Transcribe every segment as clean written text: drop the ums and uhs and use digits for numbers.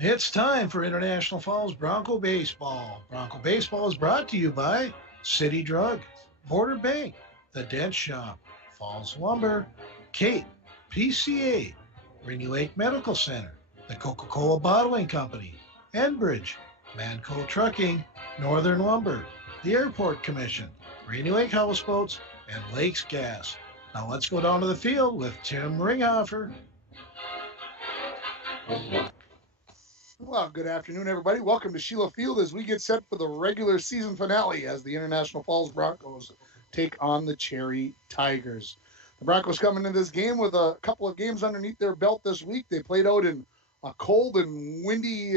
It's time for International Falls Bronco Baseball. Bronco Baseball is brought to you by City Drug, Border Bank, The Dent Shop, Falls Lumber, Cape, PCA, Rainy Lake Medical Center, the Coca-Cola Bottling Company, Enbridge, Manco Trucking, Northern Lumber, the Airport Commission, Rainy Lake Houseboats, and Lakes Gas. Now let's go down to the field with Tim Ringhofer. Well, good afternoon, everybody. Welcome to Sheila Field as we get set for the regular season finale as the International Falls Broncos take on the Cherry Tigers. The Broncos coming into this game with a couple of games underneath their belt this week. They played out in a cold and windy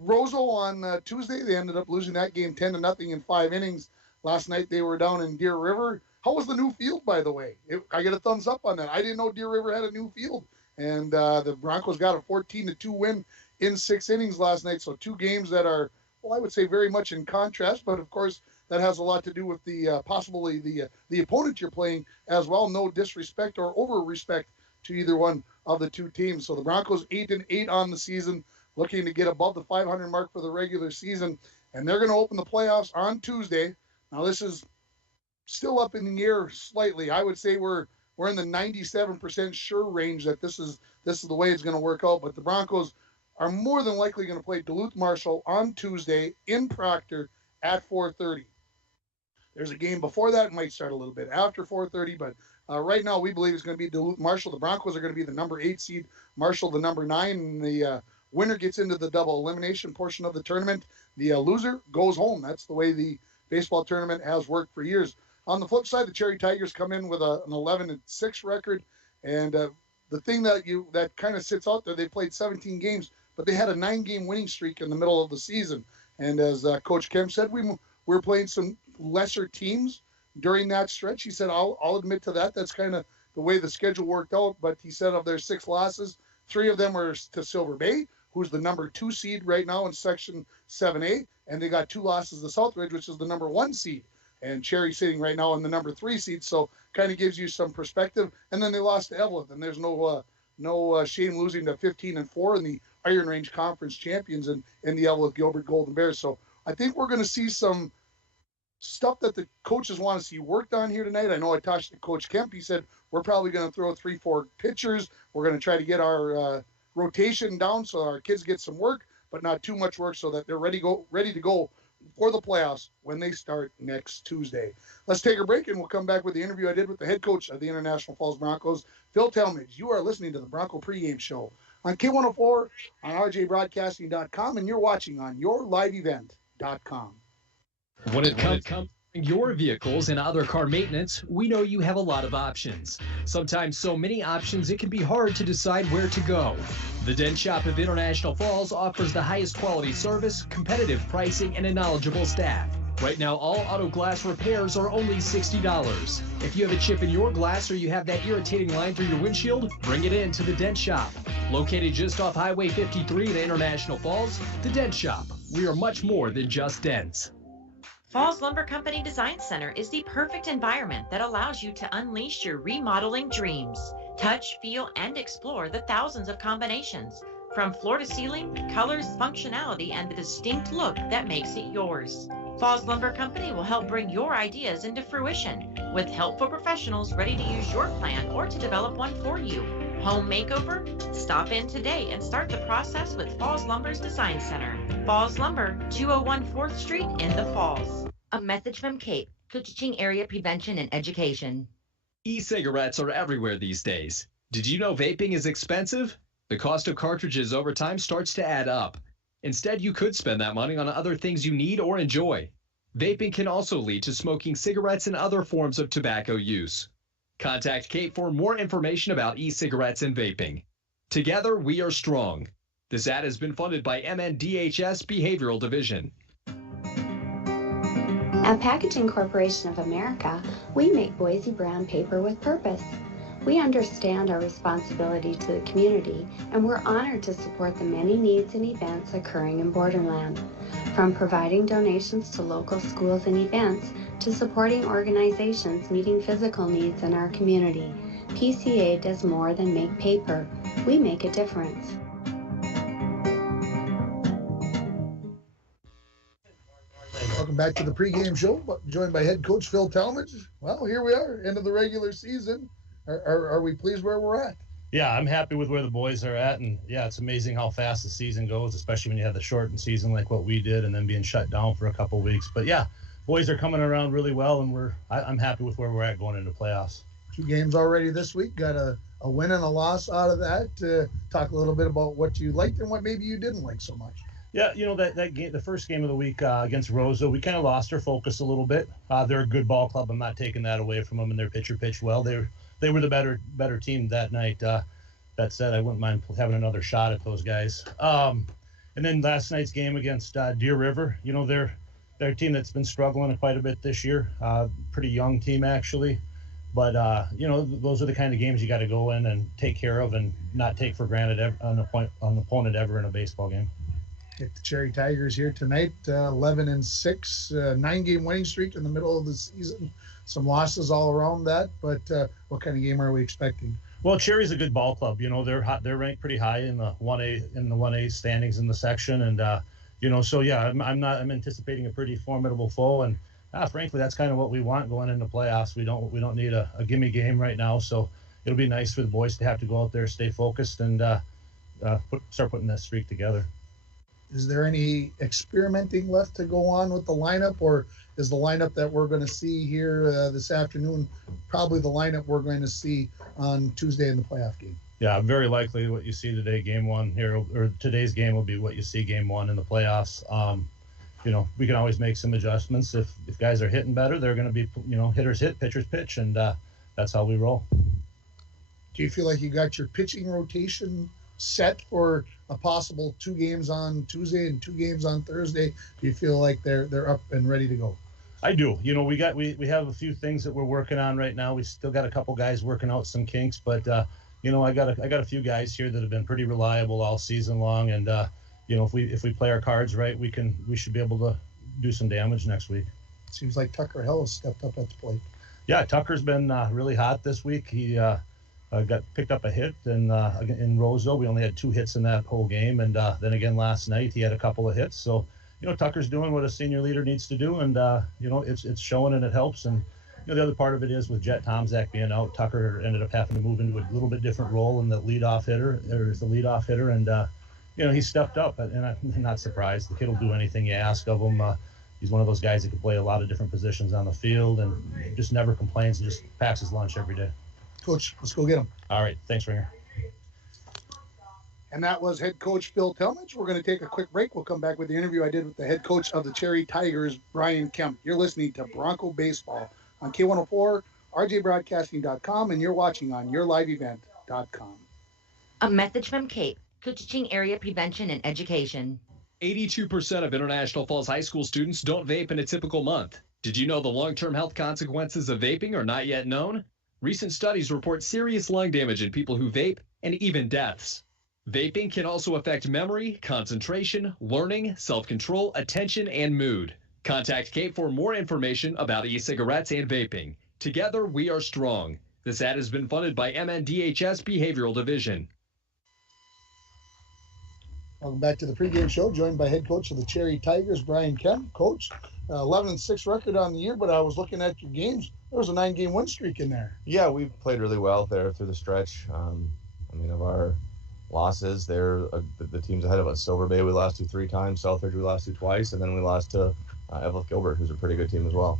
Roseau on Tuesday. They ended up losing that game 10-0 in 5 innings. Last night they were down in Deer River. How was the new field, by the way? I get a thumbs up on that. I didn't know Deer River had a new field. And the Broncos got a 14-2 win in 6 innings last night. So 2 games that are, well, I would say very much in contrast, but of course that has a lot to do with the possibly the opponent you're playing as well. No disrespect or over respect to either one of the 2 teams. So the Broncos 8-8 on the season, looking to get above the 500 mark for the regular season, and they're going to open the playoffs on Tuesday. Now this is still up in the air slightly. I would say we're in the 97% sure range that this is the way it's going to work out. But the Broncos are more than likely going to play Duluth Marshall on Tuesday in Proctor at 4:30. There's a game before that. It might start a little bit after 4:30, but right now we believe it's going to be Duluth Marshall. The Broncos are going to be the number 8 seed, Marshall the number 9, and the winner gets into the double elimination portion of the tournament. The loser goes home. That's the way the baseball tournament has worked for years. On the flip side, the Cherry Tigers come in with an 11-6 record, and the thing that kind of sits out there, they played 17 games, but they had a 9-game winning streak in the middle of the season. And as Coach Kemp said, we were playing some lesser teams during that stretch. He said, I'll admit to that. That's kind of the way the schedule worked out. But he said of their 6 losses, 3 of them are to Silver Bay, who's the number 2 seed right now in Section 7A, and they got 2 losses to Southridge, which is the number 1 seed. And Cherry sitting right now in the number 3 seed, so kind of gives you some perspective. And then they lost to Evelyn, and there's no shame losing to 15-4 in the Iron Range Conference champions in the Evelyn Gilbert Golden Bears. So I think we're going to see some stuff that the coaches want to see worked on here tonight. I know I talked to Coach Kemp. He said we're probably going to throw 3-4 pitchers. We're going to try to get our rotation down so our kids get some work, but not too much work so that they're ready to go for the playoffs when they start next Tuesday. Let's take a break, and we'll come back with the interview I did with the head coach of the International Falls Broncos, Phil Talmadge. You are listening to the Bronco Pregame Show on K104, on rjbroadcasting.com, and you're watching on yourliveevent.com. When it comes to your vehicles and other car maintenance, we know you have a lot of options. Sometimes so many options it can be hard to decide where to go. The Dent Shop of International Falls offers the highest quality service, competitive pricing, and a knowledgeable staff. Right now, all auto glass repairs are only $60. If you have a chip in your glass or you have that irritating line through your windshield, bring it in to the Dent Shop. Located just off Highway 53 in International Falls, the Dent Shop. We are much more than just dents. Falls Lumber Company Design Center is the perfect environment that allows you to unleash your remodeling dreams. Touch, feel, and explore the thousands of combinations, from floor to ceiling, colors, functionality, and the distinct look that makes it yours. Falls Lumber Company will help bring your ideas into fruition with helpful professionals ready to use your plan or to develop one for you. Home makeover? Stop in today and start the process with Falls Lumber's Design Center. Falls Lumber, 201 4th Street in the Falls. A message from CAPE, Teaching Area Prevention and Education. E-cigarettes are everywhere these days. Did you know vaping is expensive? The cost of cartridges over time starts to add up. Instead, you could spend that money on other things you need or enjoy. Vaping can also lead to smoking cigarettes and other forms of tobacco use. Contact Kate for more information about e-cigarettes and vaping. Together, we are strong. This ad has been funded by MNDHS Behavioral Division. At Packaging Corporation of America, we make Boise brown paper with purpose. We understand our responsibility to the community, and we're honored to support the many needs and events occurring in Borderland. From providing donations to local schools and events, to supporting organizations meeting physical needs in our community, PCA does more than make paper. We make a difference. Welcome back to the pregame show, joined by head coach Phil Talmadge. Well, here we are, end of the regular season. Are we pleased where we're at? Yeah, I'm happy with where the boys are at, and yeah, it's amazing how fast the season goes, especially when you have the shortened season like what we did, and then being shut down for a couple of weeks. But yeah, boys are coming around really well, and I'm happy with where we're at going into playoffs. 2 games already this week. Got a win and a loss out of that. Talk a little bit about what you liked and what maybe you didn't like so much. Yeah, that game, the first game of the week against Roseau, we kind of lost our focus a little bit. They're a good ball club. I'm not taking that away from them, and their pitcher pitched well. They were the better team that night. That said, I wouldn't mind having another shot at those guys. And then last night's game against Deer River, they're a team that's been struggling quite a bit this year. Pretty young team actually, but those are the kind of games you got to go in and take care of and not take for granted an opponent ever in a baseball game. Get the Cherry Tigers here tonight, 11-6, 9-game winning streak in the middle of the season. Some losses all around that, but what kind of game are we expecting? Well, Cherry's a good ball club. They're ranked pretty high in the 1A standings in the section, and so yeah, I'm anticipating a pretty formidable foe, and frankly, that's kind of what we want going into playoffs. We don't need a gimme game right now, so it'll be nice for the boys to have to go out there, stay focused, and start putting that streak together. Is there any experimenting left to go on with the lineup, or is the lineup that we're going to see here this afternoon probably the lineup we're going to see on Tuesday in the playoff game? Yeah, very likely what you see today, game 1 here, or today's game will be what you see game 1 in the playoffs. We can always make some adjustments. If guys are hitting better, they're going to be, hitters hit, pitchers pitch, and that's how we roll. Do you feel like you got your pitching rotation set for a possible 2 games on Tuesday and 2 games on Thursday? Do you feel like they're up and ready to go? I do. We have a few things that we're working on right now. We still got a couple guys working out some kinks, but I got a few guys here that have been pretty reliable all season long, and if we play our cards right, we should be able to do some damage next week. Seems like Tucker Hill has stepped up at the plate. Yeah, Tucker's been really hot this week. He got picked up a hit in Roseau. We only had 2 hits in that whole game, and then again last night he had a couple of hits. So Tucker's doing what a senior leader needs to do, and it's showing and it helps. And the other part of it is with Jet Tomzak being out, Tucker ended up having to move into a little bit different role in the leadoff hitter, and he stepped up, and I'm not surprised. The kid will do anything you ask of him. He's one of those guys that can play a lot of different positions on the field and just never complains and just packs his lunch every day. Coach, let's go get him. All right. Thanks, Ringer. And that was head coach Phil Talmadge. We're going to take a quick break. We'll come back with the interview I did with the head coach of the Cherry Tigers, Brian Kemp. You're listening to Bronco Baseball on K104, rjbroadcasting.com, and you're watching on yourliveevent.com. A message from Kate, Coaching Area Prevention and Education. 82% of International Falls High School students don't vape in a typical month. Did you know the long-term health consequences of vaping are not yet known? Recent studies report serious lung damage in people who vape and even deaths. Vaping can also affect memory, concentration, learning, self-control, attention, and mood. Contact Kate for more information about e-cigarettes and vaping. Together, we are strong. This ad has been funded by MNDHS Behavioral Division. Welcome back to the pregame show, joined by head coach of the Cherry Tigers, Brian Kemp. Coach, 11-6 record on the year, but I was looking at your games. There was a 9-game win streak in there. Yeah, we played really well there through the stretch. Of our losses, they're the teams ahead of us. Silver Bay, we lost to 3 times. Southridge, we lost to twice. And then we lost to Evelyn Gilbert, who's a pretty good team as well.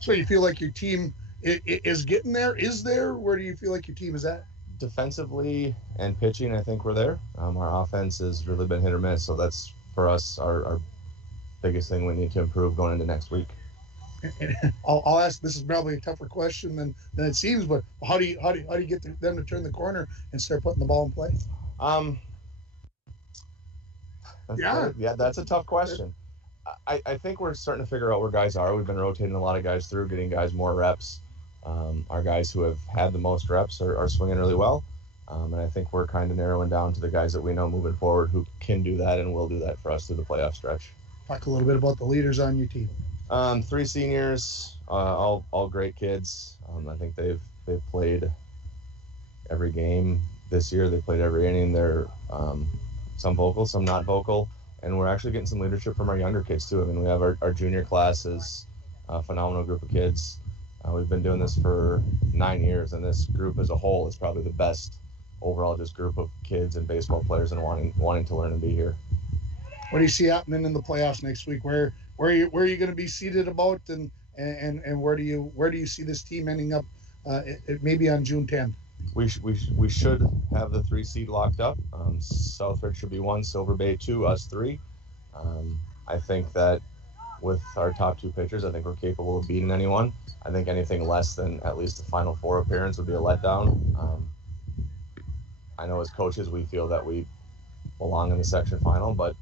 So you feel like your team is getting there? Is there? Where do you feel like your team is at? Defensively and pitching, I think we're there. Our offense has really been hit or miss. So that's, for us, our biggest thing we need to improve going into next week. I'll ask. This is probably a tougher question than it seems, but how do you get them to turn the corner and start putting the ball in play? That's a tough question. I think we're starting to figure out where guys are. We've been rotating a lot of guys through, getting guys more reps. Our guys who have had the most reps are swinging really well, and I think we're kind of narrowing down to the guys that we know moving forward who can do that and will do that for us through the playoff stretch. Talk a little bit about the leaders on your team. 3 seniors, all great kids. I think they've played every game this year. They played every inning. They're some vocal, some not vocal. and we're actually getting some leadership from our younger kids too. I mean, we have our junior class is a phenomenal group of kids. We've been doing this for 9 years, and this group as a whole is probably the best overall just group of kids and baseball players and wanting to learn and be here. What do you see happening in the playoffs next week? Where are you going to be seated about, and where do you see this team ending up maybe on June 10th? We should have the 3 seed locked up. Southridge should be 1, Silver Bay 2, us 3. I think that with our top 2 pitchers, I think we're capable of beating anyone. I think anything less than at least the Final Four appearance would be a letdown. I know as coaches we feel that we belong in the section final, but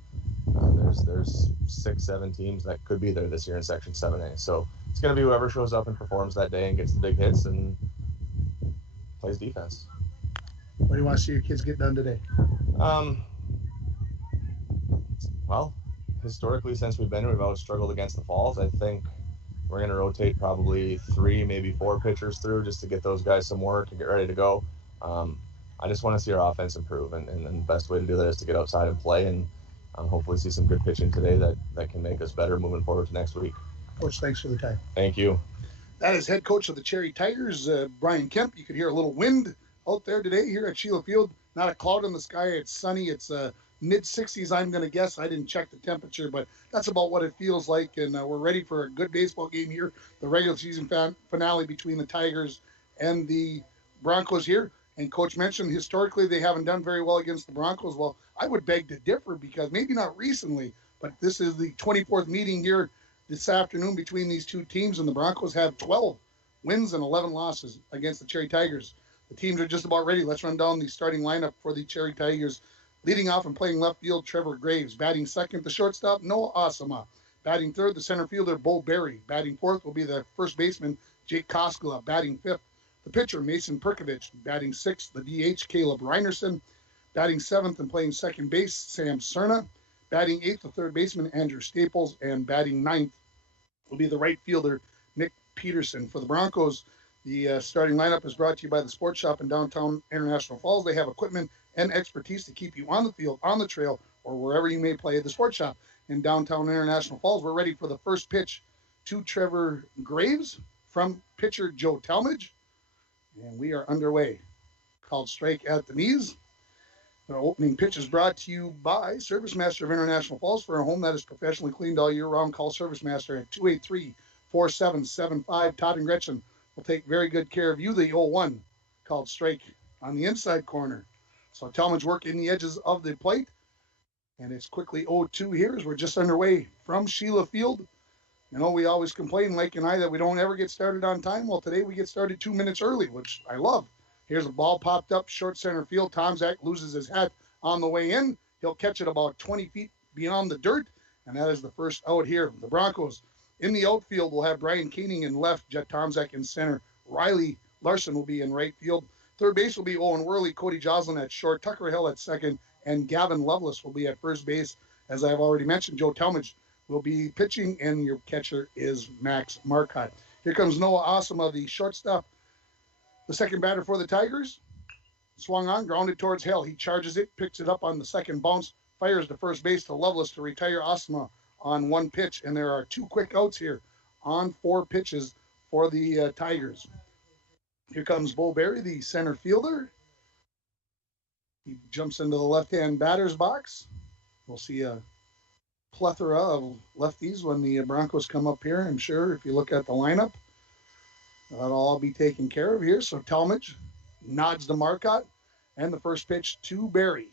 there's 6-7 teams that could be there this year in Section 7A. So it's going to be whoever shows up and performs that day and gets the big hits and plays defense. What do you want to see your kids get done today? Well, historically, since we've been here, we've always struggled against the Falls. I think we're going to rotate probably 3, maybe 4 pitchers through just to get those guys some work and get ready to go. I just want to see our offense improve, and the best way to do that is to get outside and play, and hopefully see some good pitching today that can make us better moving forward to next week. Coach, thanks for the time. Thank you. That is head coach of the Cherry Tigers, Brian Kemp. You could hear a little wind out there today here at Sheila Field. Not a cloud in the sky. It's sunny. It's mid-60s, I'm going to guess. I didn't check the temperature, but that's about what it feels like. And we're ready for a good baseball game here. The regular season finale between the Tigers and the Broncos here. And Coach mentioned historically they haven't done very well against the Broncos. Well, I would beg to differ because maybe not recently, but this is the 24th meeting here this afternoon between these two teams, and the Broncos have 12 wins and 11 losses against the Cherry Tigers. The teams are just about ready. Let's run down the starting lineup for the Cherry Tigers. Leading off and playing left field, Trevor Graves. Batting second, the shortstop, Noah Asama. Batting third, the center fielder, Bo Berry. Batting fourth will be the first baseman, Jake Koskela. Batting fifth, the pitcher, Mason Purkovich. Batting sixth, the DH, Caleb Reinerson. Batting seventh and playing second base, Sam Cerna. Batting eighth, the third baseman, Andrew Staples. And batting ninth will be the right fielder, Nick Peterson. For the Broncos, the starting lineup is brought to you by the Sports Shop in downtown International Falls. They have equipment and expertise to keep you on the field, on the trail, or wherever you may play at the Sports Shop in downtown International Falls. We're ready for the first pitch to Trevor Graves from pitcher Joe Talmadge. And we are underway. Called strike at the knees. The opening pitch is brought to you by Service Master of International Falls. For a home that is professionally cleaned all year round, call Service Master at 283-4775. Todd and Gretchen will take very good care of you. The 0-1 called strike on the inside corner. So Talmadge working the edges of the plate. And it's quickly 0-2 here as we're just underway from Sheila Field. You know, we always complain, Mike and I, that we don't ever get started on time. Well, today we get started 2 minutes early, which I love. Here's a ball popped up, short center field. Tomczak loses his hat on the way in. He'll catch it about 20 feet beyond the dirt. And that is the first out here. The Broncos in the outfield will have Brian Koenig in left, Jet Tomczak in center. Riley Larson will be in right field. Third base will be Owen Worley, Cody Joslin at short, Tucker Hill at second, and Gavin Lovelace will be at first base. As I've already mentioned, Joe Talmadge will be pitching, and your catcher is Max Marcotte. Here comes Noah Asama, the shortstop. The second batter for the Tigers. Swung on, grounded towards Hill. He charges it, picks it up on the second bounce, fires to first base to Lovelace to retire Asama on one pitch. And there are 2 quick outs here on 4 pitches for the Tigers. Here comes Bo Berry, the center fielder. He jumps into the left-hand batter's box. We'll see a plethora of lefties when the Broncos come up here, I'm sure, if you look at the lineup. That'll all be taken care of here. So Talmadge nods to Marcotte, and the first pitch to Berry.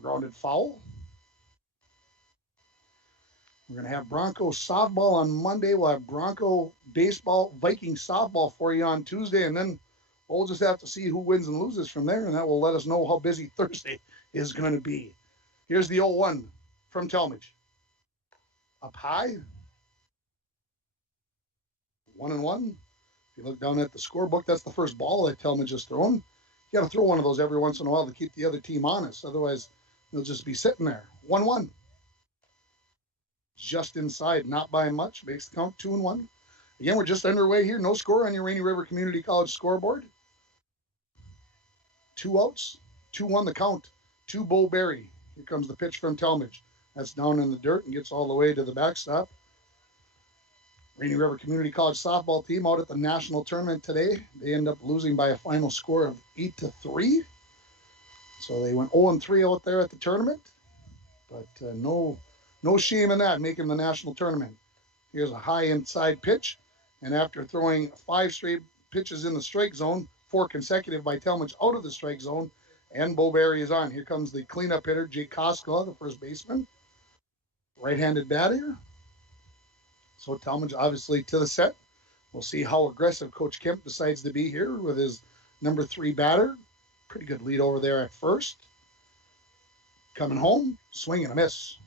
Grounded foul. We're going to have Bronco softball on Monday. We'll have Bronco baseball, Viking softball for you on Tuesday, and then we'll just have to see who wins and loses from there, and that will let us know how busy Thursday is going to be. Here's the 0-1 from Talmadge. Up high. 1-1. If you look down at the scorebook, that's the first ball that Talmadge has thrown. You got to throw one of those every once in a while to keep the other team honest. Otherwise, they'll just be sitting there. 1-1. Just inside, not by much. Makes the count 2-1. Again, we're just underway here. No score on your Rainy River Community College scoreboard. 2 outs. 2-1 the count to Bo Berry. Here comes the pitch from Talmadge. That's down in the dirt and gets all the way to the backstop. Rainy River Community College softball team out at the national tournament today. They end up losing by a final score of 8-3. So they went 0-3 out there at the tournament. But no shame in that, making the national tournament. Here's a high inside pitch. And after throwing 5 straight pitches in the strike zone, 4 consecutive by Talmadge out of the strike zone, and Bo Berry is on. Here comes the cleanup hitter, Jake Koskela, the first baseman. Right-handed batter. So Talmadge obviously to the set. We'll see how aggressive Coach Kemp decides to be here with his number 3 batter. Pretty good lead over there at first. Coming home, swing and a miss.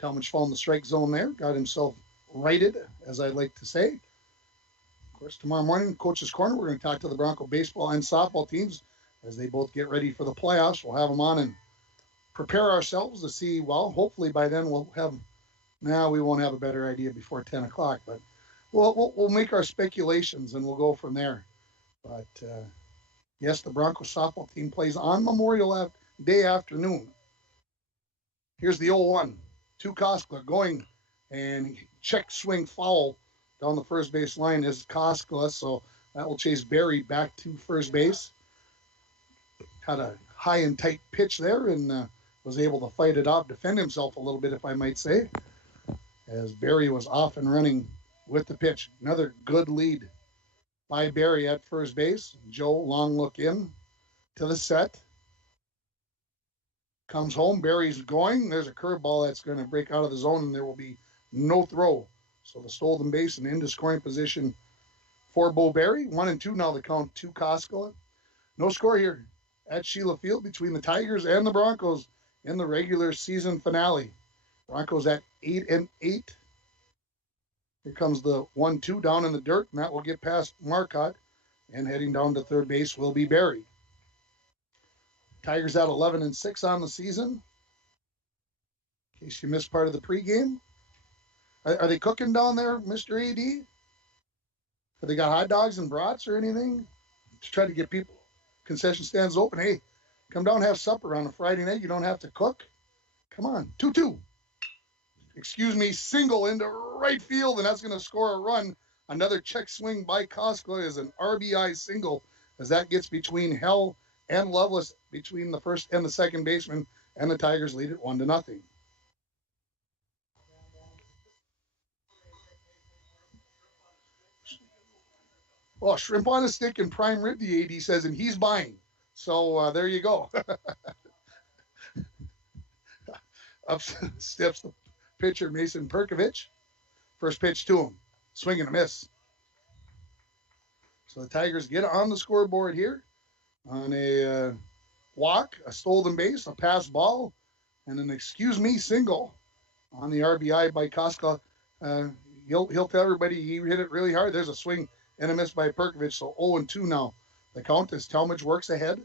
Talmadge found the strike zone there, got himself righted, as I'd like to say. Of course, tomorrow morning, Coach's Corner, we're going to talk to the Bronco baseball and softball teams as they both get ready for the playoffs. We'll have them on and prepare ourselves to see, well, hopefully by then we'll have, we won't have a better idea before 10 o'clock, but we'll make our speculations and we'll go from there. But, yes, the Bronco softball team plays on Memorial Day afternoon. Here's the 0-1. To Koskela going and check swing foul down the first base line is Koskela, so that will chase Berry back to first base. Had a high and tight pitch there and was able to fight it off, defend himself a little bit, if I might say, as Berry was off and running with the pitch. Another good lead by Berry at first base. Joe, long look in to the set. Comes home, Berry's going. There's a curveball that's going to break out of the zone, and there will be no throw. So the stolen base and into scoring position for Bo Berry. 1-2 now the count to Koskela. No score here at Sheila Field between the Tigers and the Broncos in the regular season finale. Broncos at 8-8. Here comes the 1-2 down in the dirt, and that will get past Marcotte. And heading down to third base will be Berry. Tigers at 11-6 on the season. In case you missed part of the pregame. Are they cooking down there, Mr. AD? Have they got hot dogs and brats or anything to try to get people, concession stands open? Hey, come down and have supper on a Friday night. You don't have to cook. Come on. 2-2. Excuse me, single into right field, and that's going to score a run. Another check swing by Koskela is an RBI single, as that gets between Hell and Lovelace between the first and the second baseman, and the Tigers lead it 1-0. Well, shrimp on a stick and prime rib, the AD says, and he's buying. So there you go. Up steps the pitcher, Mason Purkovich. First pitch to him. Swing and a miss. So the Tigers get on the scoreboard here on a walk, a stolen base, a pass ball, and an excuse me single on the RBI by Koskela. He'll tell everybody he hit it really hard. There's a swing and a miss by Purkovich, so 0-2 now. The count as Talmadge works ahead.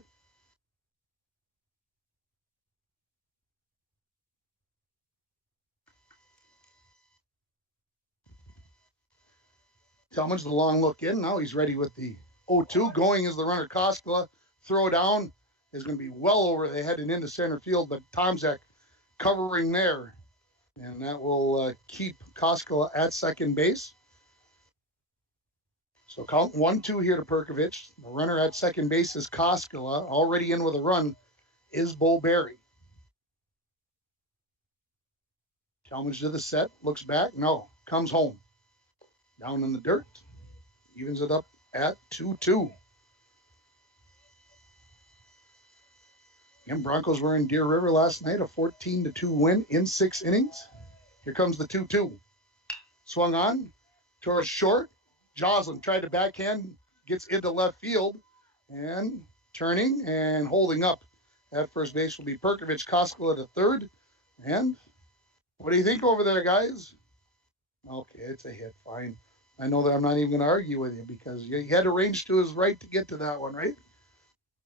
Talmadge, the long look in. Now he's ready with the 0-2. Going is the runner Koskela. Throw down is going to be well over the head and into center field, but Tomzak covering there. And that will keep Koskela at second base. So count 1-2 here to Purkovich. The runner at second base is Koskela. Already in with a run is Bo Berry. Talmadge to the set. Looks back. No. Comes home. Down in the dirt. Evens it up at 2-2. Again, Broncos were in Deer River last night. A 14-2 win in 6 innings. Here comes the 2-2. Swung on. Towards short. Joslin tried to backhand. Gets into left field. And turning and holding up at first base will be Purkovich. Koskela to third. And what do you think over there, guys? Okay, it's a hit. Fine. I know that I'm not even going to argue with you because he had to range to his right to get to that one, right?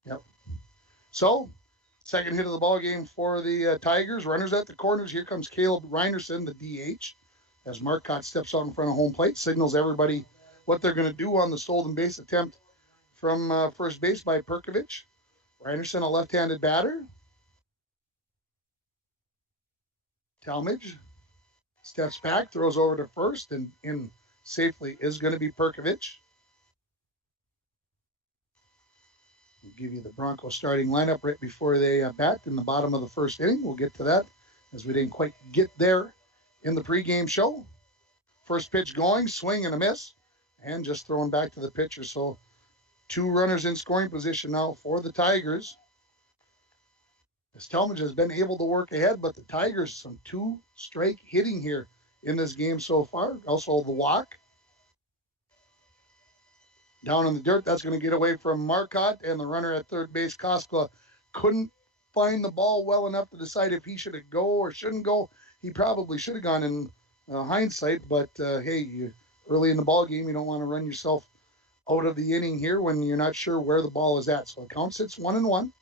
Yep. So, second hit of the ball game for the Tigers. Runners at the corners. Here comes Caleb Reinerson, the DH, as Marcotte steps out in front of home plate, signals everybody what they're going to do on the stolen base attempt from first base by Purkovich. Reinerson, a left-handed batter. Talmadge steps back, throws over to first, and in safely is going to be Purkovich. We'll give you the Broncos starting lineup right before they bat in the bottom of the first inning. We'll get to that as we didn't quite get there in the pregame show. First pitch going, swing and a miss, and just throwing back to the pitcher. So 2 runners in scoring position now for the Tigers. As Talmadge has been able to work ahead, but the Tigers, some 2-strike hitting here in this game so far. Also the walk. Down in the dirt, that's going to get away from Marcotte, and the runner at third base, Koskela, couldn't find the ball well enough to decide if he should go or shouldn't go. He probably should have gone in hindsight, but hey, early in the ball game, you don't want to run yourself out of the inning here when you're not sure where the ball is at. So the count sits 1-1.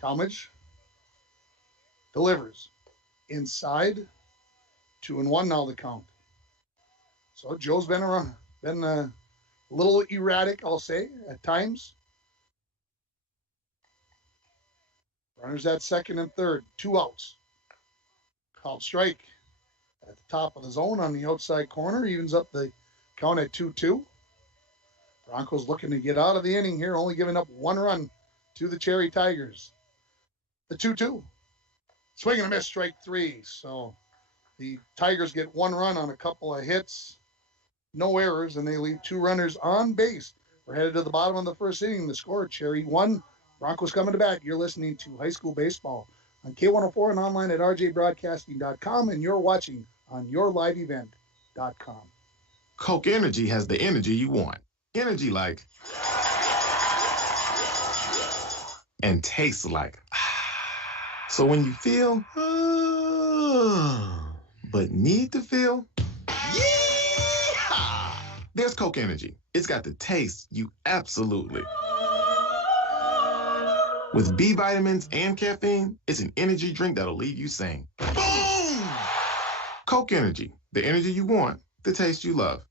Talmadge delivers inside, 2-1 now the count. So Joe's been a little erratic, I'll say, at times. Runners at second and third, 2 outs. Called strike at the top of the zone on the outside corner, evens up the count at 2-2. Broncos looking to get out of the inning here, only giving up 1 run to the Cherry Tigers. The 2-2. Swing and a miss, strike 3. So the Tigers get 1 run on a couple of hits. No errors, and they leave 2 runners on base. We're headed to the bottom of the first inning. The score, Cherry 1, Broncos coming to bat. You're listening to High School Baseball on K104 and online at rjbroadcasting.com, and you're watching on yourliveevent.com. Coke Energy has the energy you want. Energy like and tastes like. So when you feel but need to feel, there's Coke Energy. It's got the taste you absolutely. With B vitamins and caffeine, it's an energy drink that'll leave you saying, boom! Coke Energy, the energy you want, the taste you love.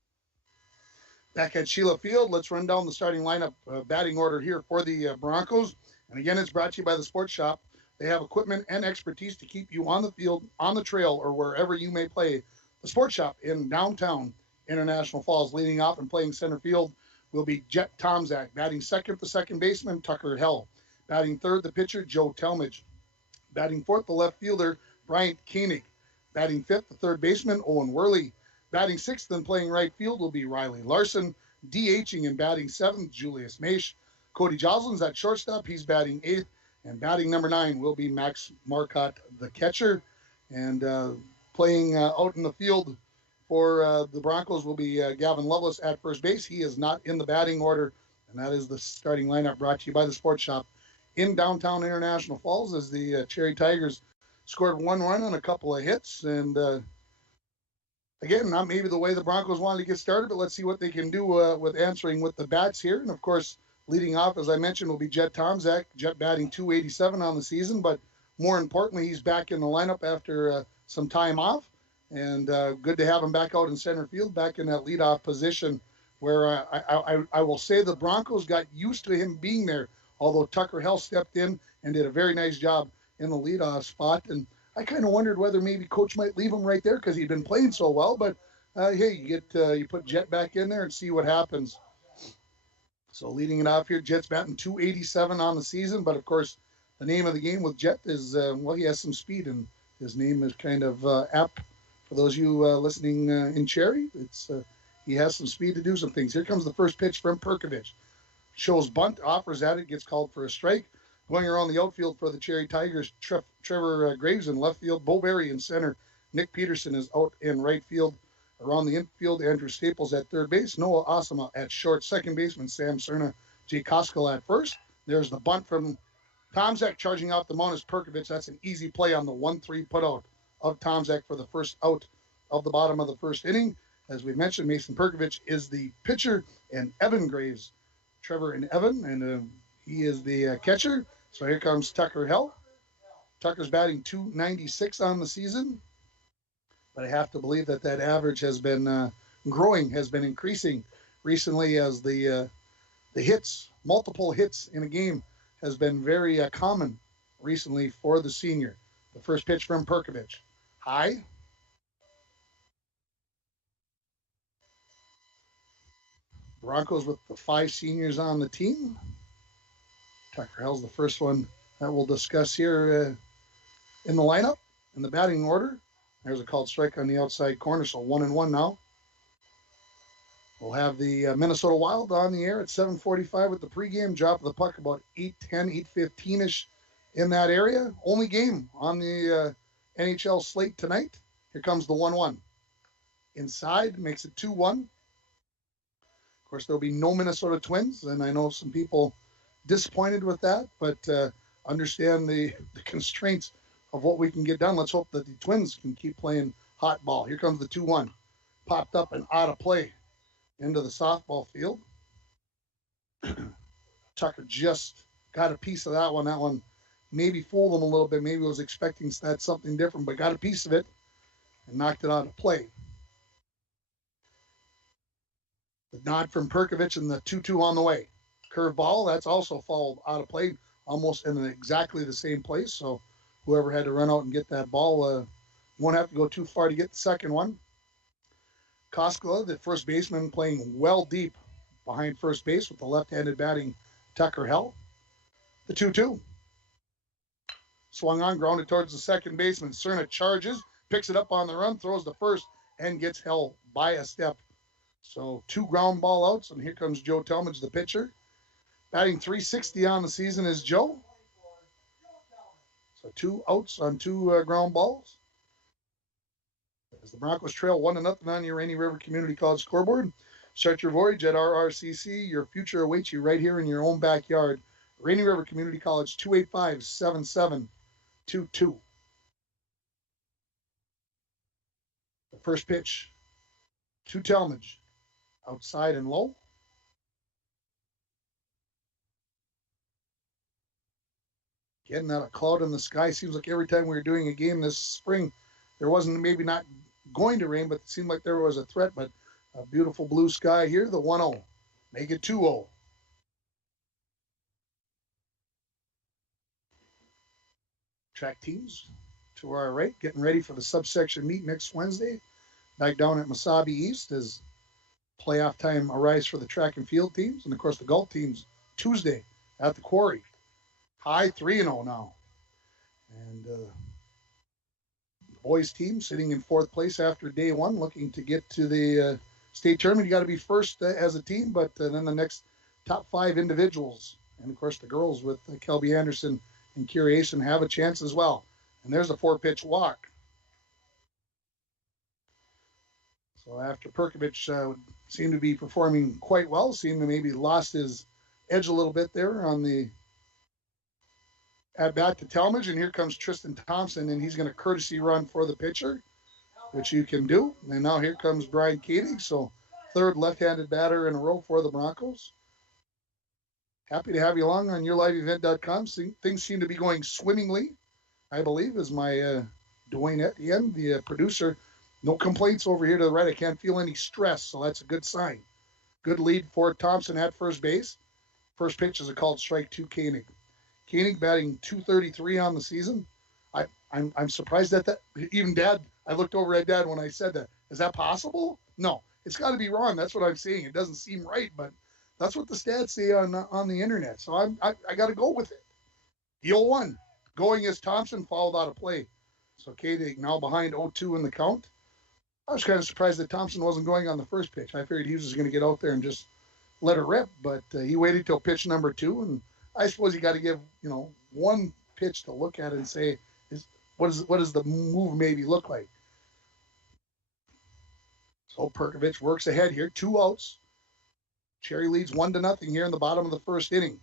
Back at Sheila Field, let's run down the starting lineup batting order here for the Broncos. And again, it's brought to you by the Sports Shop. They have equipment and expertise to keep you on the field, on the trail, or wherever you may play. The Sports Shop in downtown International Falls. Leading off and playing center field will be Jet Tomczak. Batting second, the second baseman, Tucker Hell. Batting third, the pitcher, Joe Talmadge. Batting fourth, the left fielder, Bryant Koenig. Batting fifth, the third baseman, Owen Worley. Batting sixth and playing right field will be Riley Larson. DHing and batting seventh, Julius Maish. Cody Joslin's at shortstop. He's batting eighth. And batting number 9 will be Max Marcotte, the catcher. And playing out in the field for the Broncos will be Gavin Lovelace at first base. He is not in the batting order. And that is the starting lineup brought to you by the Sports Shop in downtown International Falls, as the Cherry Tigers scored 1 run on a couple of hits. And again, not maybe the way the Broncos wanted to get started, but let's see what they can do with answering with the bats here. And of course, leading off, as I mentioned, will be Jet Tomczak. Jet batting .287 on the season, but more importantly, he's back in the lineup after some time off. And good to have him back out in center field, back in that leadoff position, where I will say the Broncos got used to him being there, although Tucker Hell stepped in and did a very nice job in the leadoff spot. And I kind of wondered whether maybe Coach might leave him right there because he'd been playing so well. But hey, you put Jet back in there and see what happens. So leading it off here, Jet's batting .287 on the season. But of course, the name of the game with Jet is, well, he has some speed, and his name is kind of apt for those of you listening in Cherry. It's he has some speed to do some things. Here comes the first pitch from Purkovich. Shows bunt, offers at it, gets called for a strike. Going around the outfield for the Cherry Tigers, Trevor Graves in left field, Bo Berry in center. Nick Peterson is out in right field. Around the infield, Andrew Staples at third base, Noah Osama at short, second baseman Sam Cerna, Jay Koskela at first. There's the bunt from Tomczak, charging out the mound is Purkovich. That's an easy play on the 1-3 putout of Tomczak for the first out of the bottom of the first inning. As we mentioned, Mason Purkovich is the pitcher, and Evan Graves, Trevor and Evan, and he is the catcher. So here comes Tucker Hell. Tucker's batting .296 on the season. But I have to believe that average has been growing, has been increasing recently, as the hits, multiple hits in a game, has been very common recently for the senior. The first pitch from Purkovich. High. Broncos with the 5 seniors on the team. Tucker Hell's the first one that we'll discuss here in the lineup, in the batting order. There's a called strike on the outside corner, so 1-1 now. We'll have the Minnesota Wild on the air at 7:45 with the pregame. Drop of the puck about 8:10, 8:15-ish in that area. Only game on the NHL slate tonight. Here comes the 1-1. Inside, makes it 2-1. Of course, there'll be no Minnesota Twins, and I know some people disappointed with that, but understand the constraints of what we can get done. Let's hope that the Twins can keep playing hot ball. Here comes the 2-1. Popped up and out of play into the softball field. Tucker just got a piece of that one. That one maybe fooled him a little bit. Maybe was expecting that something different, but got a piece of it and knocked it out of play. The nod from Purkovich and the 2-2 on the way. Curve ball, that's also fouled out of play, almost in exactly the same place. So whoever had to run out and get that ball won't have to go too far to get the second one. Koskela, the first baseman, playing well deep behind first base with the left-handed batting Tucker Hell. The 2-2. Swung on, grounded towards the second baseman. Cerna charges, picks it up on the run, throws the first, and gets Hell by a step. So 2 ground ball outs, and here comes Joe Talmadge, the pitcher. Batting .360 on the season is Joe. So 2 outs on 2 ground balls. As the Broncos trail 1-0 on your Rainy River Community College scoreboard. Start your voyage at RRCC. Your future awaits you right here in your own backyard. Rainy River Community College, 285-7722. The first pitch to Talmadge. Outside and low. Getting out a cloud in the sky. Seems like every time we were doing a game this spring, there wasn't maybe not going to rain, but it seemed like there was a threat. But a beautiful blue sky here. The 1-0. Make it 2-0. Track teams to our right, getting ready for the subsection meet next Wednesday. Back down at Mesabi East as playoff time arrives for the track and field teams. And, of course, the golf teams Tuesday at the Quarry. High 3-0 now. And the boys team sitting in 4th place after day 1, looking to get to the state tournament. You got to be first as a team, but then the next top 5 individuals. And, of course, the girls with Kelby Anderson and Kira Asen have a chance as well. And there's a 4-pitch walk. So after Purkovich seemed to be performing quite well, seemed to maybe lost his edge a little bit there on the at-bat to Talmadge. And here comes Tristan Thompson, and he's going to courtesy run for the pitcher, which you can do. And now here comes Brian Koenig, so 3rd left-handed batter in a row for the Broncos. Happy to have you along on yourliveevent.com. Things seem to be going swimmingly, I believe, is my Dwayne Etienne, the producer. No complaints over here to the right. I can't feel any stress, so that's a good sign. Good lead for Thompson at first base. First pitch is a called strike to Koenig. Koenig batting .233 on the season. I'm surprised at that. Even Dad, I looked over at Dad when I said that. Is that possible? No, it's got to be wrong. That's what I'm seeing. It doesn't seem right, but that's what the stats say on the internet. So I got to go with it. The 0-1 going as Thompson fouled out of play. So Koenig now behind 0-2 in the count. I was kind of surprised that Thompson wasn't going on the first pitch. I figured he was just going to get out there and just let her rip, but he waited till pitch number 2, and I suppose you got to give one pitch to look at and say, what does the move maybe look like? So Purkovich works ahead here, 2 outs. Cherry leads 1-0 here in the bottom of the first inning.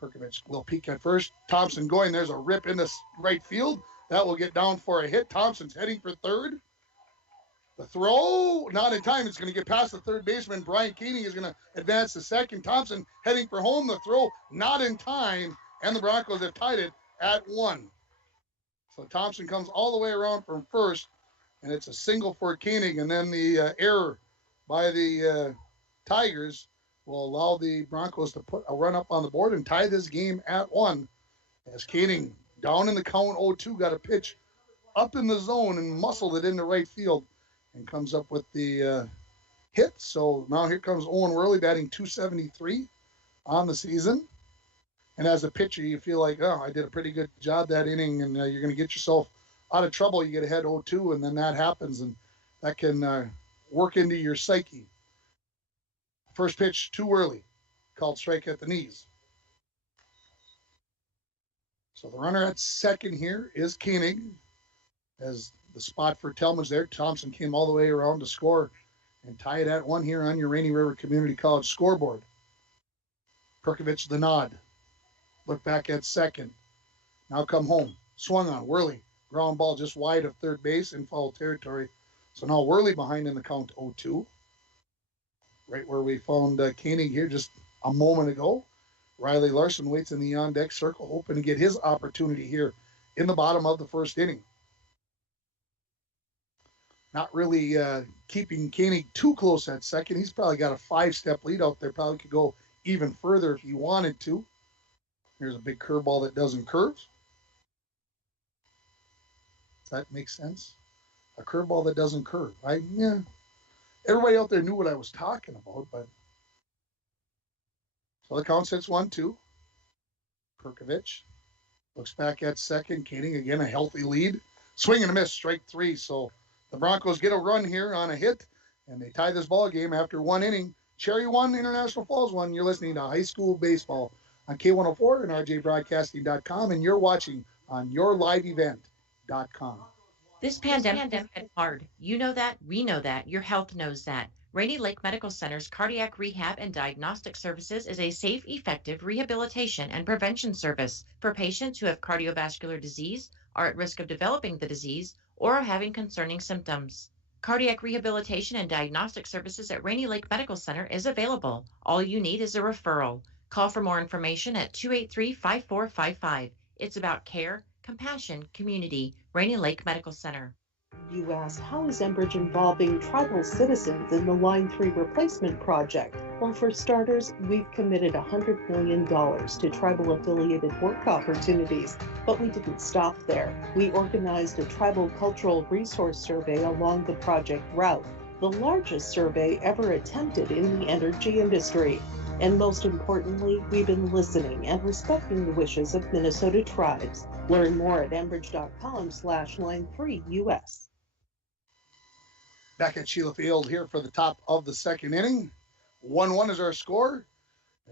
Purkovich will peek at first. Thompson going. There's a rip in the right field. That will get down for a hit. Thompson's heading for third. The throw, not in time. It's going to get past the third baseman. Brian Koenig is going to advance to second. Thompson heading for home. The throw, not in time. And the Broncos have tied it at 1. So Thompson comes all the way around from first. And it's a single for Koenig. And then the error by the Tigers will allow the Broncos to put a run up on the board and tie this game at 1. As Koenig Down in the count, 0-2, got a pitch up in the zone and muscled it into right field and comes up with the hit. So now here comes Owen Worley batting .273 on the season. And as a pitcher, you feel like, oh, I did a pretty good job that inning, and you're going to get yourself out of trouble. You get ahead 0-2, and then that happens, and that can work into your psyche. First pitch too early, called strike at the knees. So the runner at second here is Koenig, as the spot for Talmadge there. Thompson came all the way around to score and tie it at 1 here on your Rainy River Community College scoreboard. Purkovich the nod. Look back at second. Now come home. Swung on. Worley. Ground ball just wide of third base in foul territory. So now Worley behind in the count 0-2. Right where we found Koenig here just a moment ago. Riley Larson waits in the on-deck circle, hoping to get his opportunity here in the bottom of the first inning. Not really keeping Koenig too close at second. He's probably got a 5-step lead out there. Probably could go even further if he wanted to. Here's a big curveball that doesn't curve. Does that make sense? A curveball that doesn't curve. Everybody out there knew what I was talking about, but so the count sits 1-2. Purkovich looks back at second. Koenig again a healthy lead. Swing and a miss, strike 3. So the Broncos get a run here on a hit, and they tie this ball game after 1 inning. Cherry 1, International Falls 1. You're listening to High School Baseball on K104 and rjbroadcasting.com, and you're watching on yourliveevent.com. This pandemic has been hard. You know that. We know that. Your health knows that. Rainy Lake Medical Center's cardiac rehab and diagnostic services is a safe, effective rehabilitation and prevention service for patients who have cardiovascular disease, are at risk of developing the disease, or are having concerning symptoms. Cardiac rehabilitation and diagnostic services at Rainy Lake Medical Center is available. All you need is a referral. Call for more information at 283-5455. It's about care, compassion, community. Rainy Lake Medical Center. You asked, how is Enbridge involving tribal citizens in the Line 3 replacement project? Well, for starters, we've committed $100 million to tribal-affiliated work opportunities, but we didn't stop there. We organized a tribal cultural resource survey along the project route, the largest survey ever attempted in the energy industry. And most importantly, we've been listening and respecting the wishes of Minnesota tribes. Learn more at enbridge.com/line3us. Back at Sheila Field here for the top of the second inning. 1-1 is our score.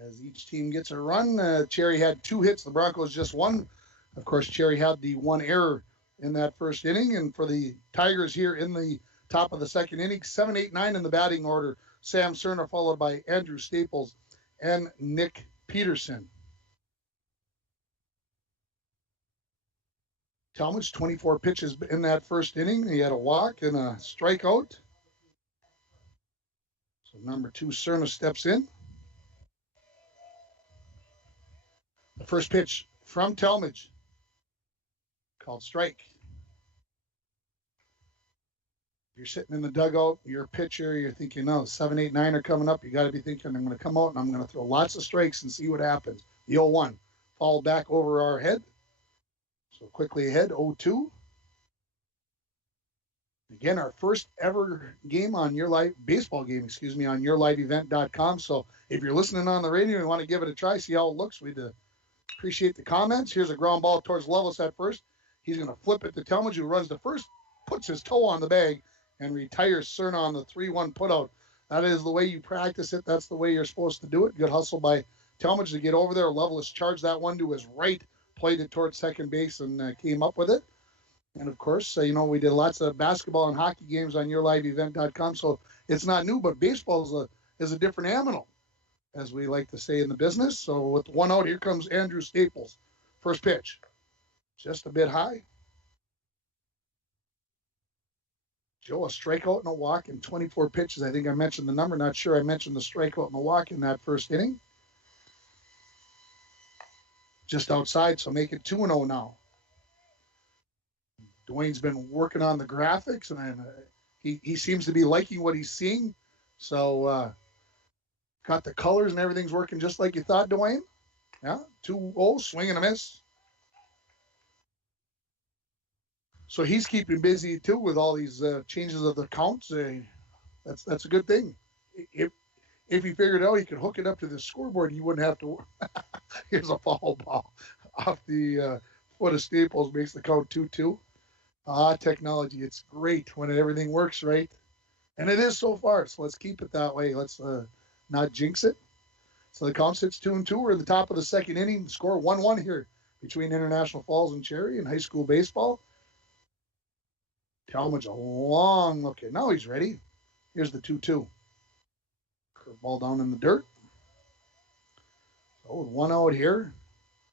As each team gets a run, Cherry had 2 hits. The Broncos just 1. Of course, Cherry had the 1 error in that first inning. And for the Tigers here in the top of the second inning, 7, 8, 9 in the batting order. Sam Cerna followed by Andrew Staples and Nick Peterson. Talmadge, 24 pitches in that first inning. He had a walk and a strikeout. So number 2, Cerna steps in. The first pitch from Talmadge, called strike. You're sitting in the dugout, you're a pitcher, you're thinking, no, 7, 8, 9 are coming up. You got to be thinking, I'm going to come out and I'm going to throw lots of strikes and see what happens. The 0-1 fouled back over our head. So quickly ahead, 0-2. Again, our first ever game on your live baseball game, on yourliveevent.com. So if you're listening on the radio and want to give it a try, see how it looks, we'd appreciate the comments. Here's a ground ball towards Levis at first. He's going to flip it to Talmadge, who runs to first, puts his toe on the bag, and retires Cerna on the 3-1 putout. That is the way you practice it. That's the way you're supposed to do it. Good hustle by Talmadge to get over there. Levis charged that one to his right, played it towards second base, and came up with it. And, of course, we did lots of basketball and hockey games on yourliveevent.com, so it's not new, but baseball is a different animal, as we like to say in the business. So with 1 out, here comes Andrew Staples. First pitch, just a bit high. Joe, a strikeout and a walk in 24 pitches. I think I mentioned the number. Not sure I mentioned the strikeout and the walk in that first inning. Just outside, so make it 2-0 now. Dwayne's been working on the graphics, and he seems to be liking what he's seeing. So got the colors and everything's working just like you thought, Dwayne. Yeah, 2-0, swing and a miss. So he's keeping busy too with all these changes of the counts. That's a good thing. If he figured out he could hook it up to the scoreboard, he wouldn't have to. Here's a foul ball off the foot of Staples, makes the count 2-2. Technology, it's great when everything works right. And it is so far, so let's keep it that way. Let's not jinx it. So the count sits 2-2. We're in the top of the second inning. The score 1-1 here between International Falls and Cherry in high school baseball. Talmadge a long look at. Now he's ready. Here's the 2-2. Curveball down in the dirt. So with 1 out here,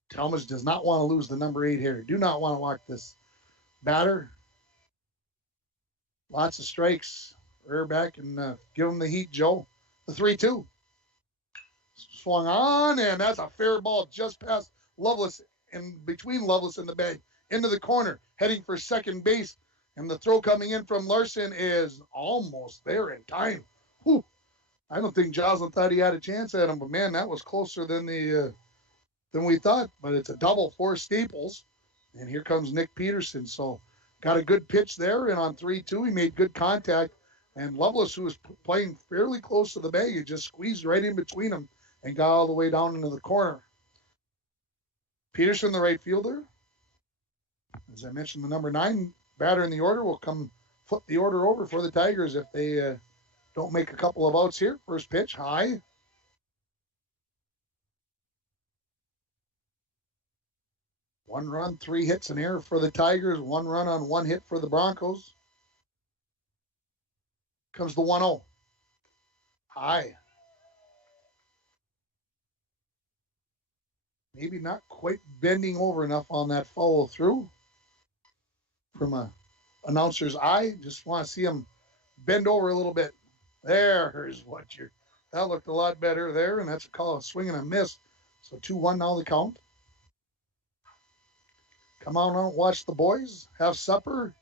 Talmadge does not want to lose the number 8 hitter. Do not want to walk this batter. Lots of strikes. Rear back and give him the heat, Joe. The 3-2. Swung on, and that's a fair ball just past Lovelace, and between Lovelace and the bag, into the corner, heading for second base. And the throw coming in from Larson is almost there in time. Whew. I don't think Joslin thought he had a chance at him, but man, that was closer than we thought. But it's a double for Staples, and here comes Nick Peterson. So got a good pitch there, and on 3-2, he made good contact. And Lovelace, who was playing fairly close to the bag, he just squeezed right in between them and got all the way down into the corner. Peterson, the right fielder. As I mentioned, the number 9 batter in the order will come flip the order over for the Tigers if they don't make a couple of outs here. First pitch, high. One run, 3 hits, an error for the Tigers. 1 run on 1 hit for the Broncos. Comes the 1-0. High. Maybe not quite bending over enough on that follow through. From a announcer's eye, just want to see him bend over a little bit. There's what you're. That looked a lot better there, and that's a call of swing and a miss. So 2-1 now the count. Come on out, watch the boys, have supper.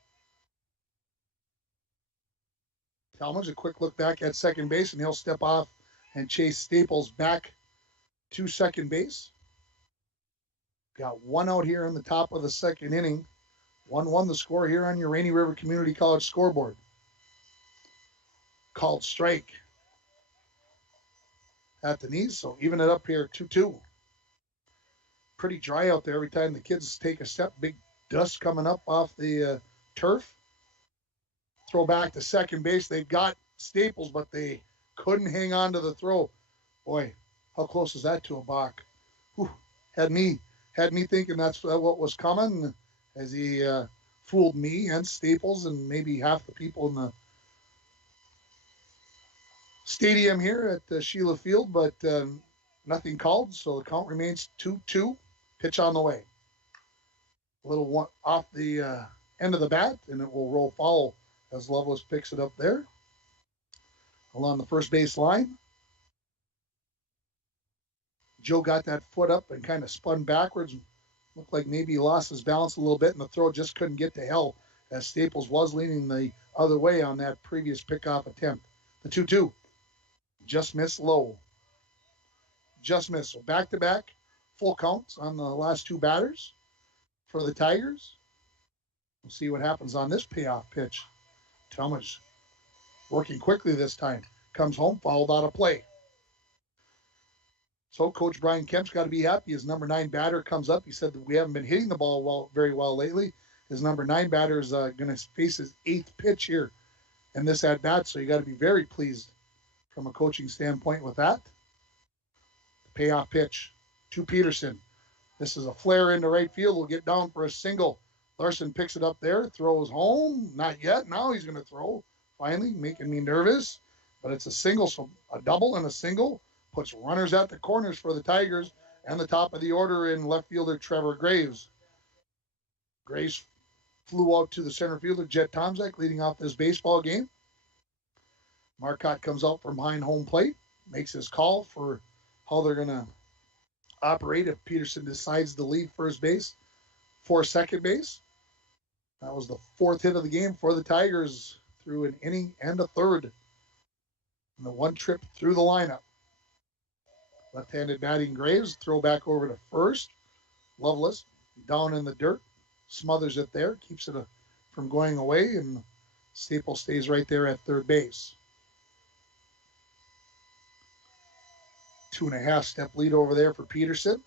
Talmadge, a quick look back at second base, and he'll step off and chase Staples back to second base. Got 1 out here in the top of the second inning. 1-1 the score here on your Rainy River Community College scoreboard. Called strike at the knees, so even it up here 2-2. Pretty dry out there every time the kids take a step. Big dust coming up off the turf. Throw back to second base. They've got Staples, but they couldn't hang on to the throw. Boy, how close is that to a balk? Whew. Had me thinking that's what was coming, as he fooled me and Staples and maybe half the people in the stadium here at Sheila Field, but nothing called, so the count remains 2-2. Pitch on the way. A little one off the end of the bat, and it will roll foul as Lovelace picks it up there along the first base line. Joe got that foot up and kind of spun backwards. Looked like maybe he lost his balance a little bit, and the throw just couldn't get to hell as Staples was leaning the other way on that previous pickoff attempt. The 2-2. Just missed low. Just missed. So back-to-back full counts on the last 2 batters for the Tigers. We'll see what happens on this payoff pitch. Talmadge working quickly this time. Comes home, fouled out of play. So Coach Brian Kemp's got to be happy. His number 9 batter comes up. He said that we haven't been hitting the ball very well lately. His number 9 batter is going to face his 8th pitch here in this at-bat, so you got to be very pleased from a coaching standpoint with that. The payoff pitch to Peterson. This is a flare into right field. We'll get down for a single. Larson picks it up there, throws home. Not yet. Now he's going to throw. Finally, making me nervous. But it's a single, so a double and a single. Puts runners at the corners for the Tigers, and the top of the order in left fielder Trevor Graves. Graves flew out to the center fielder Jet Tomzak, leading off this baseball game. Marcotte comes out from behind home plate, makes his call for how they're going to operate if Peterson decides to leave first base for second base. That was the 4th hit of the game for the Tigers through an inning and a third. And the 1 trip through the lineup. Left-handed batting Graves, throw back over to first. Lovelace down in the dirt, smothers it there, keeps it a from going away, and Staple stays right there at third base. 2.5 step lead over there for Peterson.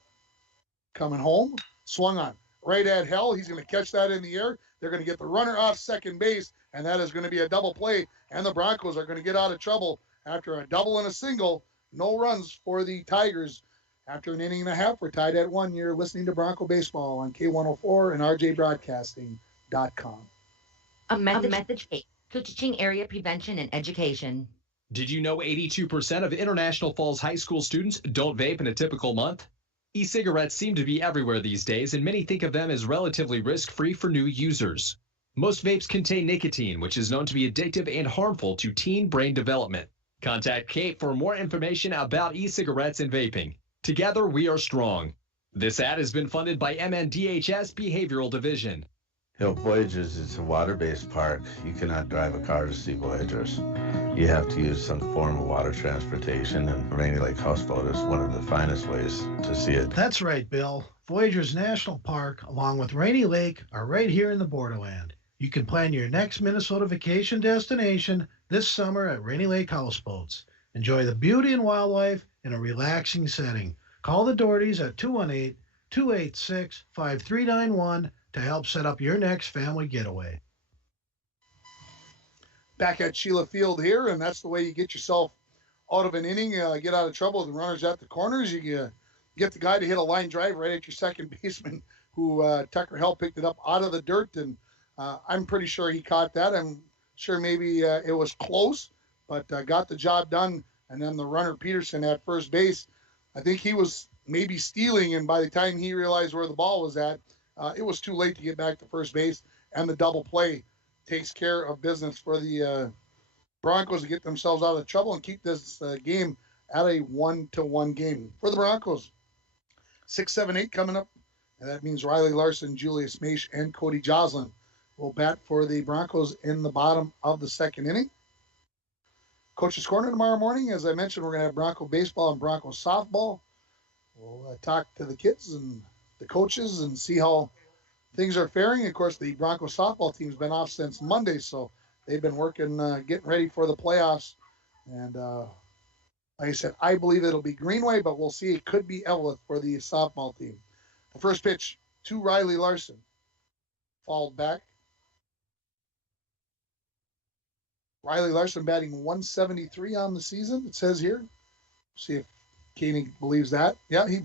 Coming home, swung on. Right at Hell, he's going to catch that in the air. They're going to get the runner off second base, and that is going to be a double play, and the Broncos are going to get out of trouble after a double and a single. No runs for the Tigers. After an inning and a half, we're tied at 1. You're listening to Bronco Baseball on K104 and RJBroadcasting.com. A message. Coaching area prevention and education. Did you know 82% of International Falls High School students don't vape in a typical month? E-cigarettes seem to be everywhere these days, and many think of them as relatively risk-free for new users. Most vapes contain nicotine, which is known to be addictive and harmful to teen brain development. Contact Kate for more information about e-cigarettes and vaping. Together, we are strong. This ad has been funded by MNDHS Behavioral Division. Voyagers is a water-based park. You cannot drive a car to see Voyagers. You have to use some form of water transportation, and Rainy Lake Houseboat is one of the finest ways to see it. That's right, Bill. Voyagers National Park, along with Rainy Lake, are right here in the borderland. You can plan your next Minnesota vacation destination this summer at Rainy Lake Houseboats. Enjoy the beauty and wildlife in a relaxing setting. Call the Dohertys at 218-286-5391 to help set up your next family getaway. Back at Sheila Field here, and that's the way you get yourself out of an inning, get out of trouble with the runners at the corners. You get the guy to hit a line drive right at your second baseman, who Tucker Hell picked it up out of the dirt, and I'm pretty sure he caught that. I'm sure maybe it was close, but got the job done. And then the runner Peterson at first base, I think he was maybe stealing, and by the time he realized where the ball was at, it was too late to get back to first base, and the double play takes care of business for the Broncos to get themselves out of trouble and keep this game at a 1-1 game. For the Broncos, 6, 7, 8 coming up, and that means Riley Larson, Julius Maish, and Cody Joslin will bat for the Broncos in the bottom of the second inning. Coach's Corner tomorrow morning. As I mentioned, we're going to have Bronco baseball and Bronco softball. We'll talk to the kids and the coaches and see how things are faring. Of course, the Bronco softball team's been off since Monday, so they've been working, getting ready for the playoffs. And like I said, I believe it'll be Greenway, but we'll see. It could be Evelyn for the softball team. The first pitch to Riley Larson. Fouled back. Riley Larson batting 173 on the season, it says here. See if Koenig believes that. Yeah, he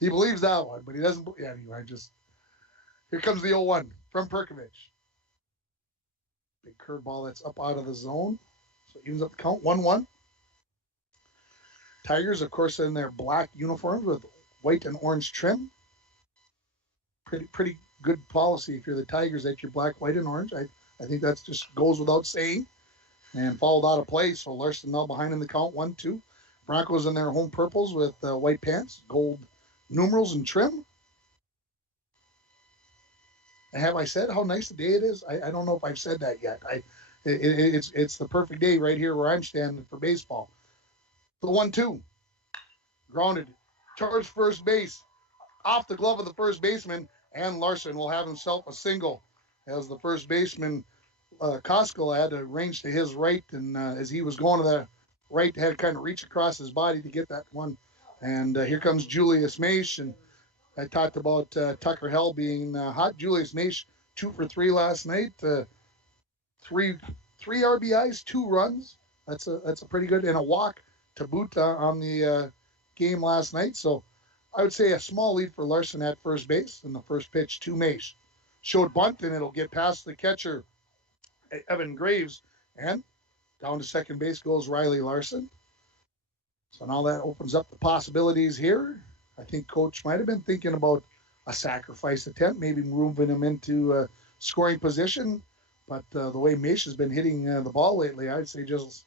he believes that one, but he doesn't. Yeah, anyway, here comes the 0-1 from Purkovich. Big curveball that's up out of the zone. So it evens up the count, 1-1. Tigers, of course, in their black uniforms with white and orange trim. Pretty good policy if you're the Tigers that you're black, white, and orange. I think that just goes without saying. And fouled out of play, so Larson now behind in the count, 1-2. Broncos in their home purples with white pants, gold numerals and trim. And have I said how nice a day it is? I don't know if I've said that yet. It's the perfect day right here where I'm standing for baseball. The 1-2. Grounded towards first base. Off the glove of the first baseman, and Larson will have himself a single. As the first baseman, Koskela had to range to his right, and as he was going to the right, had to kind of reach across his body to get that one. And here comes Julius Maish, and I talked about Tucker Hell being hot. Julius Maish, 2 for 3 last night, three RBIs, 2 runs. That's a pretty good, and a walk to boot on the game last night. So I would say a small lead for Larson at first base, and the first pitch to Maish. Showed bunt, and it'll get past the catcher, Evan Graves, and down to second base goes Riley Larson. So now that opens up the possibilities here. I think Coach might have been thinking about a sacrifice attempt, maybe moving him into scoring position. But the way Maish has been hitting the ball lately, I'd say just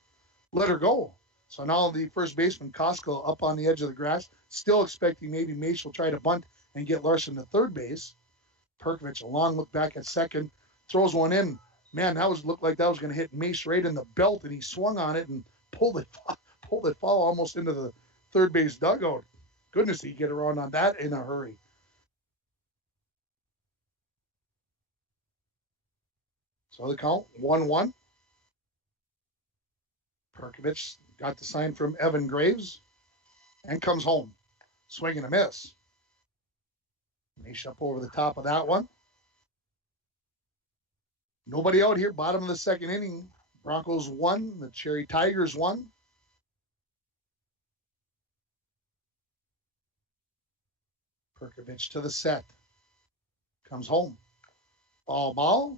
let her go. So now the first baseman, Koskela, up on the edge of the grass, still expecting maybe Maish will try to bunt and get Larson to third base. Purkovich, a long look back at second, throws one in. Man, looked like that was going to hit Maish right in the belt, and he swung on it and pulled it foul almost into the third base dugout. Goodness, he get around on that in a hurry. So the count, 1-1. Purkovich got the sign from Evan Graves and comes home. Swing and a miss. Mace up over the top of that one. Nobody out here. Bottom of the second inning. Broncos 1. The Cherry Tigers 1. Purkovich to the set. Comes home. Ball.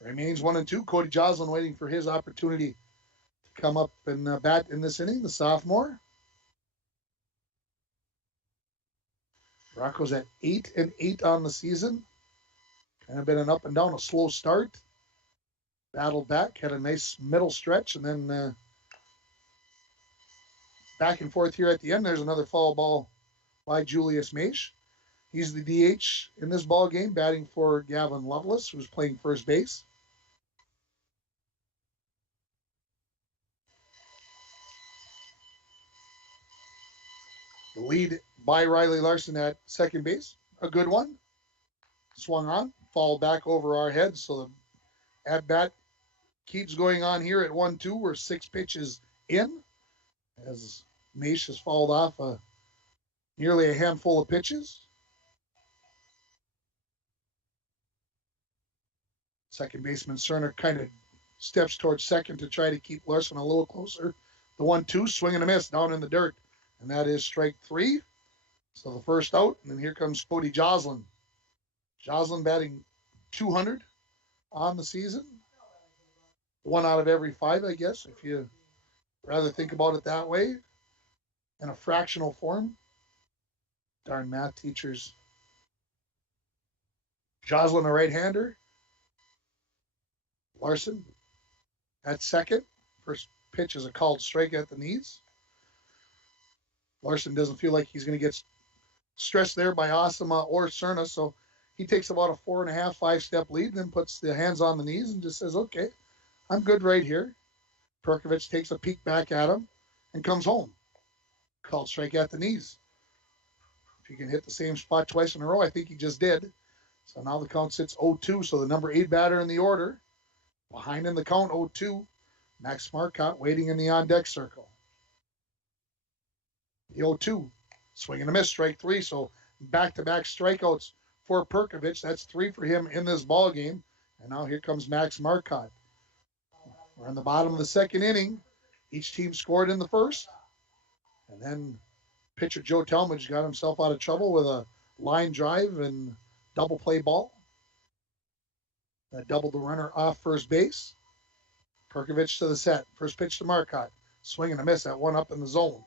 Remains 1-2. Cody Joslin waiting for his opportunity to come up and bat in this inning, the sophomore. Broncos at 8-8 on the season. Kind of been an up and down, a slow start. Battled back, had a nice middle stretch, and then back and forth here at the end. There's another foul ball by Julius Mace. He's the DH in this ball game, batting for Gavin Lovelace, who's playing first base. The lead by Riley Larson at second base. A good one. Swung on, fouled back over our heads. So the at-bat keeps going on here at 1-2. We're 6 pitches in as Mace has fouled off nearly a handful of pitches. Second baseman Cerner kind of steps towards second to try to keep Larson a little closer. The 1-2, swing and a miss down in the dirt. And that is strike 3. So the first out, and then here comes Cody Joslin. Joslin batting .200 on the season. 1 out of every 5, I guess, if you rather think about it that way. In a fractional form. Darn math teachers. Joslin, a right-hander. Larson at second. First pitch is a called strike at the knees. Larson doesn't feel like he's going to get stressed there by Asama or Cerna, so he takes about a 4.5, 5-step lead, and then puts the hands on the knees and just says, okay, I'm good right here. Purkovich takes a peek back at him and comes home. Called strike at the knees. If you can hit the same spot twice in a row, I think he just did. So now the count sits 0-2, so the number 8 batter in the order. Behind in the count, 0-2. Max Marcotte waiting in the on-deck circle. The 0-2, swing and a miss, strike 3. So back-to-back strikeouts for Purkovich. That's 3 for him in this ball game. And now here comes Max Marcotte. We're in the bottom of the second inning. Each team scored in the first. And then pitcher Joe Talmadge got himself out of trouble with a line drive and double play ball. That doubled the runner off first base. Purkovich to the set. First pitch to Marcotte. Swing and a miss. That one up in the zone.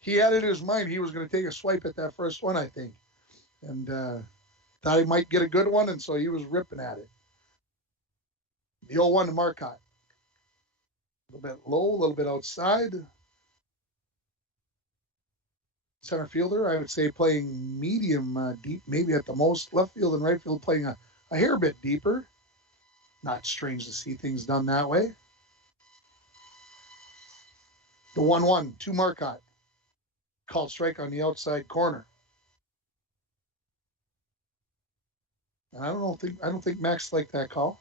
He had it in his mind he was going to take a swipe at that first one, I think. And thought he might get a good one, and so he was ripping at it. The 0-1 to Marcotte. A little bit low, a little bit outside. Center fielder, I would say, playing medium deep, maybe at the most. Left field and right field playing a hair bit deeper. Not strange to see things done that way. The 1-1 to Marcotte. Called strike on the outside corner. And I don't think Max liked that call.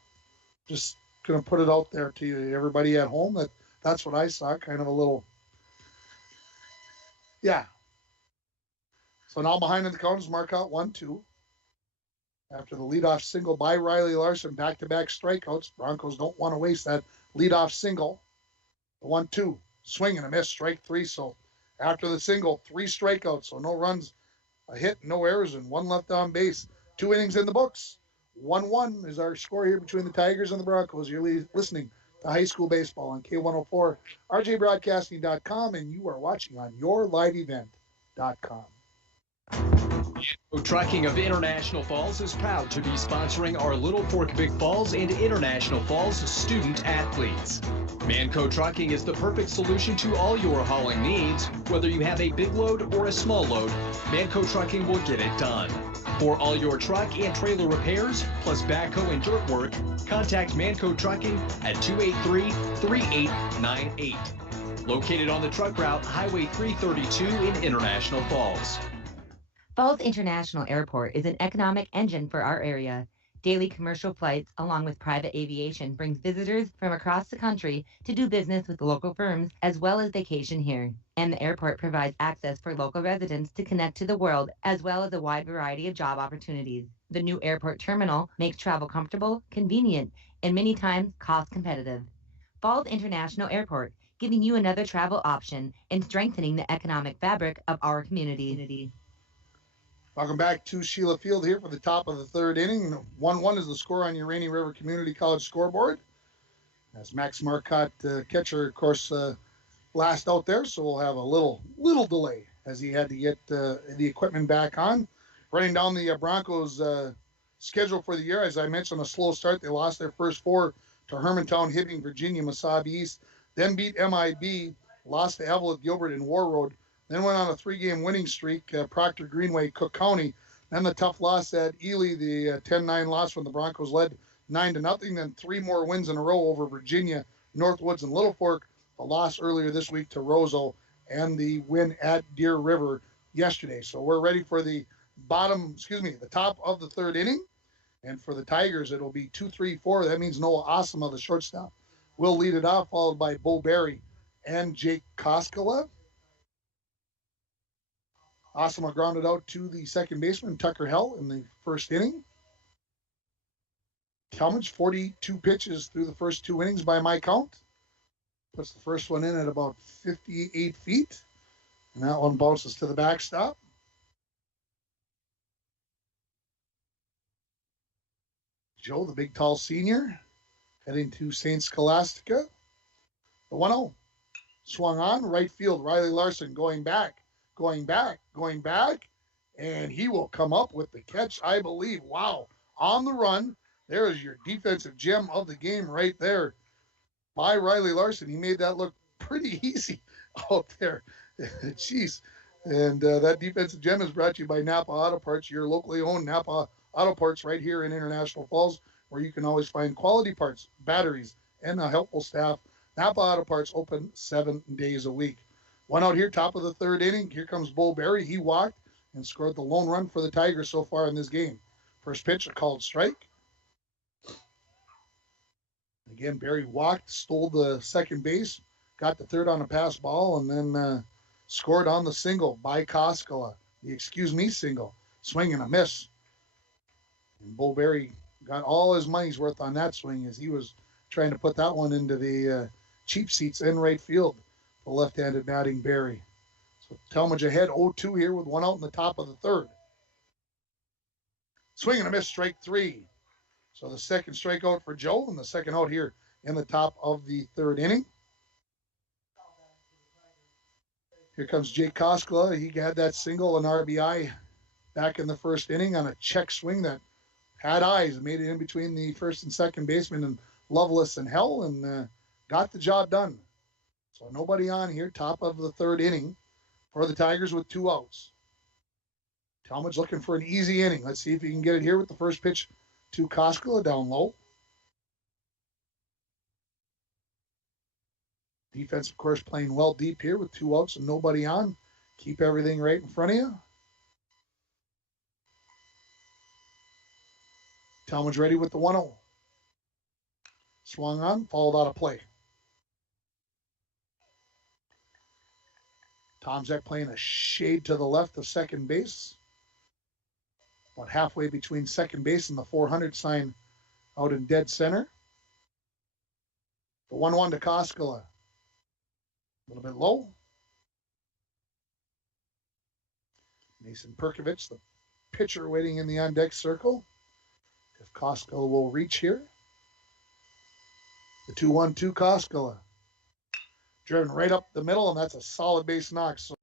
Just gonna put it out there to you, everybody at home, that's what I saw. Kind of a little, yeah. So now behind in the count is Marcotte 1-2. After the leadoff single by Riley Larson, back-to-back strikeouts. Broncos don't want to waste that leadoff single. The 1-2, swing and a miss, strike 3. So after the single, 3 strikeouts, so no runs, a hit, no errors, and 1 left on base. 2 innings in the books. 1-1 is our score here between the Tigers and the Broncos. You're listening to High School Baseball on K104, rjbroadcasting.com, and you are watching on yourliveevent.com. Trucking of International Falls is proud to be sponsoring our Little Fork Big Falls and International Falls student athletes. Manco Trucking is the perfect solution to all your hauling needs. Whether you have a big load or a small load, Manco Trucking will get it done. For all your truck and trailer repairs, plus backhoe and dirt work, contact Manco Trucking at 283-3898. Located on the truck route Highway 332 in International Falls. Falls International Airport is an economic engine for our area. Daily commercial flights, along with private aviation, brings visitors from across the country to do business with local firms as well as vacation here. And the airport provides access for local residents to connect to the world as well as a wide variety of job opportunities. The new airport terminal makes travel comfortable, convenient, and many times cost competitive. Falls International Airport, giving you another travel option and strengthening the economic fabric of our community. Welcome back to Sheila Field here for the top of the third inning. 1-1 is the score on your Rainy River Community College scoreboard. As Max Marcotte, catcher, of course, last out there, so we'll have a little delay as he had to get the equipment back on. Running down the Broncos' schedule for the year, as I mentioned, a slow start. They lost their first 4 to Hermantown, Hibbing, Virginia, Mesabi East, then beat MIB, lost to Evelyn, Gilbert, and War Road, then went on a 3-game winning streak, Proctor, Greenway, Cook County, then the tough loss at Ely, the 10-9 loss when the Broncos led 9-0, then 3 more wins in a row over Virginia, Northwoods, and Little Fork, the loss earlier this week to Roseau, and the win at Deer River yesterday. So we're ready for the top of the third inning. And for the Tigers, it'll be 2-3-4. That means Noah Asama, the shortstop, will lead it off, followed by Bo Berry and Jake Koskela. Asama grounded out to the second baseman, Tucker Hell, in the first inning. Talmadge, 42 pitches through the first 2 innings by my count. Puts the first one in at about 58 feet. And that one bounces to the backstop. Joe, the big tall senior, heading to St. Scholastica. The 1-0. Swung on, right field. Riley Larson going back. And he will come up with the catch, I believe. Wow. On the run. There is your defensive gem of the game right there by Riley Larson. He made that look pretty easy out there. Jeez. And that defensive gem is brought to you by Napa Auto Parts, your locally owned Napa Auto Parts right here in International Falls, where you can always find quality parts, batteries, and a helpful staff. Napa Auto Parts open 7 days a week. One out here, top of the third inning. Here comes Bo Berry. He walked and scored the lone run for the Tigers so far in this game. First pitch, a called strike. Again, Berry walked, stole the second base, got the third on a pass ball, and then scored on the single by Koskela. The excuse me single. Swing and a miss. And Bo Berry got all his money's worth on that swing as he was trying to put that one into the cheap seats in right field. The left-handed batting Berry. So Talmadge ahead 0-2 here with 1 out in the top of the third. Swing and a miss, strike 3. So the second strikeout for Joe and the second out here in the top of the third inning. Here comes Jake Koskela. He had that single and RBI back in the first inning on a check swing that had eyes, made it in between the first and second baseman and Lovelace and Hell, and got the job done. So nobody on here, top of the third inning for the Tigers with 2 outs. Talmadge looking for an easy inning. Let's see if he can get it here with the first pitch to Koskela down low. Defense, of course, playing well deep here with 2 outs and nobody on. Keep everything right in front of you. Talmadge ready with the 1-0. Swung on, followed out of play. Tomzak playing a shade to the left of second base. About halfway between second base and the 400 sign out in dead center. The 1-1 to Koskela. A little bit low. Mason Purkovich, the pitcher, waiting in the on-deck circle. If Koskela will reach here. The 2-1 to Koskela. Driven right up the middle, and that's a solid base knock. So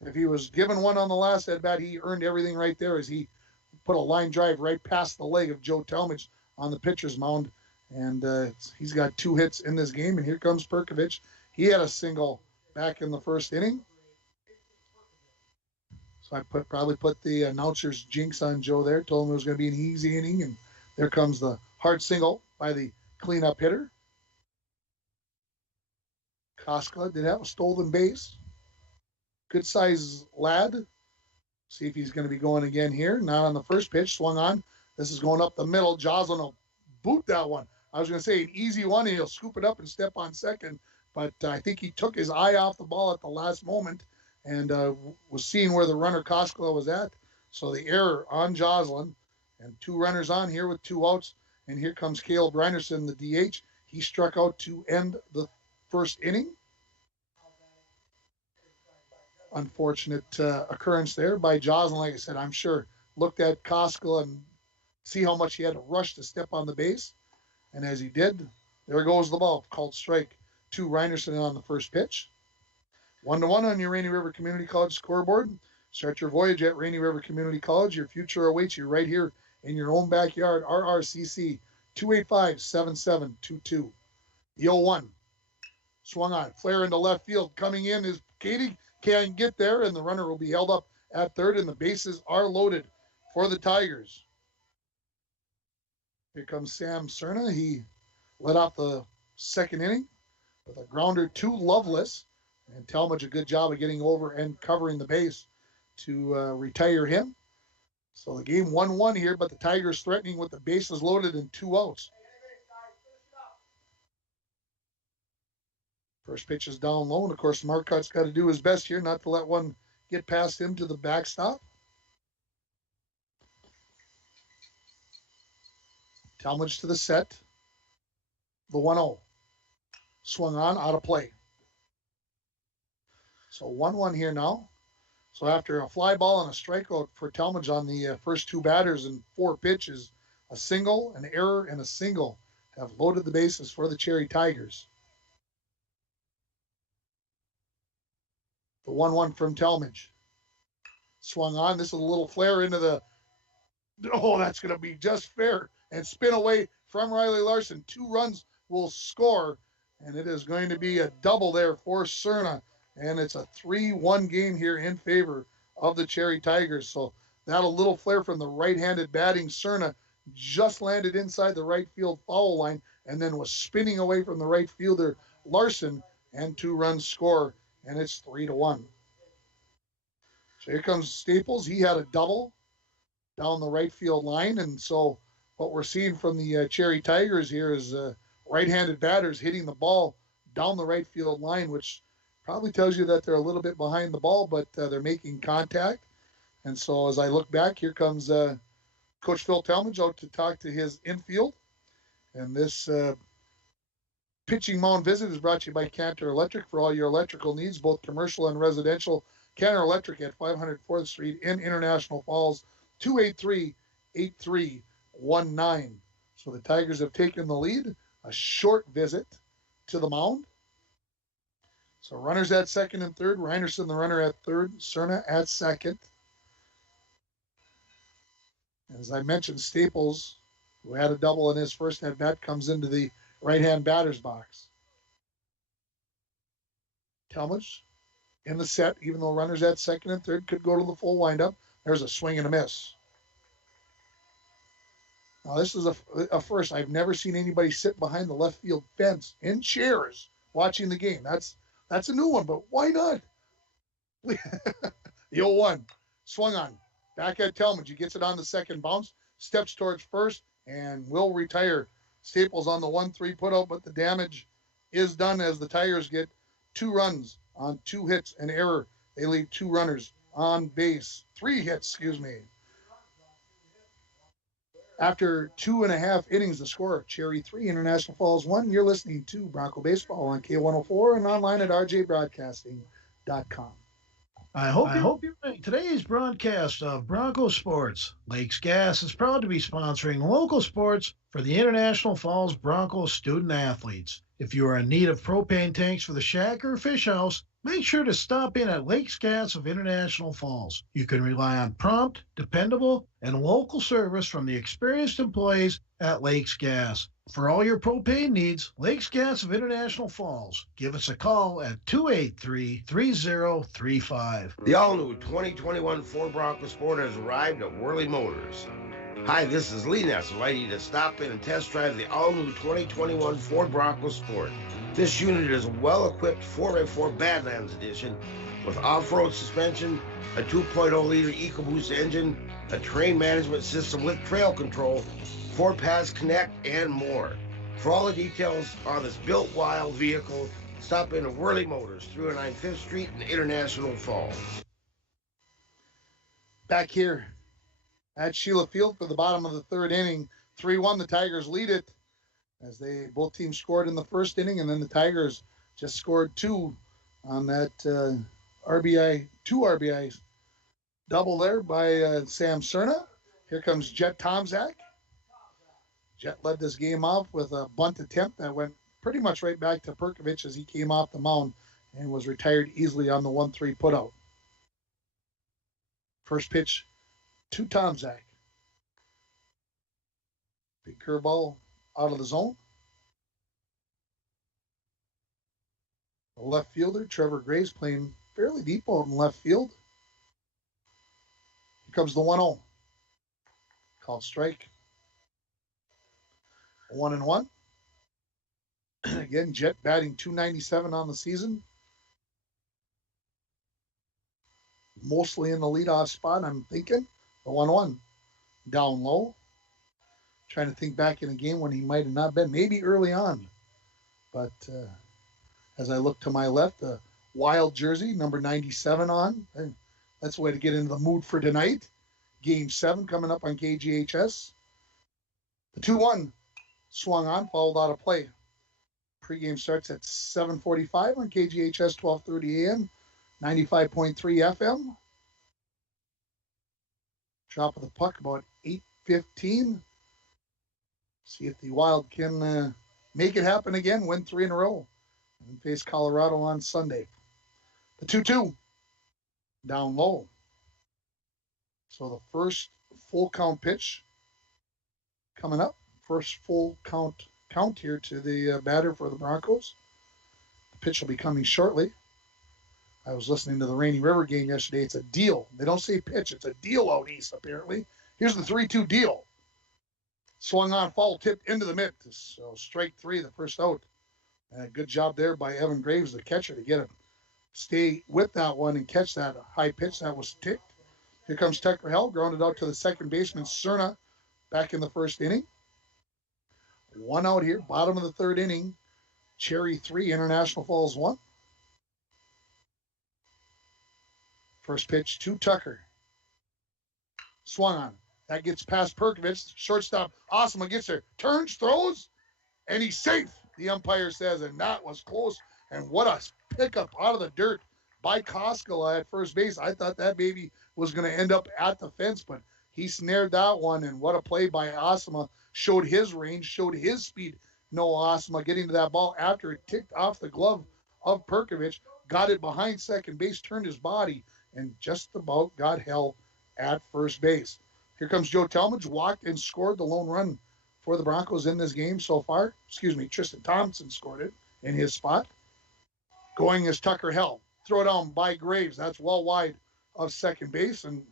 if he was given one on the last at bat, he earned everything right there as he put a line drive right past the leg of Joe Talmadge on the pitcher's mound. And he's got 2 hits in this game. And here comes Purkovich. He had a single back in the first inning. So I probably put the announcer's jinx on Joe there. Told him it was going to be an easy inning. And there comes the hard single by the cleanup hitter. Koskela did have a stolen base. Good size lad. See if he's going to be going again here. Not on the first pitch. Swung on. This is going up the middle. Joslin will boot that one. I was going to say an easy one, and he'll scoop it up and step on second. But I think he took his eye off the ball at the last moment and was seeing where the runner Koskela was at. So the error on Joslin, and 2 runners on here with 2 outs. And here comes Caleb Reinerson, the DH. He struck out to end the first inning. Unfortunate occurrence there by Joslin. Like I said, I'm sure looked at Koskela and see how much he had to rush to step on the base. And as he did, there goes the ball. Called strike to Reinerson on the first pitch. 1-1 on your Rainy River Community College scoreboard. Start your voyage at Rainy River Community College. Your future awaits you right here in your own backyard. RRCC 285-7722. The 0-1. Swung on. Flare into left field. Coming in is Katie. Can't get there, and the runner will be held up at third, and the bases are loaded for the Tigers. Here comes Sam Cerna. He led off the second inning with a grounder to Loveless, and Talmadge a good job of getting over and covering the base to retire him. So the game 1-1 here, but the Tigers threatening with the bases loaded and 2 outs. First pitch is down low, and of course Marcotte's got to do his best here not to let one get past him to the backstop. Talmadge to the set. The 1-0. Swung on, out of play. So 1-1 here now. So after a fly ball and a strikeout for Talmadge on the first 2 batters and 4 pitches, a single, an error, and a single have loaded the bases for the Cherry Tigers. The 1-1 from Talmadge. Swung on. This is a little flare into the... Oh, that's going to be just fair. And spin away from Riley Larson. 2 runs will score. And it is going to be a double there for Cerna. And it's a 3-1 game here in favor of the Cherry Tigers. So that a little flare from the right-handed batting Cerna just landed inside the right field foul line and then was spinning away from the right fielder Larson, and 2 runs score. And it's 3-1. So here comes Staples. He had a double down the right field line. And so what we're seeing from the Cherry Tigers here is right-handed batters hitting the ball down the right field line, which probably tells you that they're a little bit behind the ball, but they're making contact. And so as I look back, here comes Coach Phil Talmadge out to talk to his infield. And this pitching mound visit is brought to you by Cantor Electric for all your electrical needs, both commercial and residential. Cantor Electric at 500 4th Street in International Falls, 283-8319. So the Tigers have taken the lead. A short visit to the mound. So runners at second and third. Reinerson, the runner, at third. Cerna at second. As I mentioned, Staples, who had a double in his first at-bat, comes into the right-hand batter's box. Talmadge in the set, even though runners at second and third, could go to the full windup. There's a swing and a miss. Now, this is a first. I've never seen anybody sit behind the left field fence in chairs watching the game. That's a new one, but why not? The 0-1. Swung on. Back at Talmadge. He gets it on the second bounce. Steps towards first and will retire. Staples on the 1-3 putout, but the damage is done as the Tigers get 2 runs on 2 hits and error. They leave 2 runners on base. 3 hits, excuse me. After 2.5 innings, the score, Cherry 3, International Falls 1. You're listening to Bronco Baseball on K104 and online at rjbroadcasting.com. I hope you're right. Today's broadcast of Bronco Sports. Lakes Gas is proud to be sponsoring local sports for the International Falls Bronco student athletes. If you are in need of propane tanks for the shack or fish house, make sure to stop in at Lakes Gas of International Falls. You can rely on prompt, dependable, and local service from the experienced employees at Lakes Gas. For all your propane needs, Lakes Gas of International Falls. Give us a call at 283-3035. The all-new 2021 Ford Bronco Sport has arrived at Worley Motors. Hi, this is Lee Ness, inviting you to stop in and test drive the all-new 2021 Ford Bronco Sport. This unit is a well-equipped 4x4 Badlands edition with off-road suspension, a 2.0-liter EcoBoost engine, a train management system with trail control, 4-Pass Connect, and more. For all the details on this built wild vehicle, stop in at Whirly Motors, 309 5th Street in International Falls. Back here at Sheila Field for the bottom of the third inning, 3-1, the Tigers lead it as both teams scored in the first inning, and then the Tigers just scored 2 on that two RBIs double there by Sam Cerna. Here comes Jet Tomczak. Jet led this game off with a bunt attempt that went pretty much right back to Purkovich as he came off the mound and was retired easily on the 1-3 putout. First pitch to Tomczak. Big curveball out of the zone. The left fielder, Trevor Graves, playing fairly deep out in left field. Here comes the 1-0. Called strike. 1-1. Again, Jet batting .297 on the season. Mostly in the leadoff spot, I'm thinking. The 1-1. Down low. Trying to think back in a game when he might have not been. Maybe early on. But as I look to my left, the Wild jersey, number 97 on. And that's a way to get into the mood for tonight. Game 7 coming up on KGHS. The 2-1 swung on, fouled out of play. Pre-game starts at 7:45 on KGHS, 12:30 a.m., 95.3 FM. Drop of the puck about 8:15. See if the Wild can make it happen again, win 3 in a row, and face Colorado on Sunday. The 2-2, down low. So the first full count pitch coming up. First full count here to the batter for the Broncos. The pitch will be coming shortly. I was listening to the Rainy River game yesterday. It's a deal. They don't say pitch. It's a deal out east, apparently. Here's the 3-2 deal. Swung on, foul, tipped into the mitt. So strike 3, the first out. And a good job there by Evan Graves, the catcher, to get him. Stay with that one and catch that high pitch that was ticked. Here comes Tucker Hell, grounded out to the second baseman, Cerna, back in the first inning. 1 out here, bottom of the third inning. Cherry 3, International Falls 1. First pitch to Tucker. Swung on. That gets past Purkovich. Shortstop, Osama gets there. Turns, throws, and he's safe, the umpire says, and that was close. And what a pickup out of the dirt by Koskela at first base. I thought that baby was going to end up at the fence, but he snared that one, and what a play by Osama. Showed his range, showed his speed. Noah Osama getting to that ball after it ticked off the glove of Purkovich, got it behind second base, turned his body, and just about got Hell at first base. Here comes Joe Talmadge, walked and scored the lone run for the Broncos in this game so far. Tristan Thompson scored it in his spot. Going is Tucker Hell. Throw down by Graves. That's well wide of second base. And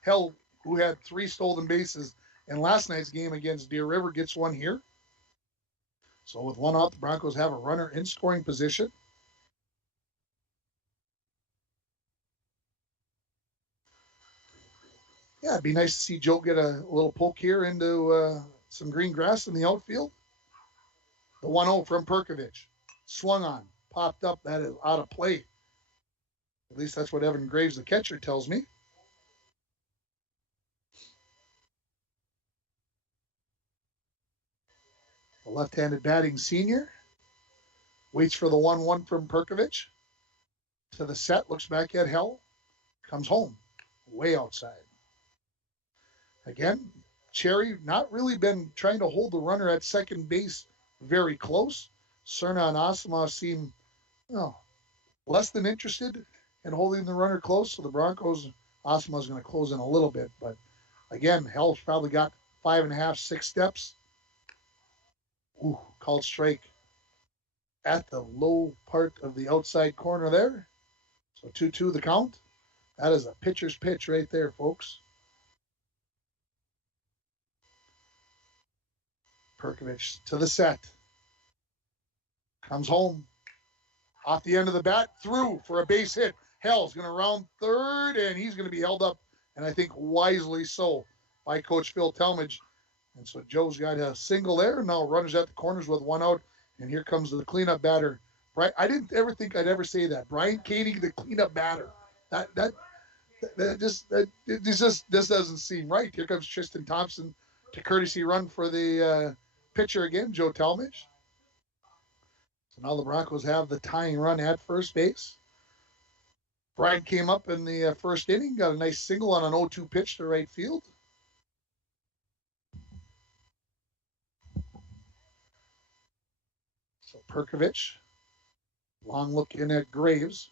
Hell, who had 3 stolen bases in last night's game against Deer River, gets one here. So with 1 out, the Broncos have a runner in scoring position. Yeah, it'd be nice to see Joe get a little poke here into some green grass in the outfield. The 1-0 from Purkovich. Swung on. Popped up. That is out of play. At least that's what Evan Graves, the catcher, tells me. The left-handed batting senior waits for the 1-1 from Purkovich. To the set, looks back at Hell. Comes home. Way outside. Again, Cherry not really been trying to hold the runner at second base very close. Cerna and Osama seem less than interested in holding the runner close. So the Broncos, Osama's going to close in a little bit. But again, Hell's probably got 5.5, 6 steps. Ooh, called strike at the low part of the outside corner there. So 2-2 the count. That is a pitcher's pitch right there, folks. Purkovich to the set. Comes home. Off the end of the bat, through for a base hit. Hell's going to round third, and he's going to be held up, and I think wisely so, by Coach Phil Talmadge. And so Joe's got a single there. Now runners at the corners with one out, and here comes the cleanup batter. Right? I didn't ever think I'd ever say that. Brian Katie, the cleanup batter. This doesn't seem right. Here comes Tristan Thompson to courtesy run for the pitcher again, Joe Talmadge. So now the Broncos have the tying run at first base. Brian came up in the first inning, got a nice single on an 0-2 pitch to right field. So Purkovich, long look in at Graves.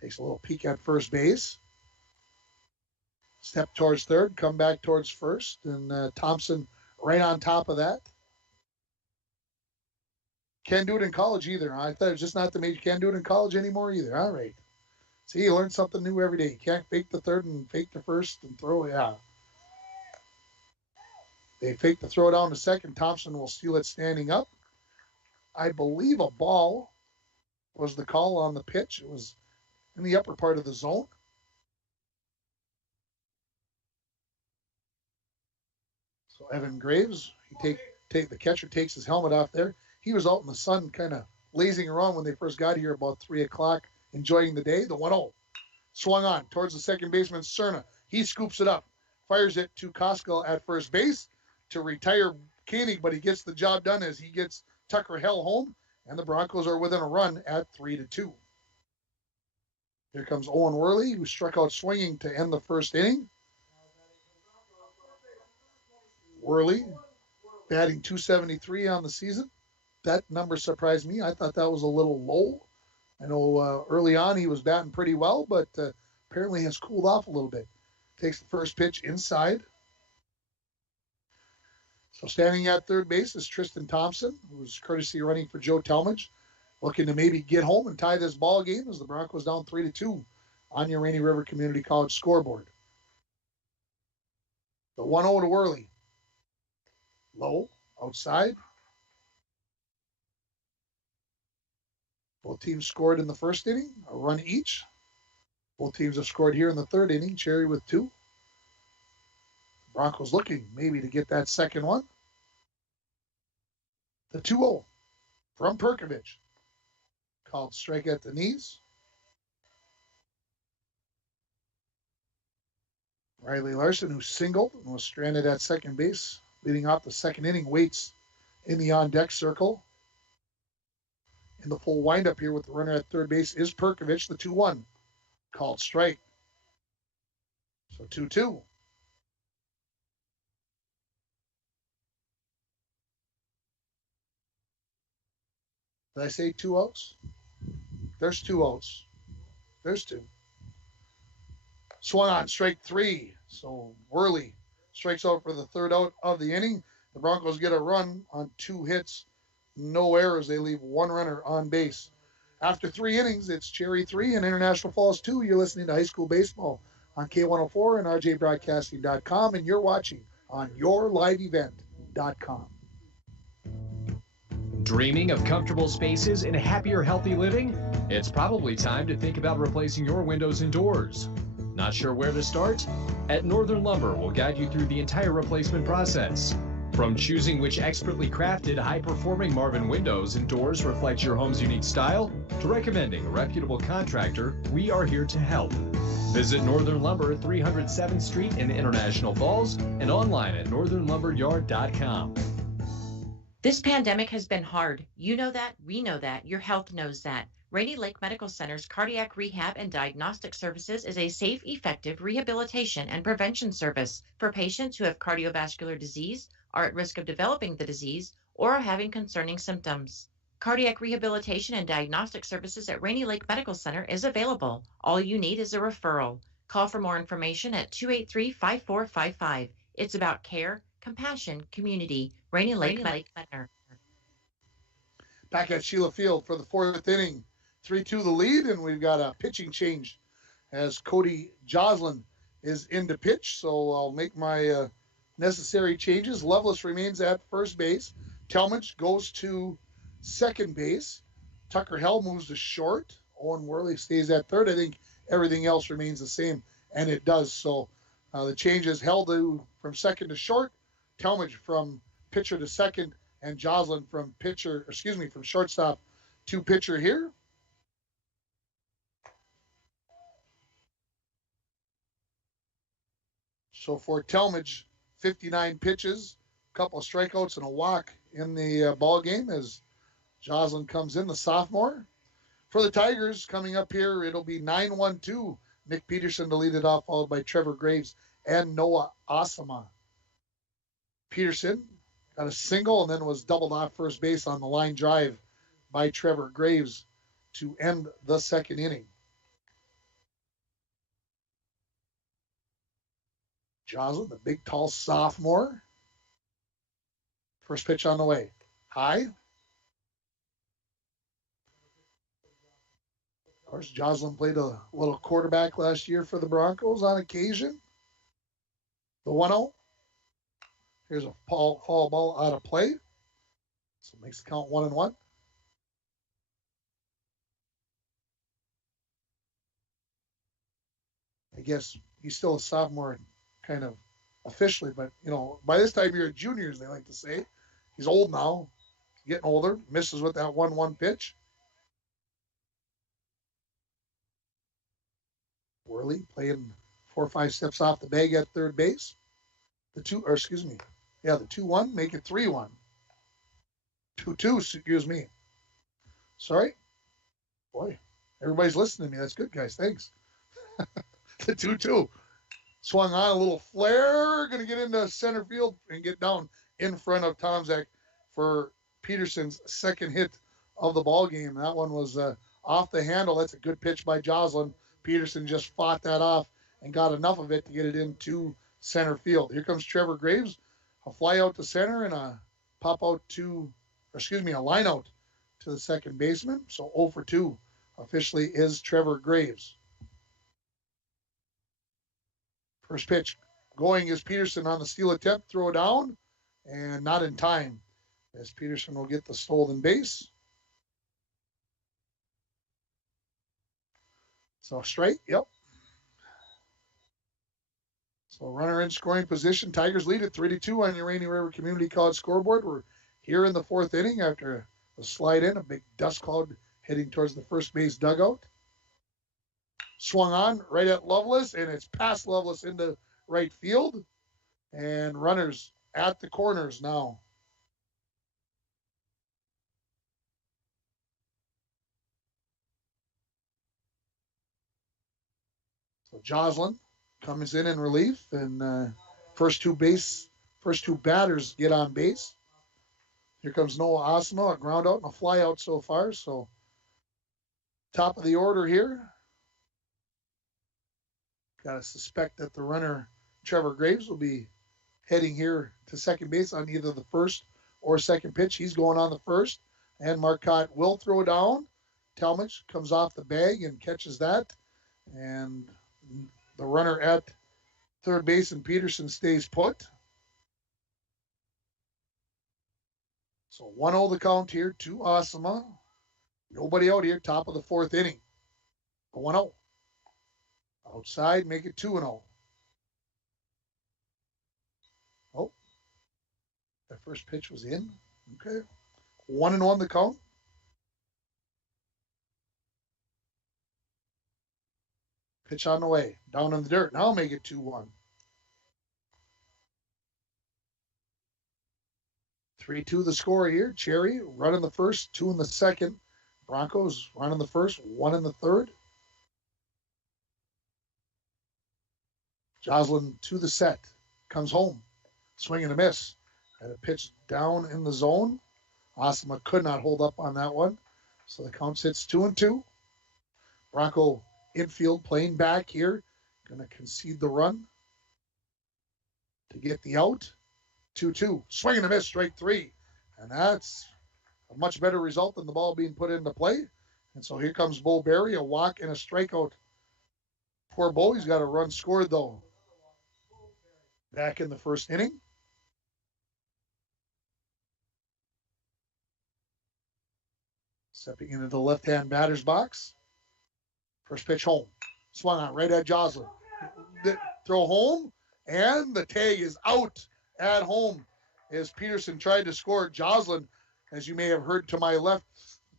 Takes a little peek at first base. Step towards third, come back towards first, and Thompson right on top of that. Can't do it in college either. I thought it was just not the major. Can't do it in college anymore either. All right. See, you learn something new every day. You can't fake the third and fake the first and throw it out. They fake the throw down to second. Thompson will steal it standing up. I believe a ball was the call on the pitch. It was in the upper part of the zone. So Evan Graves, the catcher takes his helmet off there. He was out in the sun kind of lazing around when they first got here about 3 o'clock, enjoying the day. The 1-0 swung on towards the second baseman, Cerna. He scoops it up, fires it to Koskela at first base to retire Koenig, but he gets the job done as he gets Tucker Hell home, and the Broncos are within a run at 3-2. Here comes Owen Worley, who struck out swinging to end the first inning. Worley batting .273 on the season. That number surprised me. I thought that was a little low. I know early on he was batting pretty well, but apparently has cooled off a little bit. Takes the first pitch inside. So standing at third base is Tristan Thompson, who's courtesy running for Joe Talmadge, looking to maybe get home and tie this ball game as the Broncos down 3-2 on your Rainy River Community College scoreboard. The 1-0 to Worley. Low, outside. Both teams scored in the first inning, a run each. Both teams have scored here in the third inning, Cherry with 2. Broncos looking maybe to get that second one. The 2-0 from Purkovich. Called strike at the knees. Riley Larson, who singled and was stranded at second base, leading off the second inning, waits in the on-deck circle. In the full windup here with the runner at third base is Purkovich, the 2-1. Called strike. So 2-2. Did I say 2 outs? There's 2 outs. There's 2. Swung on, strike 3. So Worley strikes out for the third out of the inning. The Broncos get a run on 2 hits, no errors. They leave 1 runner on base. After 3 innings, it's Cherry 3 and International Falls 2. You're listening to High School Baseball on K104 and RJBroadcasting.com, and you're watching on YourLiveEvent.com. Dreaming of comfortable spaces and happier, healthy living? It's probably time to think about replacing your windows and doors. Not sure where to start? At Northern Lumber, we'll guide you through the entire replacement process. From choosing which expertly crafted, high-performing Marvin windows and doors reflect your home's unique style, to recommending a reputable contractor, we are here to help. Visit Northern Lumber, 307th Street in International Falls, and online at northernlumberyard.com. This pandemic has been hard. You know that, we know that, your health knows that. Rainy Lake Medical Center's Cardiac Rehab and Diagnostic Services is a safe, effective rehabilitation and prevention service for patients who have cardiovascular disease, are at risk of developing the disease, or are having concerning symptoms. Cardiac Rehabilitation and Diagnostic Services at Rainy Lake Medical Center is available. All you need is a referral. Call for more information at 283-5455. It's about care, compassion, community. Rainy Lake Medical Center. Back at Sheila Field for the 4th inning. 3-2 the lead, and we've got a pitching change as Cody Joslin is in to pitch. So I'll make my necessary changes. Loveless remains at first base. Talmadge goes to second base. Tucker Hell moves to short. Owen Worley stays at third. I think everything else remains the same, and it does. So the changes: Hell from second to short, Talmadge from pitcher to second, and Joslin from from shortstop to pitcher here. So for Talmadge, 59 pitches, a couple of strikeouts and a walk in the ball game as Joslin comes in, the sophomore. For the Tigers, coming up here, it'll be 9-1-2. Nick Peterson to lead it off, followed by Trevor Graves and Noah Asama. Peterson got a single and then was doubled off first base on the line drive by Trevor Graves to end the second inning. Joslin, the big, tall sophomore. First pitch on the way. High. Of course, Joslin played a little quarterback last year for the Broncos on occasion. The 1-0. Here's a foul ball out of play. So it makes the count 1-1. I guess he's still a sophomore, kind of officially, but by this time you're a junior, as they like to say. He's old now, getting older. Misses with that 1-1 pitch. Worley playing 4 or 5 steps off the bag at third base. The 2-1, make it 3-1. 2-2, excuse me. Sorry. Boy, everybody's listening to me. That's good, guys. Thanks. The 2-2. Swung on, a little flare. Going to get into center field and get down in front of Tomczak for Peterson's second hit of the ball game. That one was off the handle. That's a good pitch by Joslin. Peterson just fought that off and got enough of it to get it into center field. Here comes Trevor Graves. A fly out to center and a line out to the second baseman. So 0 for 2 officially is Trevor Graves. First pitch going is Peterson on the steal attempt, throw down, and not in time as Peterson will get the stolen base. So straight, yep. So runner in scoring position. Tigers lead at 3-2 on your Rainy River Community College scoreboard. We're here in the fourth inning after a slide in, a big dust cloud heading towards the first base dugout. Swung on right at Lovelace, and it's past Lovelace into right field. And runners at the corners now. So Joslin comes in relief, and first two batters get on base. Here comes Noah Asama, a ground out and a fly out so far. So top of the order here. Got to suspect that the runner, Trevor Graves, will be heading here to second base on either the first or second pitch. He's going on the first, and Marcotte will throw down. Talmadge comes off the bag and catches that. And the runner at third base and Peterson stays put. So 1-0 the count here to Asama. Nobody out here, top of the fourth inning. 1-0. Outside, make it 2-0. Oh, that first pitch was in. Okay. 1-1 the count. Pitch on the way. Down in the dirt. Now make it 2-1. 3-2 the score here. Cherry running the first, 2 in the second. Broncos running the first, 1 in the third. Joslin to the set. Comes home. Swing and a miss. Had a pitch down in the zone. Asama could not hold up on that one. So the count sits 2-2. Bronco infield playing back here. Going to concede the run to get the out. 2-2. Swing and a miss, strike 3. And that's a much better result than the ball being put into play. And so here comes Bo Berry, a walk and a strikeout. Poor Bo, he's got a run scored though. Back in the first inning. Stepping into the left-hand batter's box. First pitch home. Swung on right at Joslin. Throw home, and the tag is out at home as Peterson tried to score. Joslin, as you may have heard to my left,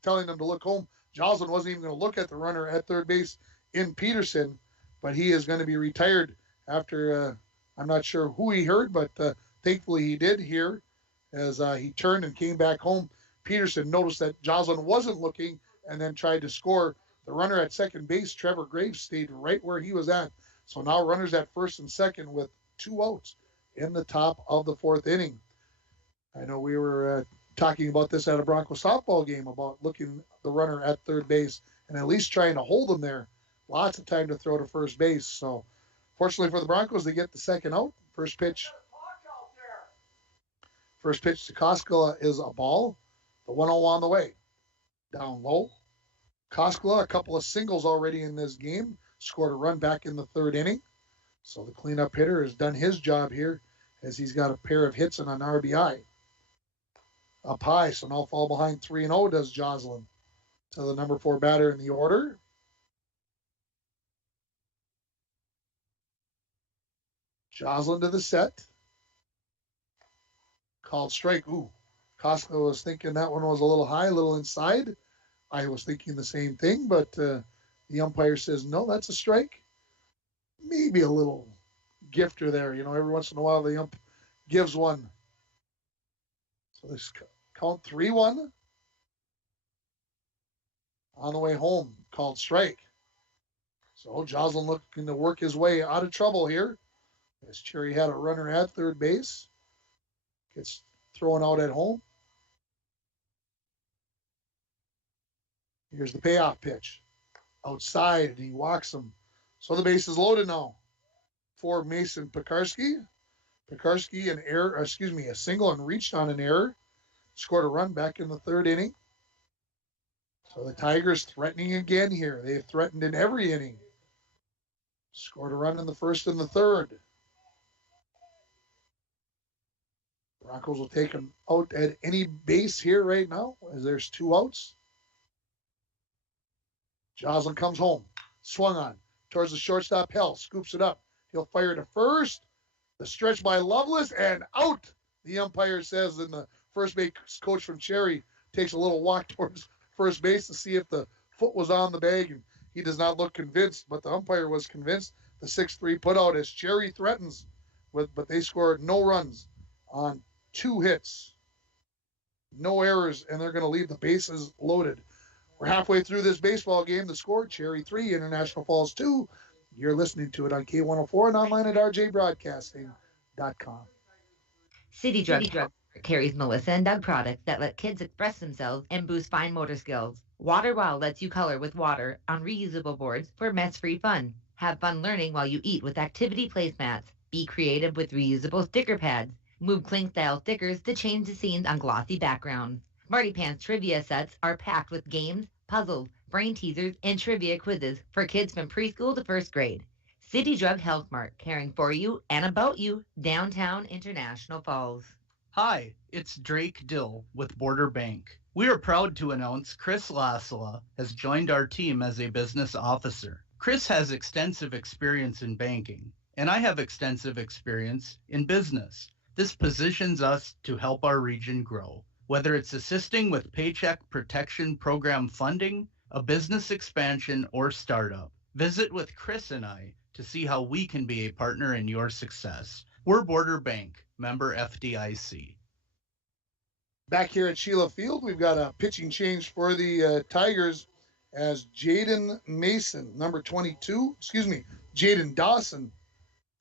telling him to look home. Joslin wasn't even going to look at the runner at third base in Peterson, but he is going to be retired after, I'm not sure who he heard, but thankfully he did hear as he turned and came back home. Peterson noticed that Joslin wasn't looking and then tried to score. The runner at second base, Trevor Graves, stayed right where he was at. So now runners at first and second with 2 outs in the top of the 4th inning. I know we were talking about this at a Broncos softball game about looking the runner at third base and at least trying to hold him there. Lots of time to throw to first base. So fortunately for the Broncos, they get the second out. First pitch to Koskela is a ball. The 1-0 on the way. Down low. Koskela, a couple of singles already in this game, scored a run back in the 3rd inning. So the cleanup hitter has done his job here as he's got a pair of hits and an RBI. Up high, so now fall behind 3-0 does Joslin to the number 4 batter in the order. Joslin to the set. Called strike. Ooh, Koskela was thinking that one was a little high, a little inside. I was thinking the same thing, but the umpire says, no, that's a strike. Maybe a little gifter there. You know, every once in a while the ump gives one. So this count 3-1. On the way home, called strike. So Joslin looking to work his way out of trouble here. As Cherry had a runner at third base. Gets thrown out at home. Here's the payoff pitch. Outside, and he walks him. So the base is loaded now for Mason Pekarski. Pekarski, a single and reached on an error. Scored a run back in the 3rd inning. So the Tigers threatening again here. They've threatened in every inning. Scored a run in the 1st and the 3rd. Broncos will take him out at any base here right now as there's 2 outs. Joslin comes home. Swung on. Towards the shortstop. Hell scoops it up. He'll fire to first. The stretch by Loveless and out. The umpire says, and the first base coach from Cherry takes a little walk towards first base to see if the foot was on the bag. And he does not look convinced, but the umpire was convinced. The 6-3 put out as Cherry threatens, but they scored no runs on 2 hits. No errors, and they're going to leave the bases loaded. We're halfway through this baseball game. The score, Cherry 3, International Falls 2. You're listening to it on K104 and online at rjbroadcasting.com. City Drug carries Melissa and Doug products that let kids express themselves and boost fine motor skills. Water Wow lets you color with water on reusable boards for mess-free fun. Have fun learning while you eat with activity placemats. Be creative with reusable sticker pads. Move cling-style stickers to change the scenes on glossy backgrounds. Marty Pants trivia sets are packed with games, puzzles, brain teasers, and trivia quizzes for kids from preschool to 1st grade. City Drug Health Mart, caring for you and about you, downtown International Falls. Hi, it's Drake Dill with Border Bank. We are proud to announce Chris Lasala has joined our team as a business officer. Chris has extensive experience in banking, and I have extensive experience in business. This positions us to help our region grow. Whether it's assisting with Paycheck Protection Program funding, a business expansion, or startup, visit with Chris and I to see how we can be a partner in your success. We're Border Bank, member FDIC. Back here at Sheila Field, we've got a pitching change for the Tigers as Jaden Mason, number 22, Jaden Dawson.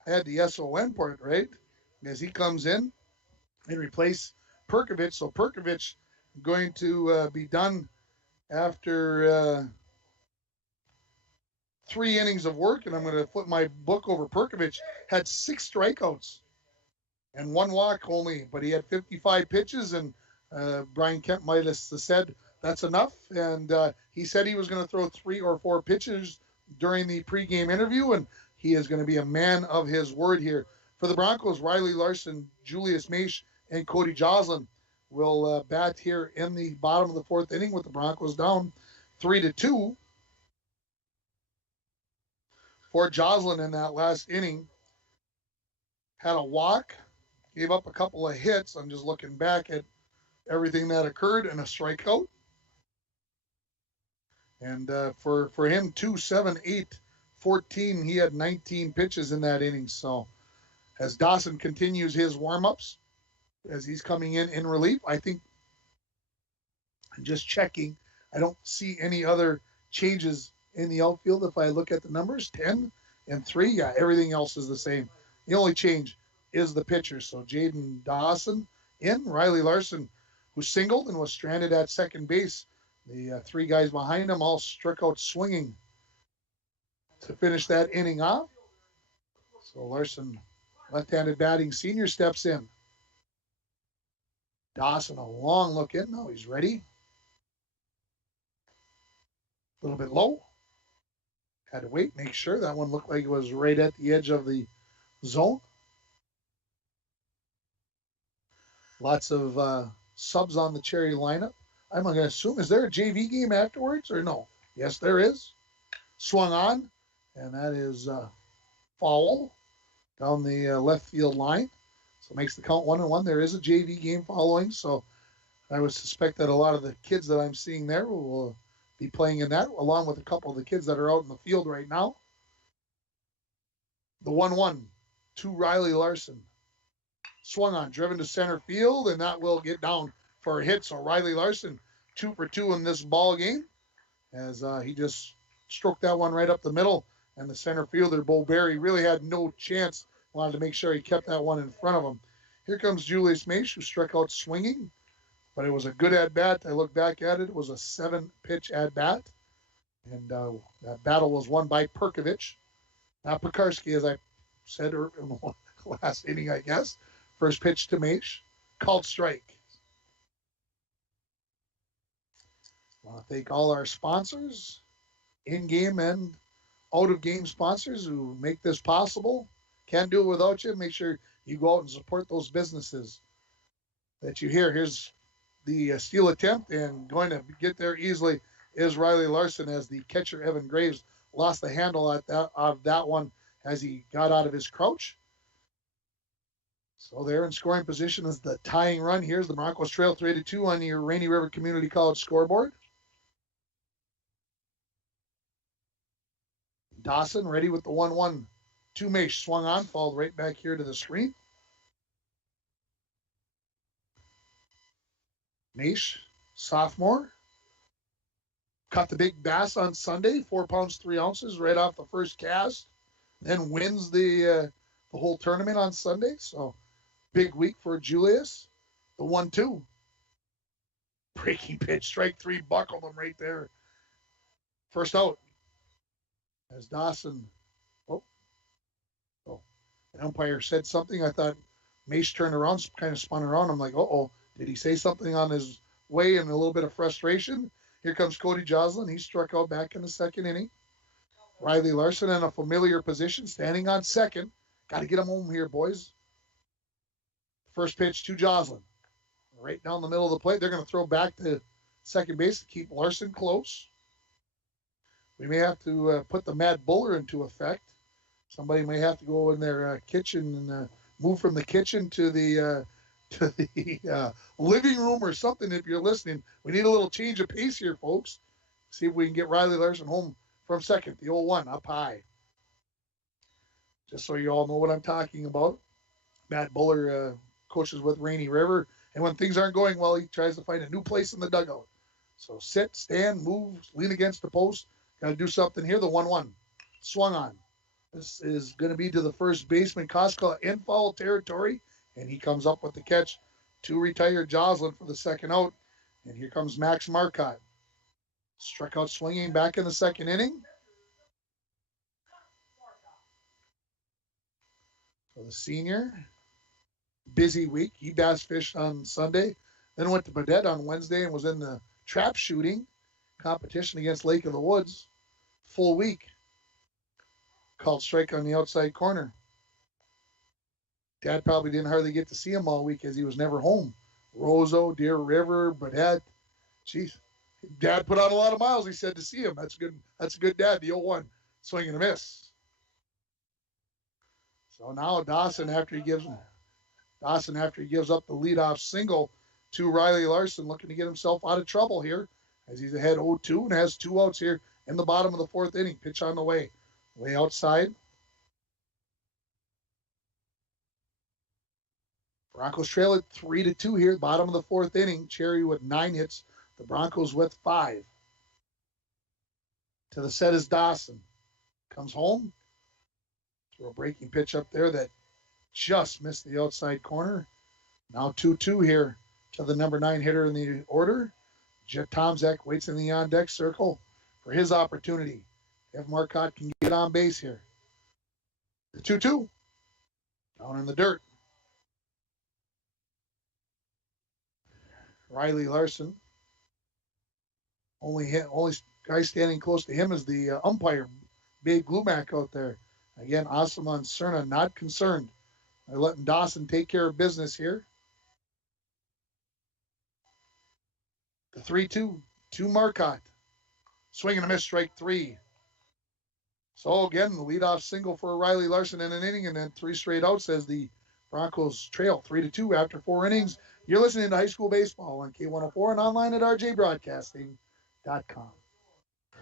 I had the SON part, right? As he comes in and replace Purkovich. So Purkovich going to be done after 3 innings of work, and I'm going to flip my book over. Purkovich had 6 strikeouts and 1 walk only, but he had 55 pitches, and Brian Kemp might have said that's enough, and he said he was going to throw 3 or 4 pitches during the pregame interview, and he is going to be a man of his word here. For the Broncos, Riley Larson, Julius Maish, and Cody Joslin will bat here in the bottom of the fourth inning with the Broncos down 3-2. For Joslin in that last inning, had a walk, gave up a couple of hits. I'm just looking back at everything that occurred, and a strikeout. And for him, 2, 7, 8, 14, he had 19 pitches in that inning. So as Dawson continues his warm-ups, as he's coming in relief, I think, I'm just checking, I don't see any other changes in the outfield. If I look at the numbers, 10 and 3, yeah, everything else is the same. The only change is the pitcher. So Jaden Dawson in, Riley Larson, who singled and was stranded at second base. The three guys behind him all struck out swinging to finish that inning off. So Larson, left-handed batting senior, steps in. Dawson, a long look in. Now he's ready. A little bit low. Had to wait, make sure. That one looked like it was right at the edge of the zone. Lots of subs on the Cherry lineup. I'm going to assume, is there a JV game afterwards or no? Yes, there is. Swung on, and that is foul down the left field line. So it makes the count 1-1. There is a JV game following, so I would suspect that a lot of the kids that I'm seeing there will be playing in that, along with a couple of the kids that are out in the field right now. The 1-1 to Riley Larson. Swung on, driven to center field, and that will get down for a hit. So Riley Larson, 2 for 2 in this ball game, as he just stroked that one right up the middle. And the center fielder, Bo Berry, really had no chance. Wanted to make sure he kept that one in front of him. Here comes Julius Maish, who struck out swinging, but it was a good at-bat. I look back at it. It was a 7-pitch at-bat, and that battle was won by Purkovich. Not Pekarski, as I said in the last inning, I guess. First pitch to Maish, called strike. I want to thank all our sponsors, in-game and out-of-game sponsors who make this possible. Can't do it without you. Make sure you go out and support those businesses that you hear. Here's the steal attempt, and going to get there easily is Riley Larson, as the catcher, Evan Graves, lost the handle of that one as he got out of his crouch. So they're in scoring position as the tying run. Here's the Broncos trail 3-2 on your Rainy River Community College scoreboard. Dawson ready with the 1-1. To Maish, swung on, fouled right back here to the screen. Maish, sophomore, caught the big bass on Sunday, 4 pounds 3 ounces, right off the first cast. Then wins the whole tournament on Sunday. So big week for Julius. The 1-2, breaking pitch, strike 3, buckled him right there. First out. As Dawson, the umpire said something. I thought Maish turned around, kind of spun around. I'm like, uh-oh, did he say something on his way in a little bit of frustration? Here comes Cody Joslin. He struck out back in the second inning. Riley Larson in a familiar position, standing on second. Got to get him home here, boys. First pitch to Joslin. Right down the middle of the plate. They're going to throw back to second base to keep Larson close. We may have to put the Mad Buller into effect. Somebody may have to go in their kitchen and move from the kitchen to the living room or something. If you're listening, we need a little change of pace here, folks. See if we can get Riley Larson home from second. The 0-1 up high. Just so you all know what I'm talking about. Matt Buller coaches with Rainy River, and when things aren't going well, he tries to find a new place in the dugout. So sit, stand, move, lean against the post. Got to do something here. The 1-1 swung on. This is going to be to the first baseman, Koskela, in foul territory, and he comes up with the catch to retire Joslin for the second out. And here comes Max Marcotte. Struck out swinging back in the second inning. For the senior, busy week. He bass fished on Sunday, then went to Baudette on Wednesday and was in the trap shooting competition against Lake of the Woods. Full week. Called strike on the outside corner. Dad probably didn't hardly get to see him all week as he was never home Roseau, Deer River, Badet. Jeez, Dad put on a lot of miles, he said, to see him. That's good. That's a good dad. The 0-1, swing and a miss. So now Dawson, after he gives up the leadoff single to Riley Larson, looking to get himself out of trouble here as he's ahead 0-2 and has 2 outs here in the bottom of the 4th inning. Pitch on the way outside. Broncos trail at 3-2 here, bottom of the 4th inning. Cherry with 9 hits, the Broncos with 5. To the set is Dawson. Comes home. Throw a breaking pitch up there that just missed the outside corner. Now 2-2 here to the number 9 hitter in the order. Jet Tomzak waits in the on-deck circle for his opportunity. If Marcotte can get on base here. The 2-2. Down in the dirt. Riley Larson. Only guy standing close to him is the umpire, Babe Glumack out there. Again, Asama and Cerna not concerned. They're letting Dawson take care of business here. The 3-2 to Marcotte. Swing and a miss, strike 3. So again, the leadoff single for Riley Larson in an inning, and then 3 straight outs as the Broncos trail 3-2 after 4 innings. You're listening to High School Baseball on K104 and online at rjbroadcasting.com.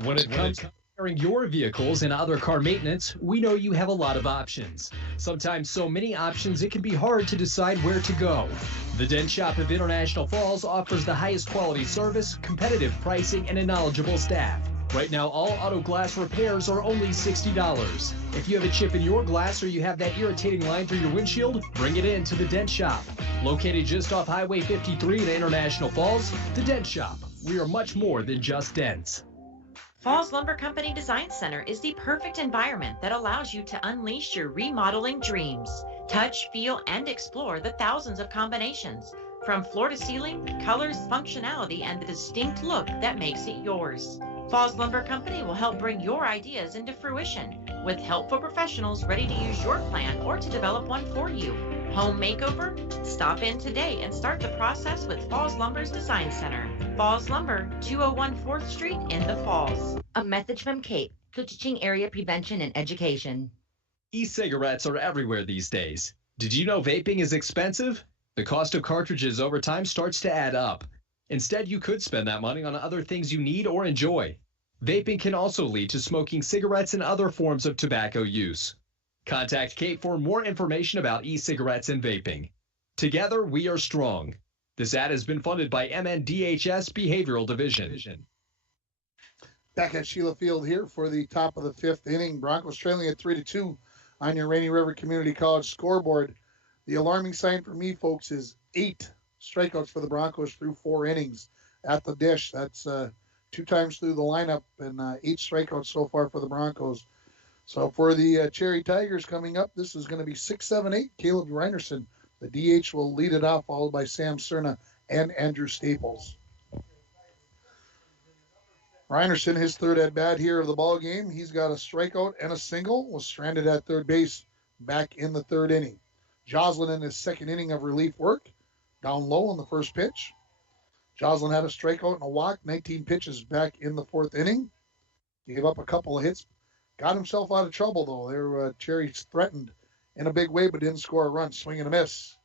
When it comes to repairing your vehicles and other car maintenance, we know you have a lot of options. Sometimes so many options it can be hard to decide where to go. The Dent Shop of International Falls offers the highest quality service, competitive pricing, and a knowledgeable staff. Right now, all auto glass repairs are only $60. If you have a chip in your glass or you have that irritating line through your windshield, bring it in to the Dent Shop. Located just off Highway 53 in International Falls, the Dent Shop. We are much more than just dents. Falls Lumber Company Design Center is the perfect environment that allows you to unleash your remodeling dreams. Touch, feel, and explore the thousands of combinations. From floor to ceiling, colors, functionality, and the distinct look that makes it yours. Falls Lumber Company will help bring your ideas into fruition with helpful professionals ready to use your plan or to develop one for you. Home makeover? Stop in today and start the process with Falls Lumber's Design Center. Falls Lumber, 201 4th Street in the Falls. A message from Kate, Kuchiching Area Prevention and Education. E-cigarettes are everywhere these days. Did you know vaping is expensive? The cost of cartridges over time starts to add up. Instead, you could spend that money on other things you need or enjoy. Vaping can also lead to smoking cigarettes and other forms of tobacco use. Contact Kate for more information about e-cigarettes and vaping. Together, we are strong. This ad has been funded by MNDHS Behavioral Division. Back at Sheila Field here for the top of the 5th inning. Broncos trailing at 3-2 on your Rainy River Community College scoreboard. The alarming sign for me, folks, is 8 strikeouts for the Broncos through 4 innings at the dish. That's 2 times through the lineup and 8 strikeouts so far for the Broncos. So for the Cherry Tigers coming up, this is going to be 6-7-8. Caleb Reinerson, the DH, will lead it off, followed by Sam Cerna and Andrew Staples. Reinerson, his 3rd at-bat here of the ball game. He's got a strikeout and a single, was stranded at 3rd base back in the 3rd inning. Joslin in his 2nd inning of relief work, down low on the first pitch. Joslin had a strikeout and a walk, 19 pitches back in the 4th inning. He gave up a couple of hits, got himself out of trouble, though. There, Cherry threatened in a big way, but didn't score a run. Swing and a miss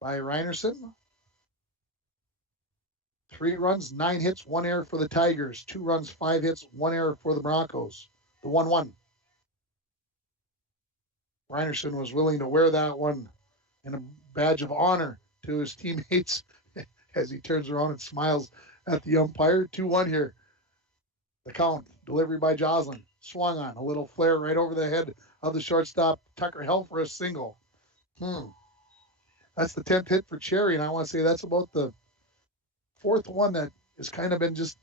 by Reinerson. 3 runs, 9 hits, 1 error for the Tigers. 2 runs, 5 hits, 1 error for the Broncos. The 1-1. Reinerson was willing to wear that one in a badge of honor to his teammates as he turns around and smiles at the umpire. 2-1 here. The count. Delivery by Joslin. Swung on. A little flare right over the head of the shortstop. Tucker held for a single. That's the 10th hit for Cherry, and I want to say that's about the 4th one that has kind of been just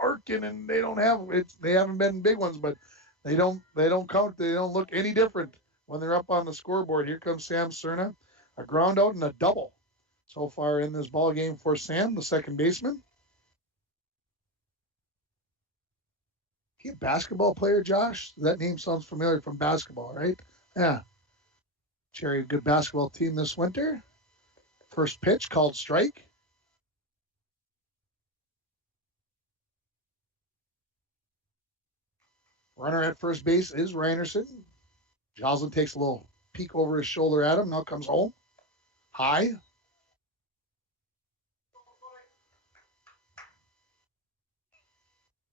arcing, and they haven't been big ones, but they don't count. They don't look any different when they're up on the scoreboard. Here comes Sam Cerna. A ground out and a double so far in this ball game for Sam, the 2nd baseman. He a basketball player, Josh? That name sounds familiar from basketball, right? Yeah. Cherry, a good basketball team this winter. First pitch called strike. Runner at first base is Reinerson. Joslin takes a little peek over his shoulder at him. Now comes home. High.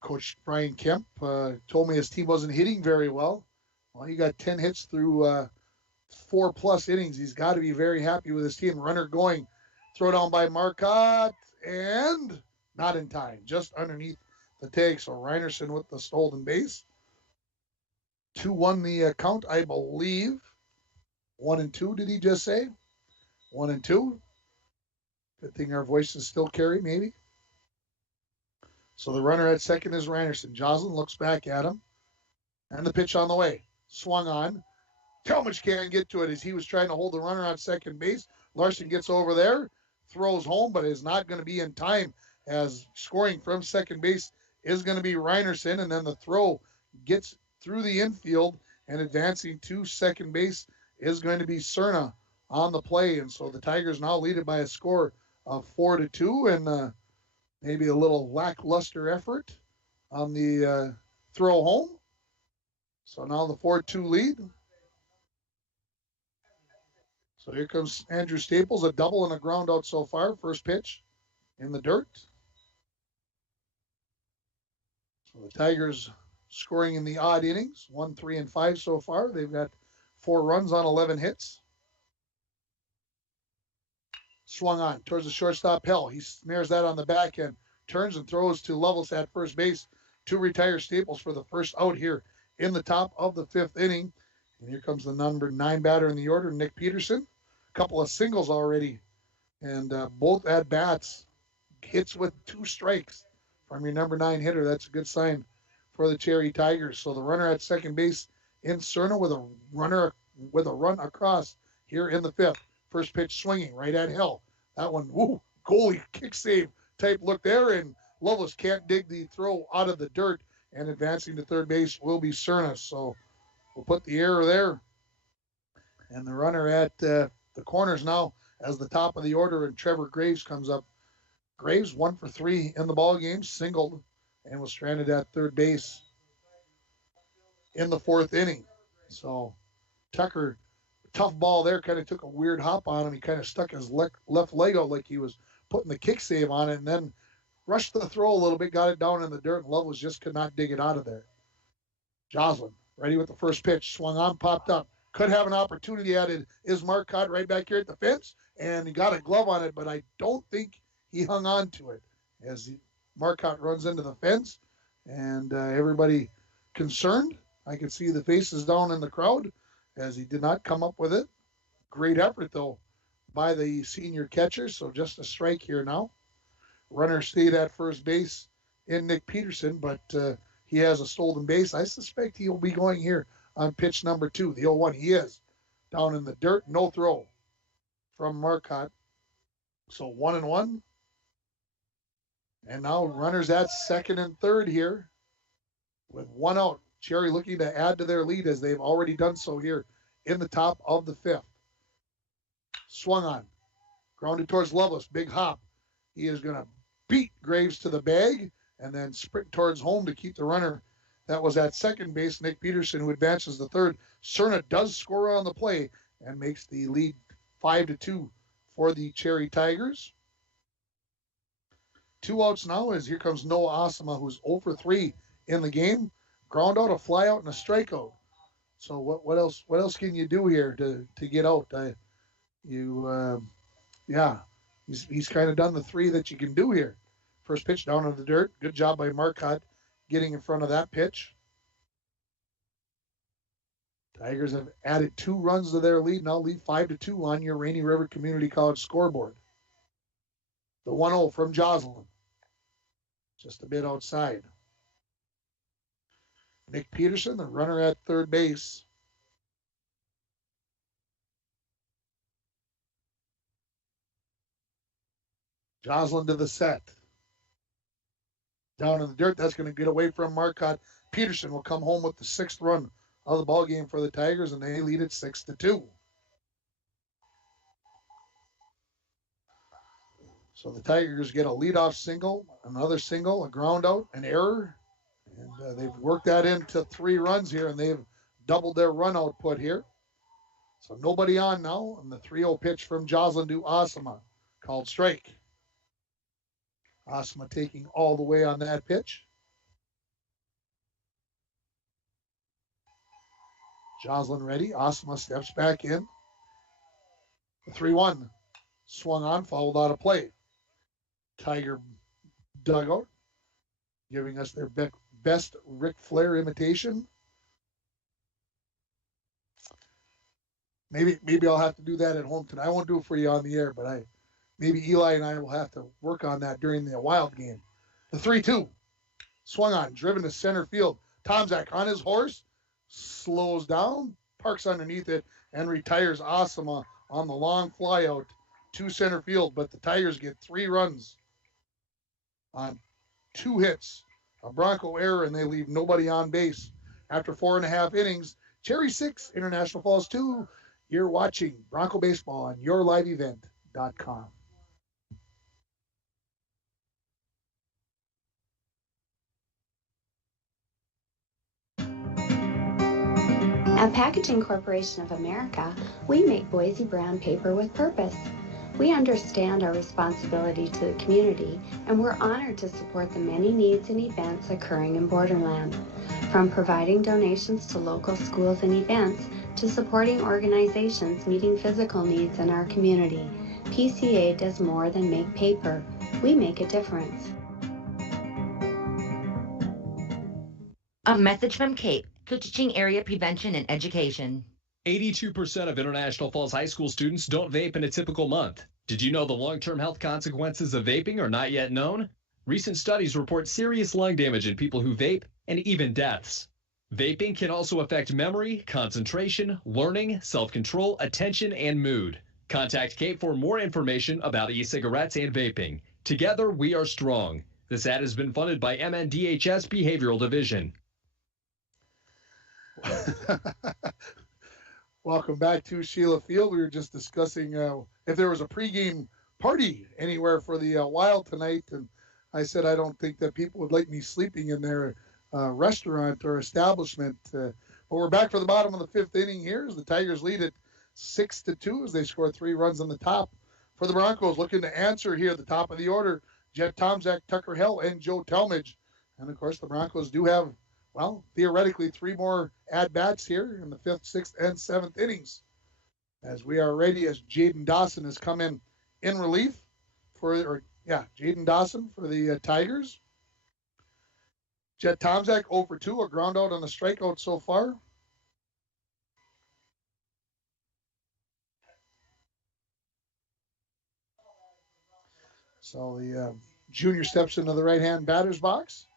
Coach Brian Kemp told me his team wasn't hitting very well. Well, he got 10 hits through 4+ innings. He's got to be very happy with his team. Runner going. Throw down by Marcotte. And not in time. Just underneath the tag. So Reinerson with the stolen base. 2-1 the count, I believe. 1-2, did he just say? 1-2. Good thing our voices still carry, maybe. So the runner at second is Reinerson. Joslin looks back at him. And the pitch on the way. Swung on. Talmadge can't get to it as he was trying to hold the runner on second base. Larson gets over there, throws home, but is not going to be in time as scoring from second base is going to be Reinerson. And then the throw gets through the infield and advancing to second base is going to be Cerna on the play. And so the Tigers now lead it by a score of 4-2 and maybe a little lackluster effort on the throw home. So now the 4-2 lead. So here comes Andrew Staples, a double and a ground out so far. First pitch in the dirt. So the Tigers scoring in the odd innings, 1, 3, and 5 so far. They've got 4 runs on 11 hits. Swung on towards the shortstop, Hell. He snares that on the back end, turns and throws to Lovelace at first base to retire Staples for the first out here in the top of the 5th inning. And here comes the number 9 batter in the order, Nick Peterson. A couple of singles already, and both at bats hits with 2 strikes from your number 9 hitter. That's a good sign for the Cherry Tigers. So the runner at second base in Cerna with a run across here in the 5th. First pitch swinging right at Hill. That one, woo, goalie kick save type look there, and Lovelace can't dig the throw out of the dirt, and advancing to third base will be Cerna. So we'll put the error there. And the runner at the corners now as the top of the order, and Trevor Graves comes up. Graves 1 for 3 in the ball game, singled, and was stranded at third base in the 4th inning. So Tucker, tough ball there, kind of took a weird hop on him. He kind of stuck his left leg out like he was putting the kick save on it, and then rushed the throw a little bit, got it down in the dirt, and Lovelace just could not dig it out of there. Joslin ready with the first pitch, swung on, popped up. Could have an opportunity at it. Is Marcotte right back here at the fence, and he got a glove on it, but I don't think he hung on to it as Marcotte runs into the fence, and everybody concerned. I could see the faces down in the crowd as he did not come up with it. Great effort, though, by the senior catcher, so just a strike here now. Runner stayed at first base in Nick Peterson, but he has a stolen base. I suspect he'll be going here on pitch number 2, the 0-1. He is down in the dirt, no throw from Marcotte. So 1-1. And now runners at second and third here with 1 out. Cherry looking to add to their lead as they've already done so here in the top of the 5th. Swung on. Grounded towards Lovelace. Big hop. He is going to beat Graves to the bag and then sprint towards home to keep the runner that was at second base, Nick Peterson, who advances the third. Cerna does score on the play and makes the lead 5-2 for the Cherry Tigers. 2 outs now as here comes Noah Asama, who's 0 for 3 in the game. Ground out, a fly out, and a strikeout. So what else can you do here to get out? He's kind of done the 3 that you can do here. First pitch down in the dirt. Good job by Marcotte getting in front of that pitch. Tigers have added 2 runs to their lead, now lead 5-2 on your Rainy River Community College scoreboard. The 1-0 from Joslin. Just a bit outside. Nick Peterson, the runner at third base. Joslin to the set. Down in the dirt, that's going to get away from Marcotte. Peterson will come home with the 6th run of the ball game for the Tigers, and they lead it 6-2. So the Tigers get a leadoff single, another single, a ground out, an error. And they've worked that into 3 runs here, and they've doubled their run output here. So nobody on now, and the 3-0 pitch from Joslin to Asama, called strike. Asama taking all the way on that pitch. Joslin ready. Asama steps back in. The 3-1 swung on, fouled out of play. Tiger dugout giving us their best Ric Flair imitation. Maybe I'll have to do that at home tonight. I won't do it for you on the air, but maybe Eli and I will have to work on that during the Wild game. The 3-2 swung on, driven to center field. Tomczak on his horse, slows down, parks underneath it, and retires Asama on the long fly out to center field. But the Tigers get 3 runs on 2 hits, a Bronco error, and they leave nobody on base. After 4.5 innings, Cherry 6, International Falls 2. You're watching Bronco Baseball on yourliveevent.com. At Packaging Corporation of America, we make Boise brown paper with purpose. We understand our responsibility to the community, and we're honored to support the many needs and events occurring in Borderland. From providing donations to local schools and events, to supporting organizations meeting physical needs in our community, PCA does more than make paper. We make a difference. A message from Kate, teaching area prevention and education. 82% of International Falls High School students don't vape in a typical month. Did you know the long-term health consequences of vaping are not yet known? Recent studies report serious lung damage in people who vape and even deaths. Vaping can also affect memory, concentration, learning, self-control, attention, and mood. Contact Kate for more information about e-cigarettes and vaping. Together, we are strong. This ad has been funded by MNDHS Behavioral Division. Welcome back to Sheila Field. We were just discussing if there was a pregame party anywhere for the Wild tonight, and I said I don't think that people would like me sleeping in their restaurant or establishment. But we're back for the bottom of the 5th inning here as the Tigers lead it 6-2 as they score 3 runs on the top. For the Broncos, looking to answer here at the top of the order, Jet Tomczak, Tucker Hill, and Joe Talmadge. And, of course, the Broncos do have, well, theoretically 3 more at-bats here in the 5th, 6th, and 7th innings. As we are ready, as Jaden Dawson has come in relief for, Jaden Dawson for the Tigers. Jet Tomczak 0 for 2, a ground out on a strikeout so far. So the junior steps into the right-hand batter's box.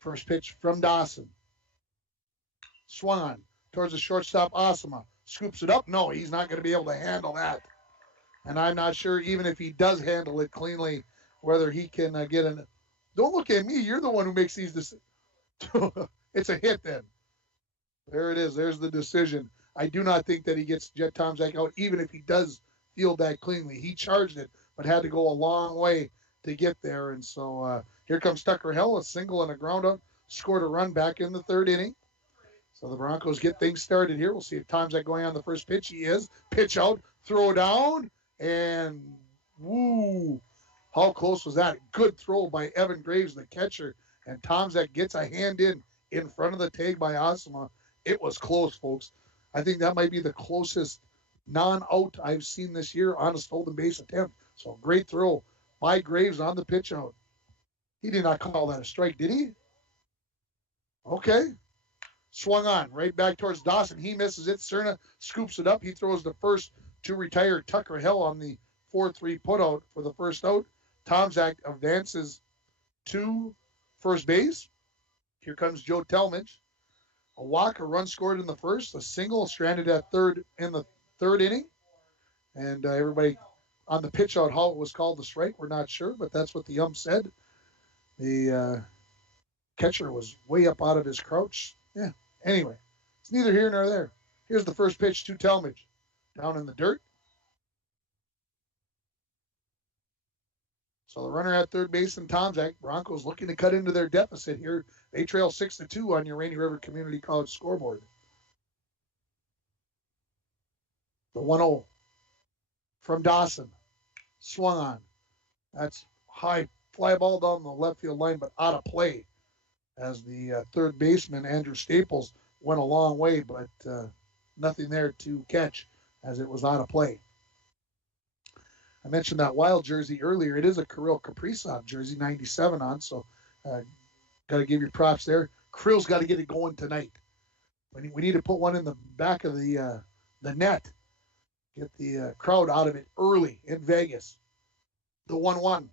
First pitch from Dawson. Swung on towards the shortstop, Asama. Scoops it up. No, he's not going to be able to handle that. And I'm not sure, even if he does handle it cleanly, whether he can get an... Don't look at me. You're the one who makes these decisions. It's a hit then. There it is. There's the decision. I do not think that he gets Jet Tomczak out, even if he does field that cleanly. He charged it, but had to go a long way to get there. And so here comes Tucker Hill, a single and a ground out. Scored a run back in the 3rd inning. So the Broncos get things started here. We'll see if Tomczak going on the first pitch. He is. Pitch out, throw down, and woo. How close was that? Good throw by Evan Graves, the catcher. And Tomczak gets a hand in front of the tag by Asama. It was close, folks. I think that might be the closest non-out I've seen this year on a stolen base attempt. So great throw by Graves on the pitch out. He did not call that a strike, did he? Okay. Swung on right back towards Dawson. He misses it. Cerna scoops it up. He throws the first to retire Tucker Hill on the 4-3 putout for the first out. Tomczak advances to first base. Here comes Joe Talmadge. A walk, a run scored in the first, a single stranded at third in the 3rd inning. And everybody on the pitch out how it was called the strike, we're not sure, but that's what the ump said. The catcher was way up out of his crouch. Yeah, anyway, it's neither here nor there. Here's the first pitch to Talmadge. Down in the dirt. So the runner at third base and Tomzak. Broncos looking to cut into their deficit here. They trail 6-2 on your Rainy River Community College scoreboard. The 1-0 from Dawson. Swung on. That's high fly ball down the left field line, but out of play as the third baseman, Andrew Staples, went a long way, but nothing there to catch as it was out of play. I mentioned that Wild jersey earlier. It is a Kirill Kaprizov jersey, 97 on, so got to give you props there. Kirill's got to get it going tonight. We need to put one in the back of the net. Get the crowd out of it early in Vegas. The 1-1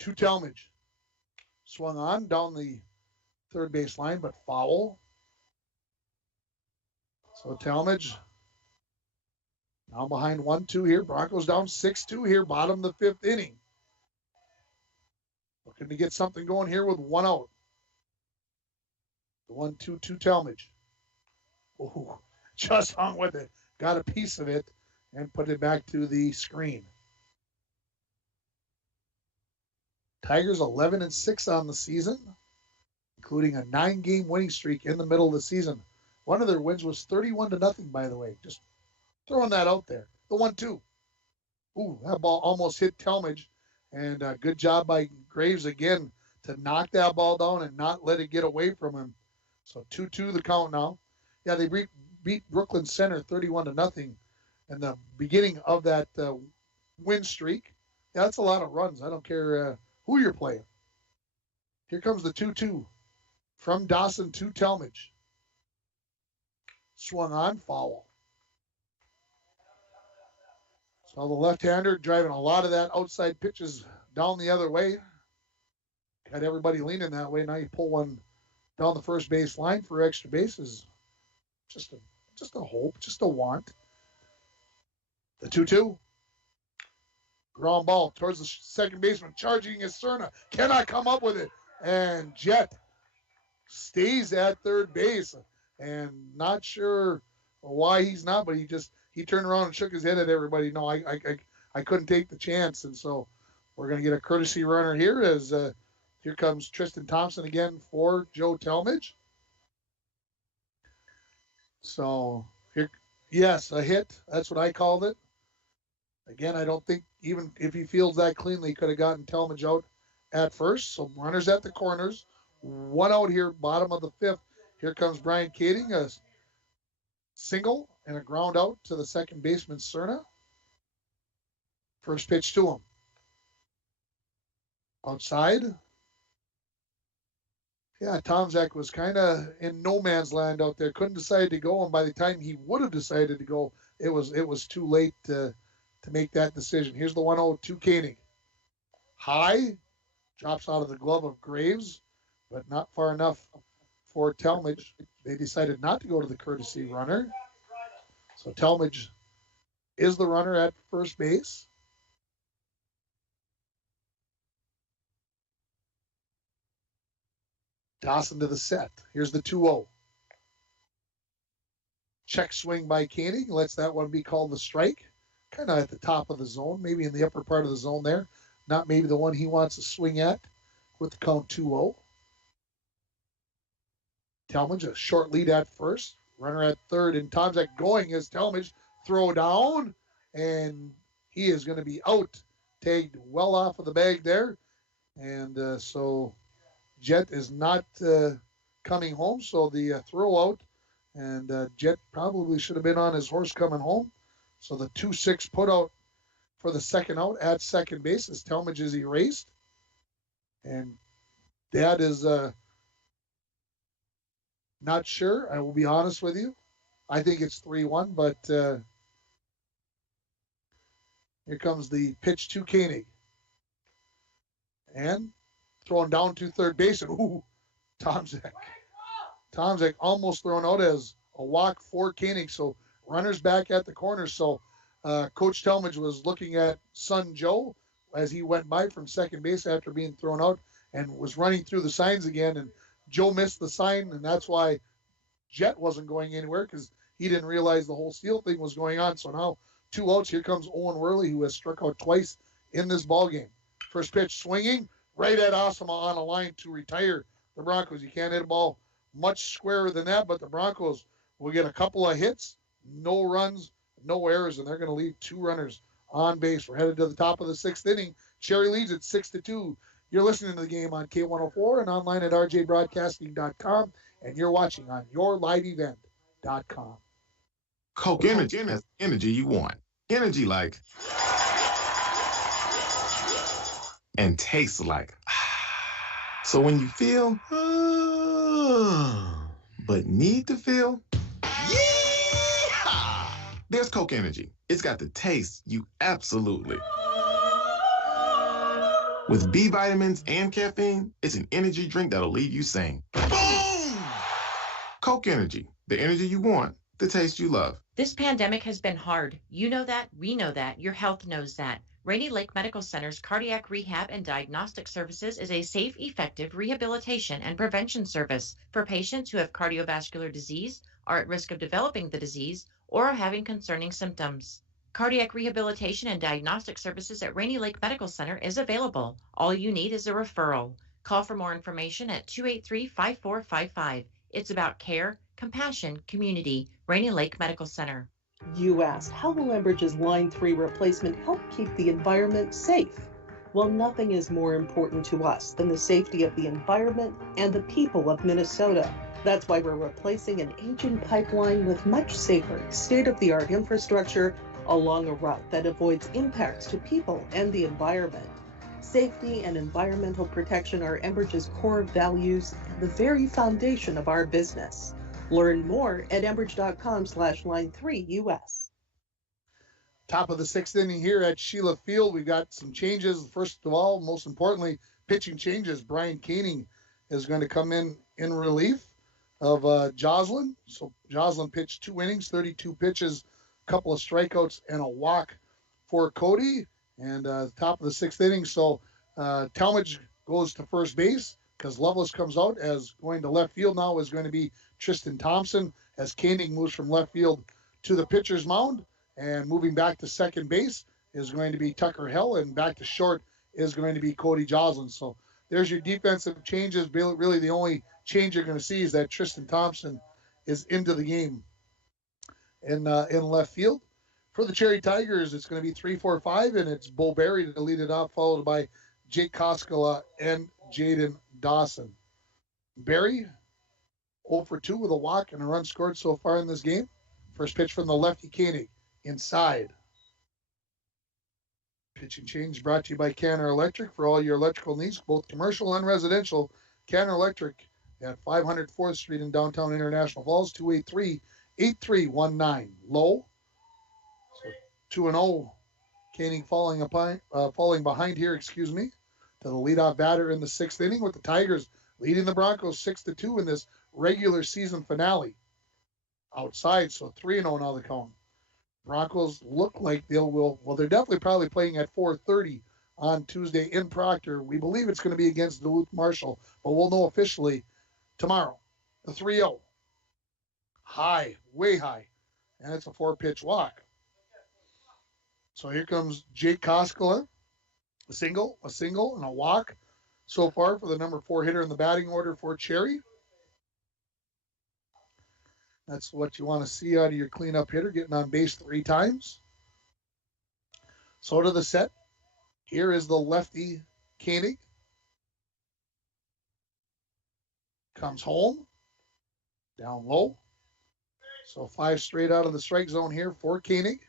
to Talmadge. Swung on down the third base line, but foul. So Talmadge now behind 1-2 here. Broncos down 6-2 here, bottom of the fifth inning. Looking to get something going here with 1 out. The 1-2 to Talmadge. Ooh, just hung with it. Got a piece of it and put it back to the screen. Tigers 11-6 on the season, including a 9-game winning streak in the middle of the season. One of their wins was 31-0, by the way. Just throwing that out there. The 1-2. Ooh, that ball almost hit Talmadge. And good job by Graves again to knock that ball down and not let it get away from him. So 2-2 the count now. Yeah, they beat Brooklyn Center 31-0 in the beginning of that win streak. Yeah, that's a lot of runs. I don't care who you're playing. Here comes the 2-2 from Dawson to Talmadge. Swung on, foul. So the left-hander driving a lot of that outside pitches down the other way. Got everybody leaning that way. Now you pull one down the first base line for extra bases. Just a hope, just a want. The 2-2. Ground ball towards the second baseman, charging is Cerna. Cannot come up with it. And Jet stays at third base. And not sure why he's not, but he turned around and shook his head at everybody. No, I couldn't take the chance. And so we're going to get a courtesy runner here as here comes Tristan Thompson again for Joe Talmadge. So here, yes, a hit. That's what I called it. Again, I don't think even if he fields that cleanly, he could have gotten Talmadge out at first. So runners at the corners. 1 out here, bottom of the fifth. Here comes Brian Kading, a single and a ground out to the second baseman, Cerna. First pitch to him. Outside. Yeah, Tomzak was kind of in no man's land out there. Couldn't decide to go, and by the time he would have decided to go, it was too late to make that decision. Here's the 1-0 to Koenig. High, drops out of the glove of Graves, but not far enough for Talmadge. They decided not to go to the courtesy runner. So Talmadge is the runner at first base. Dawson to the set. Here's the 2-0. Check swing by Koenig. Lets that one be called the strike. Kind of at the top of the zone, maybe in the upper part of the zone there. Not maybe the one he wants to swing at with the count 2-0. Talmadge, a short lead at first. Runner at third, and Tomzak going as Talmadge throw down, and he is going to be out. Tagged well off of the bag there. And so Jet is not coming home, so the throw out, and Jet probably should have been on his horse coming home. So the 2-6 put out for the second out at second base as Talmadge is erased. And that is not sure. I will be honest with you. I think it's 3-1, but here comes the pitch to Koenig. And thrown down to third base. And ooh, Tomzak almost thrown out as a walk for Koenig. So runners back at the corner. So Coach Talmadge was looking at son Joe as he went by from second base after being thrown out and was running through the signs again. And Joe missed the sign, and that's why Jet wasn't going anywhere, because he didn't realize the whole steal thing was going on. So now 2 outs. Here comes Owen Worley, who has struck out twice in this ball game. First pitch swinging right at Osama on a line to retire the Broncos. You can't hit a ball much squarer than that, but the Broncos will get a couple of hits, no runs, no errors, and they're going to leave 2 runners on base. We're headed to the top of the 6th inning. Cherry leads at 6-2. You're listening to the game on K104 and online at rjbroadcasting.com, and you're watching on yourliveevent.com. Coke Energy has energy you want. Energy like and tastes like. So when you feel but need to feel, there's Coke Energy. It's got the taste you absolutely. With B vitamins and caffeine, it's an energy drink that'll leave you saying, boom! Coke Energy, the energy you want, the taste you love. This pandemic has been hard. You know that, we know that, your health knows that. Rainy Lake Medical Center's cardiac rehab and diagnostic services is a safe, effective rehabilitation and prevention service for patients who have cardiovascular disease, are at risk of developing the disease, or are having concerning symptoms. Cardiac rehabilitation and diagnostic services at Rainy Lake Medical Center is available. All you need is a referral. Call for more information at 283-5455. It's about care, compassion, community. Rainy Lake Medical Center. You asked, how will Enbridge's Line 3 replacement help keep the environment safe? Well, nothing is more important to us than the safety of the environment and the people of Minnesota. That's why we're replacing an ancient pipeline with much safer, state-of-the-art infrastructure along a route that avoids impacts to people and the environment. Safety and environmental protection are Enbridge's core values and the very foundation of our business. Learn more at enbridge.com/line3us. Top of the 6th inning here at Sheila Field. We've got some changes. First of all, most importantly, pitching changes. Brian Koenig is going to come in relief of Joslin. So Joslin pitched 2 innings, 32 pitches, a couple of strikeouts, and a walk for Cody. And top of the 6th inning. So Talmadge goes to first base because Lovelace comes out. As going to left field now is going to be Tristan Thompson, as Koenig moves from left field to the pitcher's mound. And moving back to second base is going to be Tucker Hill, and back to short is going to be Cody Joslin. So there's your defensive changes. Really the only change you're going to see is that Tristan Thompson is into the game in left field. For the Cherry Tigers, it's going to be 3-4-5, and it's Bo Berry to lead it off, followed by Jake Koskela and Jaden Dawson. Berry 0 for 2 with a walk and a run scored so far in this game. First pitch from the lefty Koenig, inside. Pitching change brought to you by Canner Electric. For all your electrical needs, both commercial and residential, Canner Electric at 500 4th Street in downtown International Falls, 283-8319. Low. So 2-0. Koenig falling behind here, to the leadoff batter in the 6th inning, with the Tigers leading the Broncos 6-2 in this regular season finale. Outside, so 3-0 now the count. Broncos look like they're definitely probably playing at 4:30 on Tuesday in Proctor. We believe it's going to be against Duluth Marshall, but we'll know officially tomorrow. The 3-0. High, way high. And it's a 4-pitch walk. So here comes Jake Koskela. A single, and a walk so far for the number 4 hitter in the batting order for Cherry. That's what you want to see out of your cleanup hitter, getting on base 3 times. So to the set. Here is the lefty Koenig. Comes home. Down low. So 5 straight out of the strike zone here for Koenig.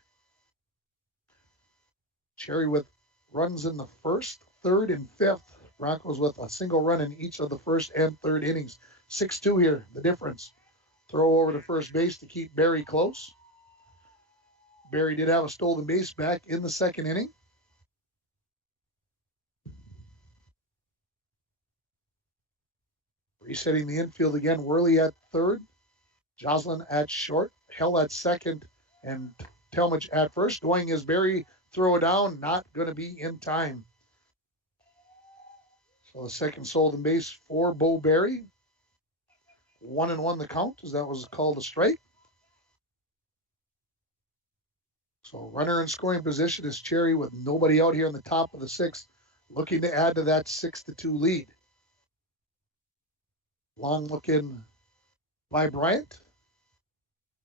Cherry with runs in the 1st, 3rd, and 5th. Broncos with a single run in each of the 1st and 3rd innings. 6-2 here, the difference. Throw over to first base to keep Berry close. Berry did have a stolen base back in the 2nd inning. Resetting the infield again, Worley at 3rd, Joslin at short, Hill at 2nd, and Talmadge at 1st. Going is Berry, throw it down, not going to be in time. So the 2nd stolen base for Bo Berry. 1-1 the count, as that was called a strike. So runner in scoring position is Cherry with nobody out here in the top of the 6th. looking to add to that 6-2 lead. Long looking by Bryant.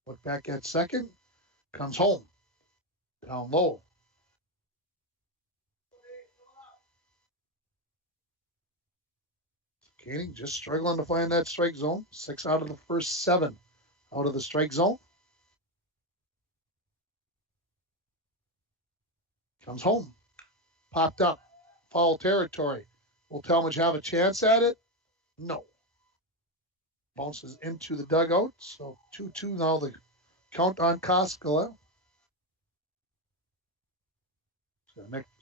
Look back at second. Comes home. Down low. Koenig just struggling to find that strike zone. 6 out of the first 7 out of the strike zone. Comes home. Popped up. Foul territory. Will Talmadge have a chance at it? No. Bounces into the dugout. So 2-2 now the count on Koskela.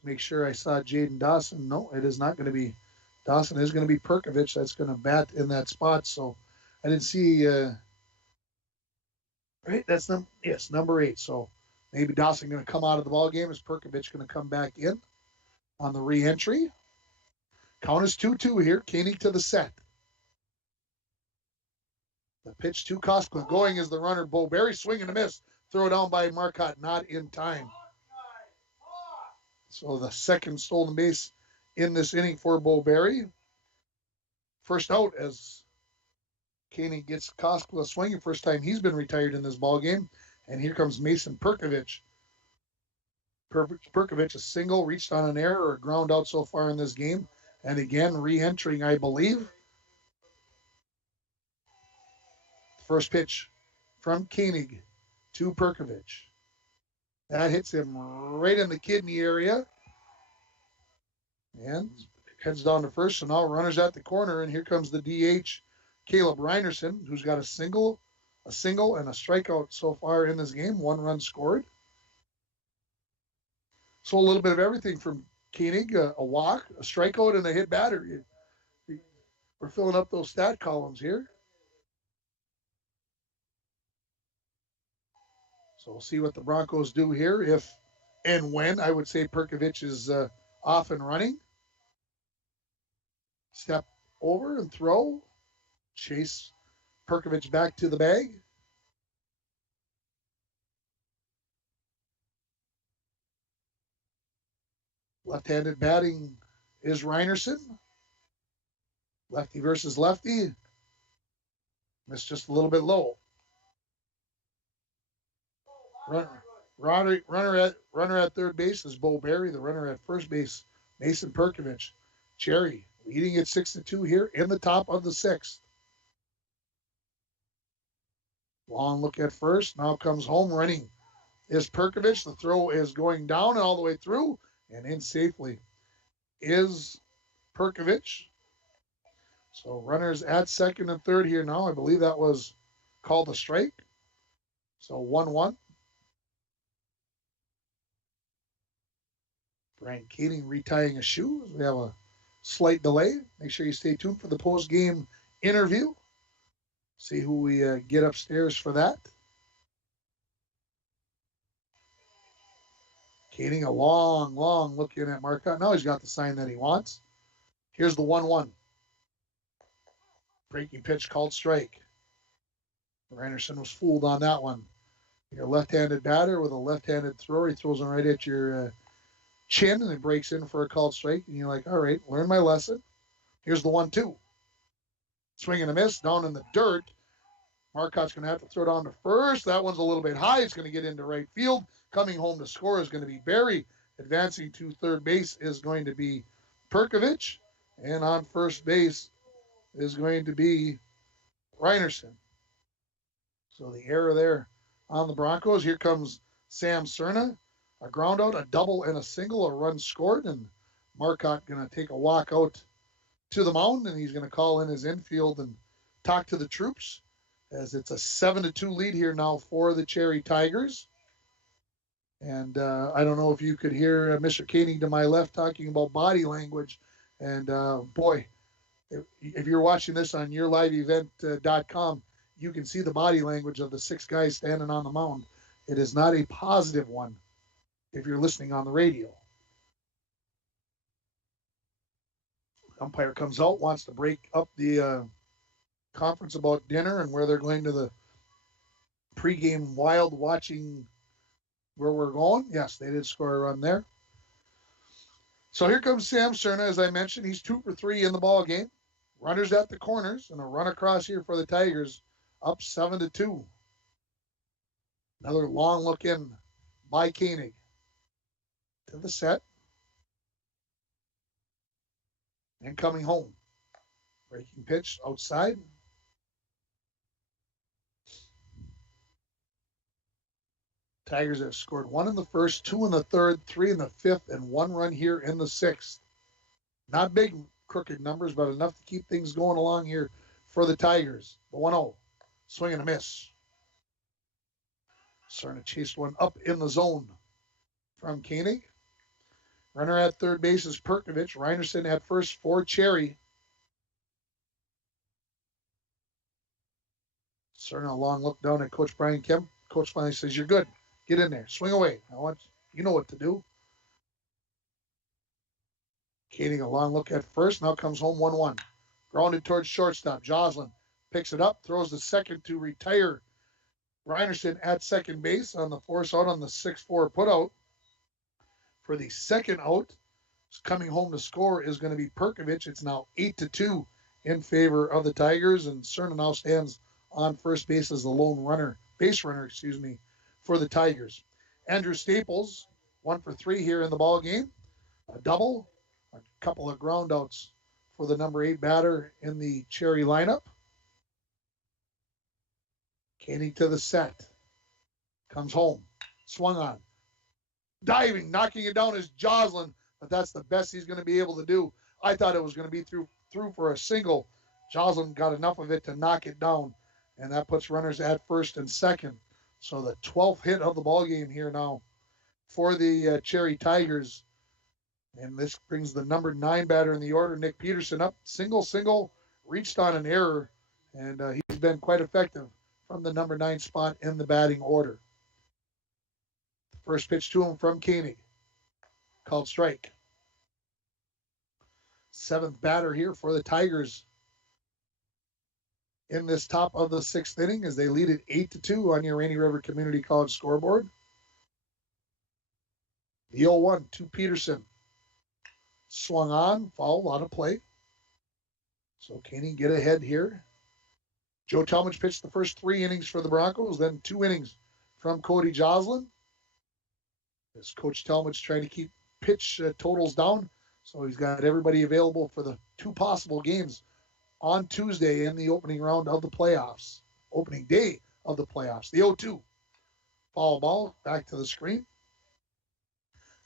Make sure I saw Jaden Dawson. No, it is not going to be Dawson. It is going to be Purkovich that's going to bat in that spot. So I didn't see. Right, that's number 8. So maybe Dawson going to come out of the ball game. Is Purkovich going to come back in on the re-entry? Count is 2-2 here. Koenig to the set. The pitch to Koskela. Going is the runner. Bo Berry swing and a miss. Throw down by Marcotte. Not in time. So the second stolen base in this inning for Bo Berry. First out as Koenig gets Koskela swinging. First time he's been retired in this ball game. And here comes Mason Purkovich. Purkovich, a single, reached on an error or ground out so far in this game. And again, re-entering, I believe. First pitch from Koenig to Purkovich. That hits him right in the kidney area. And heads down to first. So now runners at the corner. And here comes the DH, Caleb Reinerson, who's got a single, and a strikeout so far in this game. 1 run scored. So a little bit of everything from Koenig, a walk, a strikeout, and a hit batter. We're filling up those stat columns here. So we'll see what the Broncos do here. If and when, I would say Purkovich is off and running. Step over and throw. Chase Purkovich back to the bag. Left-handed batting is Reinerson. Lefty versus lefty. Missed just a little bit low. Runner at third base is Bo Berry. The runner at first base, Mason Purkovich. Cherry leading at 6-2 here in the top of the 6th. Long look at first. Now comes home running is Purkovich. The throw is going down and all the way through and in safely is Purkovich. So runners at second and third here now. I believe that was called a strike. So 1-1. Brian Koenig retying a shoe as we have a slight delay. Make sure you stay tuned for the post-game interview. See who we get upstairs for that. Koenig a long look in at Marcotte. Now he's got the sign that he wants. Here's the 1-1. Breaking pitch called strike. Reinerson was fooled on that one. Your left-handed batter with a left-handed thrower. He throws him right at your chin and it breaks in for a called strike. And you're like, all right, learn my lesson. Here's the 1-2. Swing and a miss down in the dirt. Marcotte's going to have to throw down to first. That one's a little bit high. It's going to get into right field. Coming home to score is going to be Berry. Advancing to third base is going to be Purkovich. And on first base is going to be Reinerson. So the error there on the Broncos. Here comes Sam Cerna. A ground out, a double, and a single. A run scored. And Marcotte going to take a walk out to the mound. And he's going to call in his infield and talk to the troops. As it's a 7-2 lead here now for the Cherry Tigers. And I don't know if you could hear Mr. Koenig to my left talking about body language. And boy, if you're watching this on yourliveevent.com, you can see the body language of the 6 guys standing on the mound. It is not a positive one if you're listening on the radio. Umpire comes out, wants to break up the conference about dinner and where they're going to the pregame wild watching where we're going. Yes, they did score a run there. So here comes Sam Cerna, as I mentioned. He's 2 for 3 in the ball game. Runners at the corners, and a run across here for the Tigers, up 7-2. Another long look in by Koenig. To the set. And coming home. Breaking pitch outside. Tigers have scored 1 in the first, 2 in the third, 3 in the fifth, and 1 run here in the sixth. Not big, crooked numbers, but enough to keep things going along here for the Tigers. The 1-0. Swing and a miss. Cerna chased one up in the zone from Koenig. Runner at third base is Purkovich. Reinerson at first for Cherry. Cerna, a long look down at Coach Brian Kemp. Coach finally says, "You're good. Get in there. Swing away. You know what to do." Koenig, a long look at first. Now comes home 1-1. Grounded towards shortstop. Joslin picks it up, throws the second to retire Reinerson at second base on the force out on the 6-4 putout. For the second out, coming home to score is going to be Purkovich. It's now 8-2 in favor of the Tigers, and Cerna now stands on first base as the lone base runner, for the Tigers. Andrew Staples, 1 for 3 here in the ball game. A double, a couple of ground outs for the number 8 batter in the Cherry lineup. Koenig to the set. Comes home. Swung on. Diving, knocking it down is Joslin, but that's the best he's going to be able to do. I thought it was going to be through for a single. Joslin got enough of it to knock it down, and that puts runners at first and second. So the 12th hit of the ball game here now for the Cherry Tigers. And this brings the number 9 batter in the order, Nick Peterson, up. Single, reached on an error, and he's been quite effective from the number 9 spot in the batting order. First pitch to him from Koenig. Called strike. 7th batter here for the Tigers in this top of the 6th inning as they lead it 8-2 on your Rainy River Community College scoreboard. The 0-1 to Peterson. Swung on, foul, out of play. So Koenig get ahead here. Joe Talmadge pitched the first 3 innings for the Broncos, then 2 innings from Cody Joslin. As Coach Talmadge trying to keep pitch totals down, so he's got everybody available for the 2 possible games on Tuesday in the opening round of the playoffs. Opening day of the playoffs. The 0-2. Foul ball, back to the screen.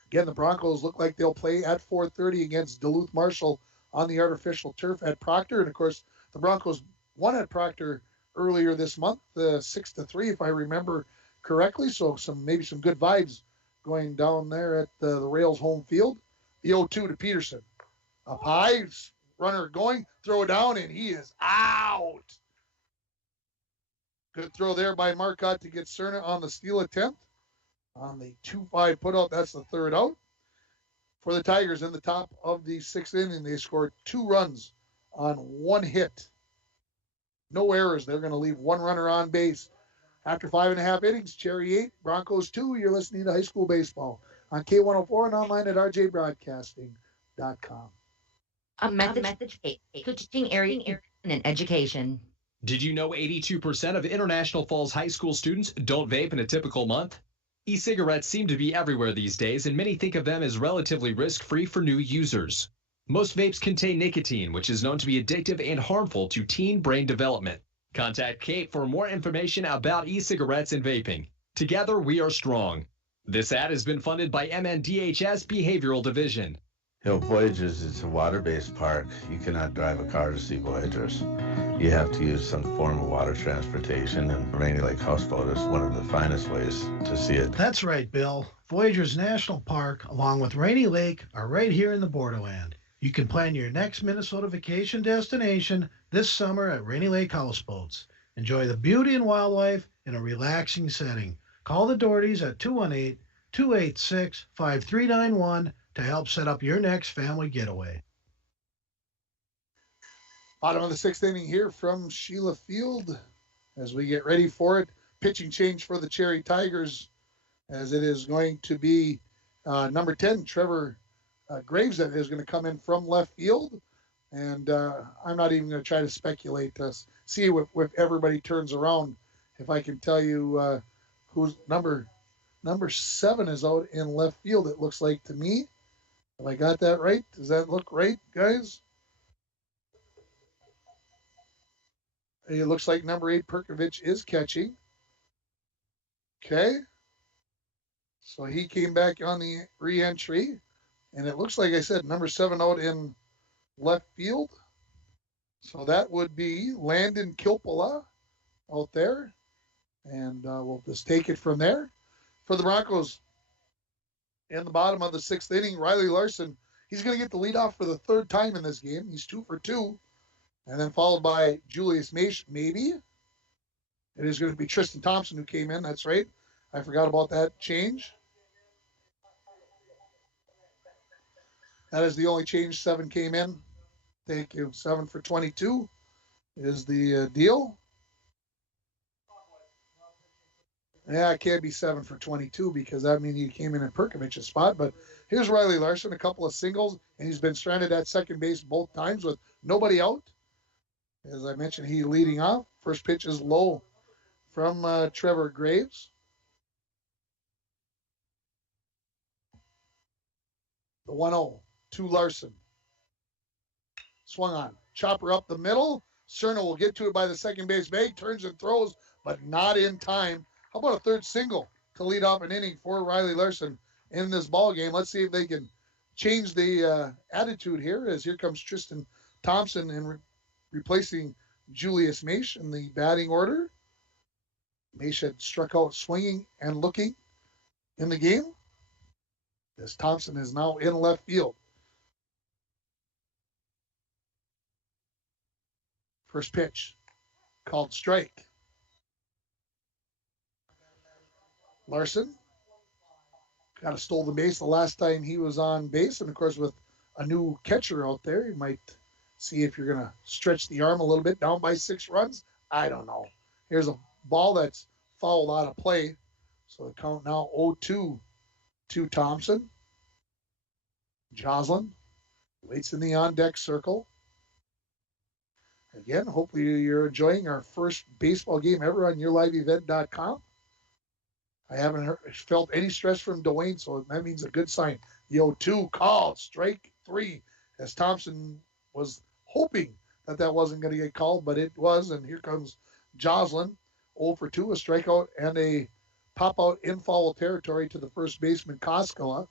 Again, the Broncos look like they'll play at 4:30 against Duluth Marshall on the artificial turf at Proctor. And, of course, the Broncos won at Proctor earlier this month, 6-3, if I remember correctly. So maybe some good vibes going down there at the Rails home field. The 0-2 to Peterson. Up high, runner going, throw it down, and he is out. Good throw there by Marcotte to get Cerna on the steal attempt. On the 2-5 putout, that's the 3rd out. For the Tigers in the top of the 6th inning, they scored 2 runs on 1 hit. No errors. They're going to leave 1 runner on base. After 5.5 innings, Cherry 8, Broncos 2. You're listening to High School Baseball on K104 and online at rjbroadcasting.com. A message teaching area and education. Did you know 82% of International Falls High School students don't vape in a typical month? E-cigarettes seem to be everywhere these days, and many think of them as relatively risk-free for new users. Most vapes contain nicotine, which is known to be addictive and harmful to teen brain development. Contact Kate for more information about e-cigarettes and vaping. Together, we are strong. This ad has been funded by MNDHS Behavioral Division. Voyagers is a water-based park. You cannot drive a car to see Voyagers. You have to use some form of water transportation, and Rainy Lake Houseboat is one of the finest ways to see it. That's right, Bill. Voyagers National Park, along with Rainy Lake, are right here in the borderland. You can plan your next Minnesota vacation destination this summer at Rainy Lake Houseboats. Enjoy the beauty and wildlife in a relaxing setting. Call the Dohertys at 218-286-5391 to help set up your next family getaway. Bottom of the 6th inning here from Sheila Field as we get ready for it. Pitching change for the Cherry Tigers as it is going to be number 10, Trevor Graves that is going to come in from left field. And I'm not even going to try to speculate to see if everybody turns around. If I can tell you who's number 7 is out in left field, it looks like to me. Have I got that right? Does that look right, guys? It looks like number 8, Purkovich, is catching. Okay. So he came back on the re-entry. And it looks like I said number 7 out in left field. So that would be Landon Kilpala out there. And we'll just take it from there. For the Broncos, in the bottom of the 6th inning, Riley Larson, he's going to get the leadoff for the 3rd time in this game. He's 2 for 2. And then followed by Julius Maish, maybe. It is going to be Tristan Thompson who came in. That's right. I forgot about that change. That is the only change. 7 came in. Thank you. 7 for 22 is the deal. Yeah, it can't be 7 for 22 because that means he came in at Purkovich's spot. But here's Riley Larson, a couple of singles, and he's been stranded at second base both times with nobody out. As I mentioned, he's leading off. First pitch is low from Trevor Graves. The 1-0 to Larson. Swung on. Chopper up the middle. Cerna will get to it by the second base bag. Turns and throws, but not in time. How about a 3rd single to lead off an inning for Riley Larson in this ball game? Let's see if they can change the attitude here, as here comes Tristan Thompson and replacing Julius Maish in the batting order. Maish had struck out swinging and looking in the game. As Thompson is now in left field. First pitch called strike. Larson kind of stole the base the last time he was on base. And, of course, with a new catcher out there, you might see if you're going to stretch the arm a little bit. Down by 6 runs? I don't know. Here's a ball that's fouled out of play. So the count now 0-2 to Thompson. Joslin waits in the on-deck circle. Again, hopefully you're enjoying our first baseball game ever on yourliveevent.com. I haven't felt any stress from Dwayne, so that means a good sign. The 0-2 called, strike 3, as Thompson was hoping that wasn't going to get called, but it was, and here comes Joslin, 0 for 2, a strikeout and a pop-out in foul territory to the first baseman, Koskela.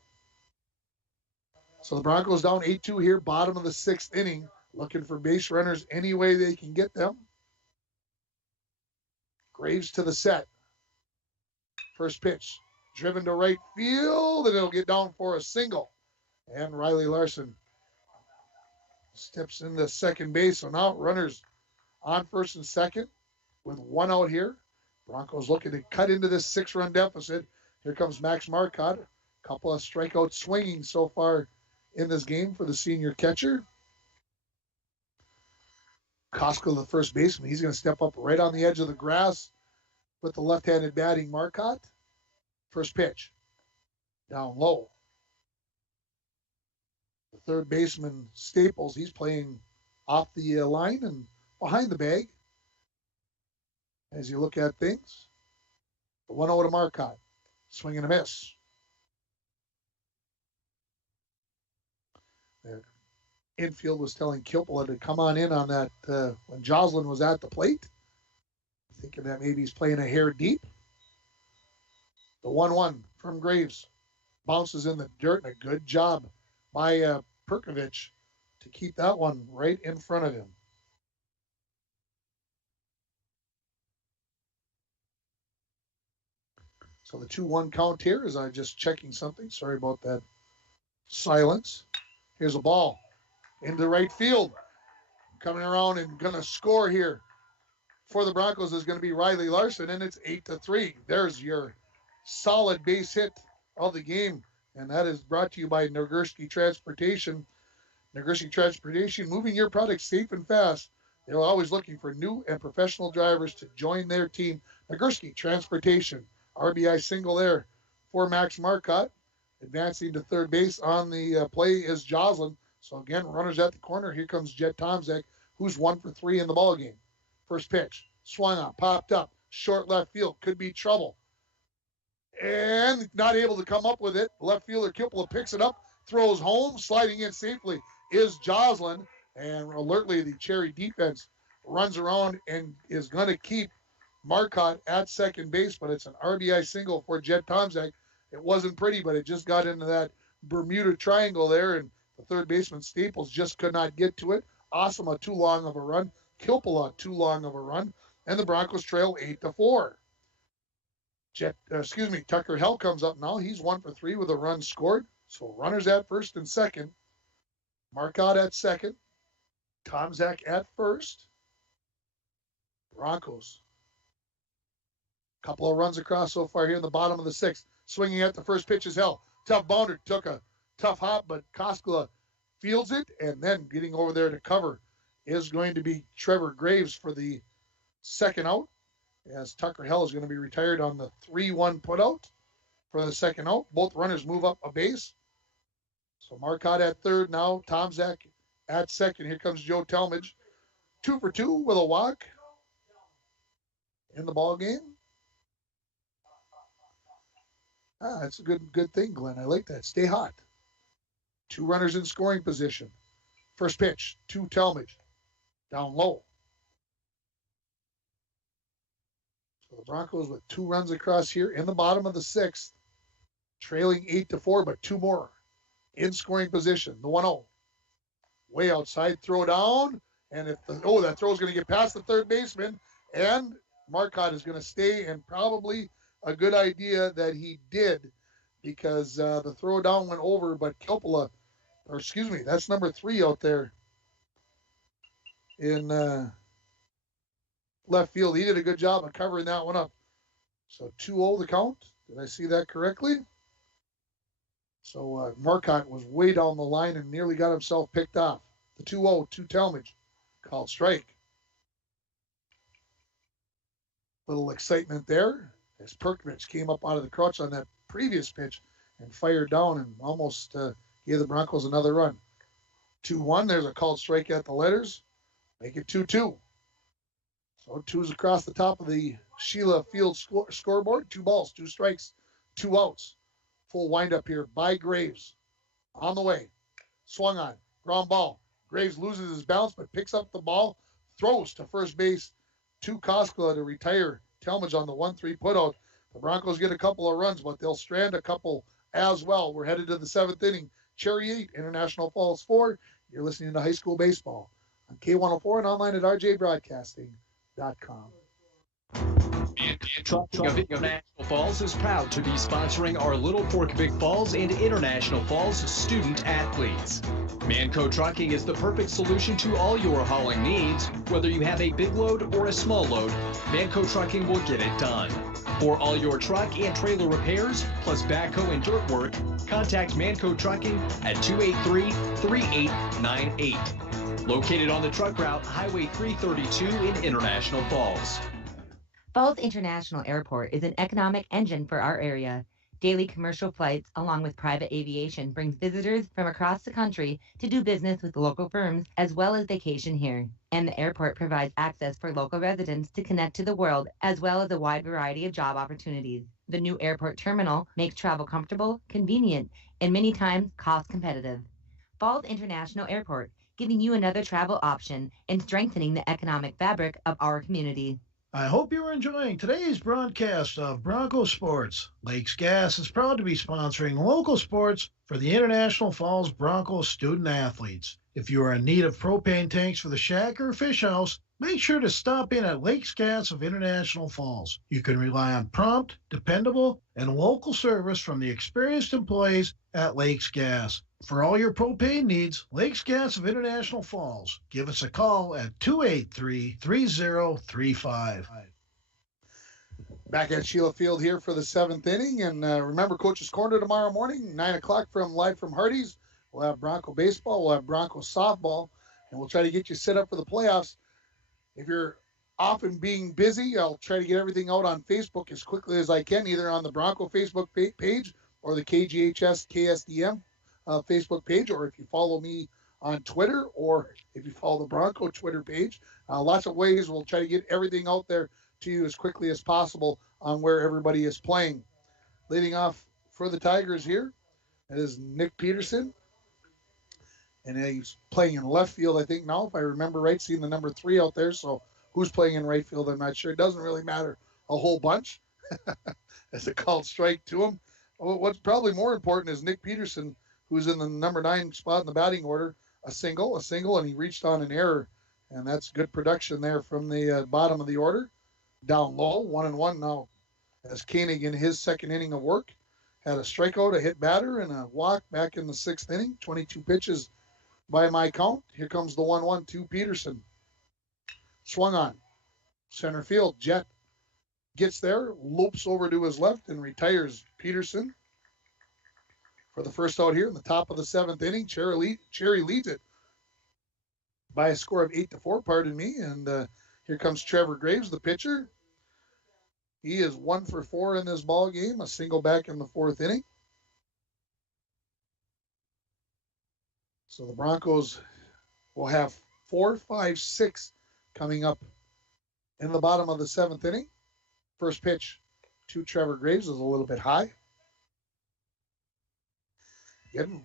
So the Broncos down 8-2 here, bottom of the 6th inning, looking for base runners any way they can get them. Graves to the set. First pitch, driven to right field, and it'll get down for a single. And Riley Larson steps into second base. So now runners on first and second with 1 out here. Broncos looking to cut into this 6-run deficit. Here comes Max Marcotte. A couple of strikeouts swinging so far in this game for the senior catcher. Koskela, the first baseman, he's going to step up right on the edge of the grass with the left-handed batting Marcotte. First pitch, down low. The third baseman, Staples, he's playing off the line and behind the bag. As you look at things, the 1-0 to Marcotte, swing and a miss. The infield was telling Kilpala to come on in on that when Joslin was at the plate. Thinking that maybe he's playing a hair deep. The 1-1 from Graves bounces in the dirt, and a good job by Purkovich to keep that one right in front of him. So the 2-1 count here is I'm just checking something. Sorry about that silence. Here's a ball into right field. Coming around and going to score here for the Broncos is going to be Riley Larson, and it's 8-3. There's your solid base hit of the game, and that is brought to you by Nagurski Transportation. Nagurski Transportation, moving your product safe and fast. They're always looking for new and professional drivers to join their team. Nagurski Transportation, RBI single there for Max Marcotte. Advancing to third base on the play is Joslin. So again, runners at the corner. Here comes Jet Tomzak, who's 1 for 3 in the ball game. First pitch, swung on, popped up, short left field, could be trouble. And not able to come up with it. Left fielder Kippola picks it up, throws home, sliding in safely is Joslin. And alertly, the Cherry defense runs around and is going to keep Marcotte at second base, but it's an RBI single for Jet Tomzak. It wasn't pretty, but it just got into that Bermuda Triangle there, and the third baseman Staples just could not get to it. Asama too long of a run. Kilpala too long of a run, and the Broncos trail 8-4. Tucker Hell comes up now. He's 1 for 3 with a run scored. So runners at first and second. Marcotte at second. Tomzak at first. Broncos. Couple of runs across so far here in the bottom of the sixth. Swinging at the first pitch is Hell. Tough bounder. Took a tough hop, but Koskela fields it, and then getting over there to cover is going to be Trevor Graves for the second out, as Tucker Hell is going to be retired on the 3-1 putout for the second out. Both runners move up a base. So Marcotte at third now. Tomzak at second. Here comes Joe Talmadge. 2 for 2 with a walk in the ball game. That's a good thing, Glenn. I like that. Stay hot. 2 runners in scoring position. First pitch to Talmadge. Down low. So the Broncos with 2 runs across here in the bottom of the sixth. Trailing 8-4, but 2 more in scoring position. The 1-0. Way outside, throw down. And that throw is going to get past the third baseman. And Marcotte is going to stay, and probably a good idea that he did, because the throw down went over, but that's number 3 out there in left field. He did a good job of covering that one up. So 2-0 the count. Did I see that correctly? So Marcotte was way down the line and nearly got himself picked off. The 2-0 to Talmadge. Called strike. Little excitement there as Purkovich came up out of the crouch on that previous pitch and fired down and almost gave the Broncos another run. 2-1. There's a called strike at the letters. Make it 2-2. So 2's across the top of the Sheila Field scoreboard. 2 balls, 2 strikes, 2 outs. Full windup here by Graves. On the way. Swung on. Ground ball. Graves loses his balance but picks up the ball. Throws to first base to Koskela to retire Talmadge on the 1-3 putout. The Broncos get a couple of runs, but they'll strand a couple as well. We're headed to the 7th inning. Cherry 8, International Falls 4. You're listening to High School Baseball on K104 and online at rjbroadcasting.com. Trucking of International Falls is proud to be sponsoring our Little Purkovich Falls and International Falls student athletes. Manco Trucking is the perfect solution to all your hauling needs. Whether you have a big load or a small load, Manco Trucking will get it done. For all your truck and trailer repairs, plus backhoe and dirt work, contact Manco Trucking at 283-3898. Located on the truck route Highway 332 in International Falls. Falls International Airport is an economic engine for our area. Daily commercial flights, along with private aviation, brings visitors from across the country to do business with local firms as well as vacation here. And the airport provides access for local residents to connect to the world as well as a wide variety of job opportunities. The new airport terminal makes travel comfortable, convenient, and many times cost competitive. Falls International Airport, giving you another travel option and strengthening the economic fabric of our community. I hope you are enjoying today's broadcast of Bronco Sports. Lakes Gas is proud to be sponsoring local sports for the International Falls Broncos student athletes. If you are in need of propane tanks for the shack or fish house, make sure to stop in at Lakes Gas of International Falls. You can rely on prompt, dependable, and local service from the experienced employees at Lakes Gas. For all your propane needs, Lakes Gas of International Falls. Give us a call at 283-3035. Back at Sheila Field here for the 7th inning. And remember, Coach's Corner tomorrow morning, 9 o'clock live from Hardee's. We'll have Bronco baseball. We'll have Bronco softball. And we'll try to get you set up for the playoffs. If you're often being busy, I'll try to get everything out on Facebook as quickly as I can, either on the Bronco Facebook page or the KGHS KSDM Facebook page, or if you follow me on Twitter, or if you follow the Bronco Twitter page. Lots of ways. We'll try to get everything out there to you as quickly as possible on where everybody is playing. Leading off for the Tigers here, it is Nick Peterson. And he's playing in left field, I think, now, if I remember right, seeing the number 3 out there. So who's playing in right field, I'm not sure. It doesn't really matter a whole bunch. As a called strike to him. What's probably more important is Nick Peterson, who's in the number 9 spot in the batting order, a single, and he reached on an error. And that's good production there from the bottom of the order. Down low, 1-1 now, as Koenig in his second inning of work had a strikeout, a hit batter, and a walk back in the 6th inning. 22 pitches by my count. Here comes the 1-1 to Peterson. Swung on. Center field, Jet gets there, loops over to his left, and retires Peterson for the first out here in the top of the 7th inning. Cherry leads it by a score of 8-4, pardon me. And here comes Trevor Graves, the pitcher. He is 1 for 4 in this ball game, a single back in the 4th inning. So the Broncos will have 4, 5, 6 coming up in the bottom of the 7th inning. First pitch to Trevor Graves is a little bit high. Again,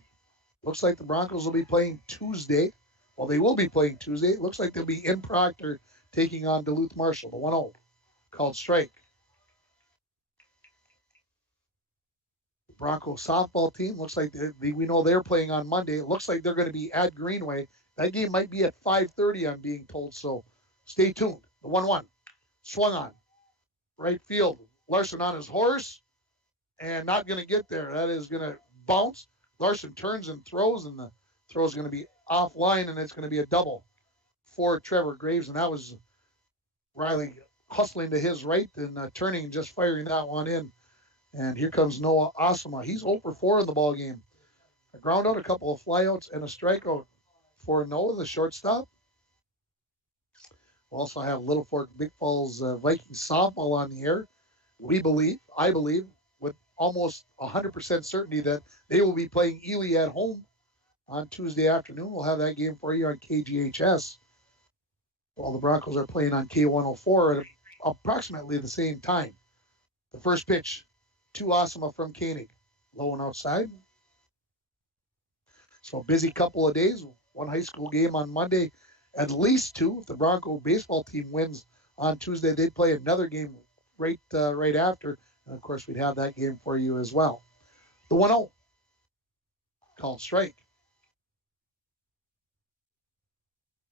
looks like the Broncos will be playing Tuesday. Well, they will be playing Tuesday. It looks like they'll be in Proctor taking on Duluth Marshall, the 1-0, called strike. The Broncos softball team looks like we know they're playing on Monday. It looks like they're going to be at Greenway. That game might be at 5:30, I'm being told, so stay tuned. The 1-1, swung on. Right field, Larson on his horse, and not going to get there. That is going to bounce. Larson turns and throws, and the throw is going to be offline, and it's going to be a double for Trevor Graves. And that was Riley hustling to his right and turning and just firing that one in. And here comes Noah Osama. He's 0 for 4 in the ball game. A ground out, a couple of flyouts, and a strikeout for Noah, the shortstop. We'll also have Little Fork Big Falls Vikings softball on the air. I believe, with almost 100% certainty that they will be playing Ely at home on Tuesday afternoon. We'll have that game for you on KGHS, while the Broncos are playing on K104 at approximately the same time. The first pitch to Osama from Koenig. Low and outside. So a busy couple of days. One high school game on Monday, at least 2. If the Bronco baseball team wins on Tuesday, they'd play another game right after. And, of course, we'd have that game for you as well. The 1-0, called strike.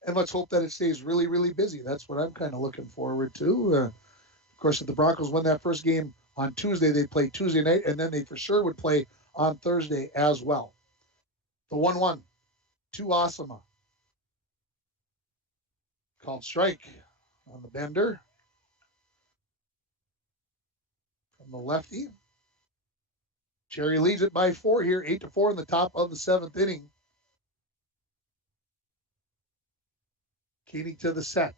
And let's hope that it stays really, really busy. That's what I'm kind of looking forward to. Of course, if the Broncos win that first game on Tuesday, they'd play Tuesday night, and then they for sure would play on Thursday as well. The 1-1 to Osama. Called strike on the bender from the lefty. Cherry leads it by 4 here, 8-4 in the top of the 7th inning. Koenig to the set.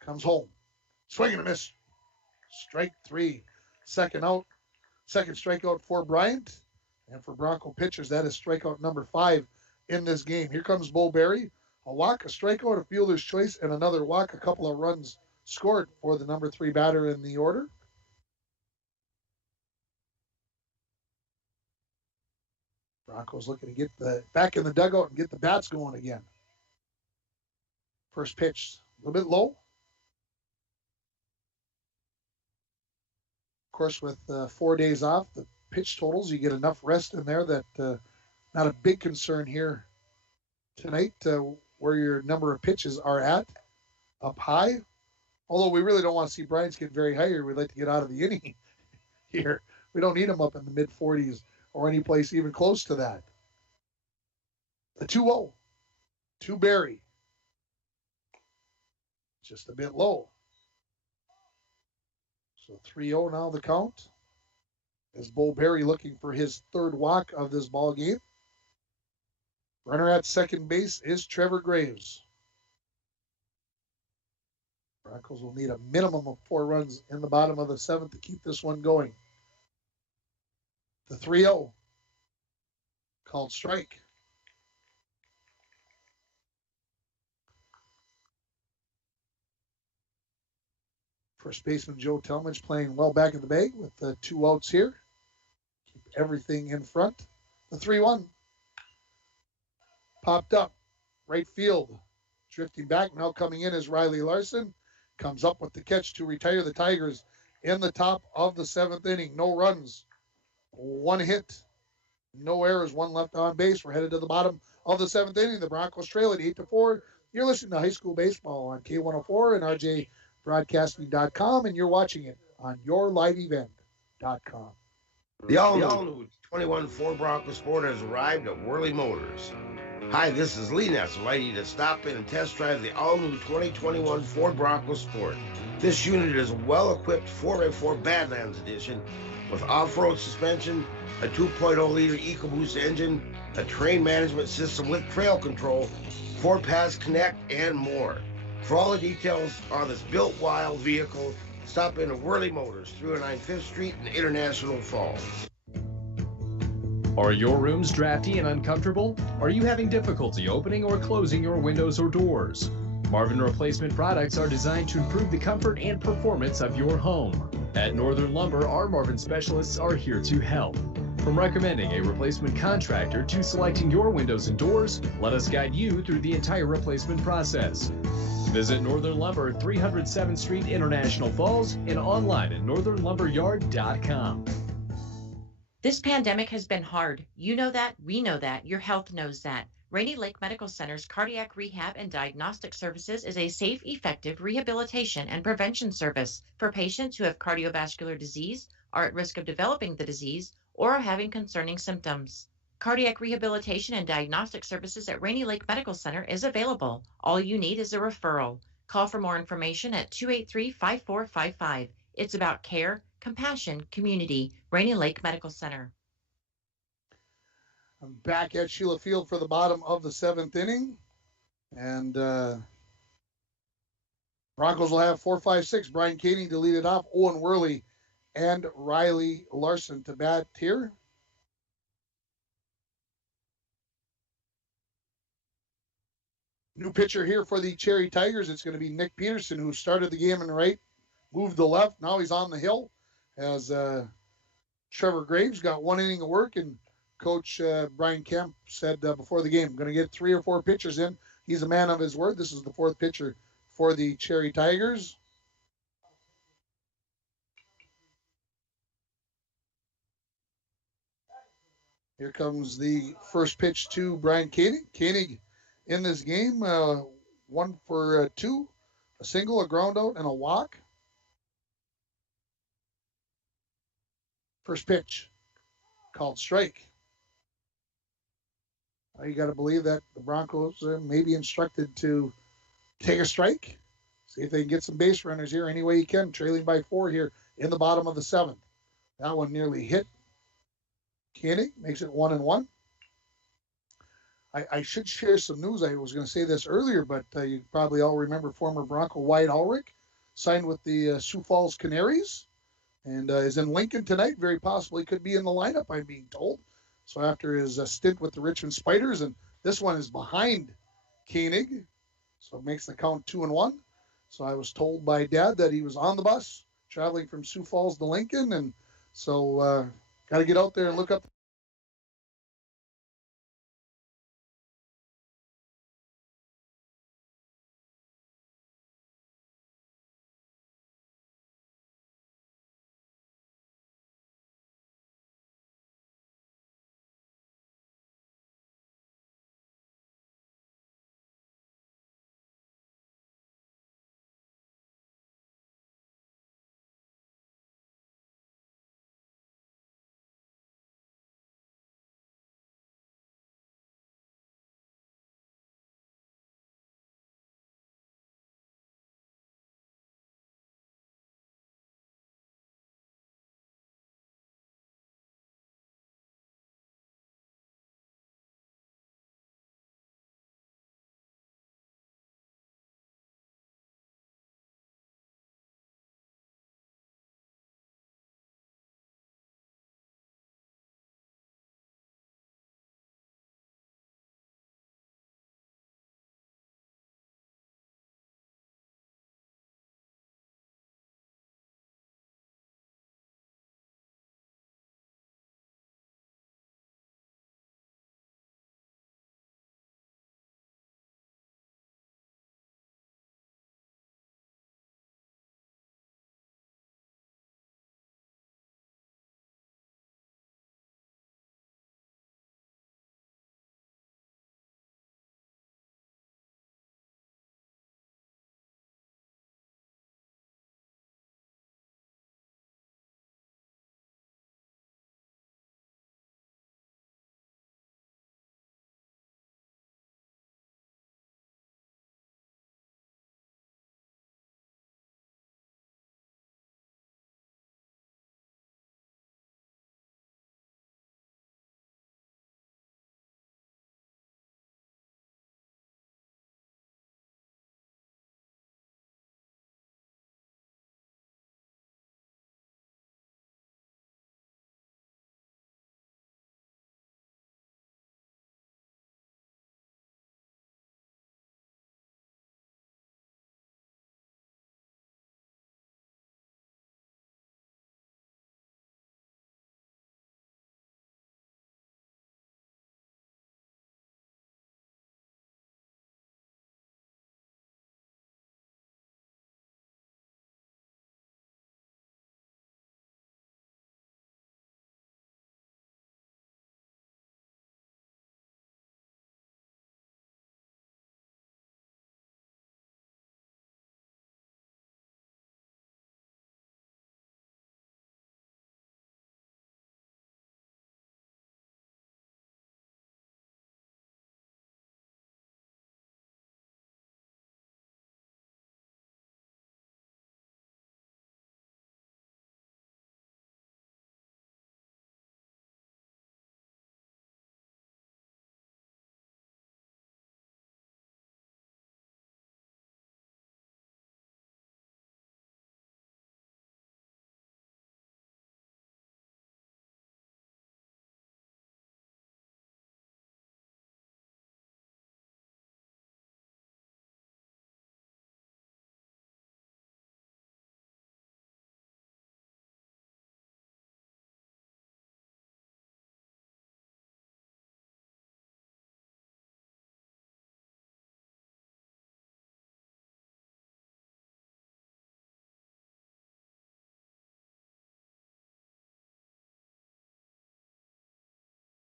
Comes home. Swing and a miss. Strike 3. Second out. Second strikeout for Bryant. And for Bronco pitchers, that is strikeout number 5 in this game. Here comes Bo Berry. A walk, a strikeout, a fielder's choice, and another walk. A couple of runs scored for the number 3 batter in the order. Broncos looking to get back in the dugout and get the bats going again. First pitch, a little bit low. Of course, with 4 days off, the pitch totals, you get enough rest in there that not a big concern here tonight where your number of pitches are at up high. Although we really don't want to see Bryant's get very high here. We'd like to get out of the inning here. We don't need him up in the mid-40s or any place even close to that. The 2-0 to Berry. Just a bit low. So 3-0 now the count. As Bo Berry looking for his 3rd walk of this ball game. Runner at second base is Trevor Graves. Broncos will need a minimum of 4 runs in the bottom of the 7th to keep this one going. The 3-0 called strike. First baseman Joe Talmadge playing well back in the bag with the 2 outs here. Keep everything in front. The 3-1 popped up. Right field. Drifting back. Now coming in is Riley Larson. Comes up with the catch to retire the Tigers in the top of the 7th inning. No runs. 1 hit. No errors. 1 left on base. We're headed to the bottom of the 7th inning. The Broncos trail at 8-4. You're listening to high school baseball on K104 and RJBroadcasting.com, and you're watching it on YourLiveEvent.com. The all-new 21 Ford Bronco Sport has arrived at Worley Motors. Hi, this is Lee Ness, inviting you to stop in and test drive the all-new 2021 Ford Bronco Sport. This unit is a well-equipped 4x4 Badlands edition with off-road suspension, a 2.0-liter EcoBoost engine, a train management system with trail control, 4Pass Connect, and more. For all the details on this built wild vehicle, stop in at Worley Motors, 309 5th Street in International Falls. Are your rooms drafty and uncomfortable? Are you having difficulty opening or closing your windows or doors? Marvin Replacement products are designed to improve the comfort and performance of your home. At Northern Lumber, our Marvin specialists are here to help. From recommending a replacement contractor to selecting your windows and doors, let us guide you through the entire replacement process. Visit Northern Lumber at 307th Street, International Falls, and online at northernlumberyard.com. This pandemic has been hard. You know that, we know that, your health knows that. Rainy Lake Medical Center's cardiac rehab and diagnostic services is a safe, effective rehabilitation and prevention service for patients who have cardiovascular disease, are at risk of developing the disease, or are having concerning symptoms. Cardiac rehabilitation and diagnostic services at Rainy Lake Medical Center is available. All you need is a referral. Call for more information at 283-5455. It's about care, compassion, community. Rainy Lake Medical Center. I'm back at Sheila Field for the bottom of the 7th inning. And Broncos will have 4-5-6. Brian Koenig to lead it off. Owen Worley and Riley Larson to bat here. New pitcher here for the Cherry Tigers. It's going to be Nick Peterson, who started the game in right, moved to left. Now he's on the hill as Trevor Graves got 1 inning of work, and Coach Brian Kemp said before the game, I'm going to get 3 or 4 pitchers in. He's a man of his word. This is the 4th pitcher for the Cherry Tigers. Here comes the first pitch to Brian Koenig. Koenig in this game, 1 for 2, a single, a ground out, and a walk. First pitch called strike. You got to believe that the Broncos may be instructed to take a strike, see if they can get some base runners here any way you can, trailing by 4 here in the bottom of the 7th. That one nearly hit Koenig, makes it 1-1. I should share some news. I was going to say this earlier, but you probably all remember former Bronco Wyatt Ulrich signed with the Sioux Falls Canaries and is in Lincoln tonight. Very possibly could be in the lineup, I'm being told. So after his stint with the Richmond Spiders, and this one is behind Koenig, so it makes the count 2-1. So I was told by Dad that he was on the bus traveling from Sioux Falls to Lincoln, and so got to get out there and look up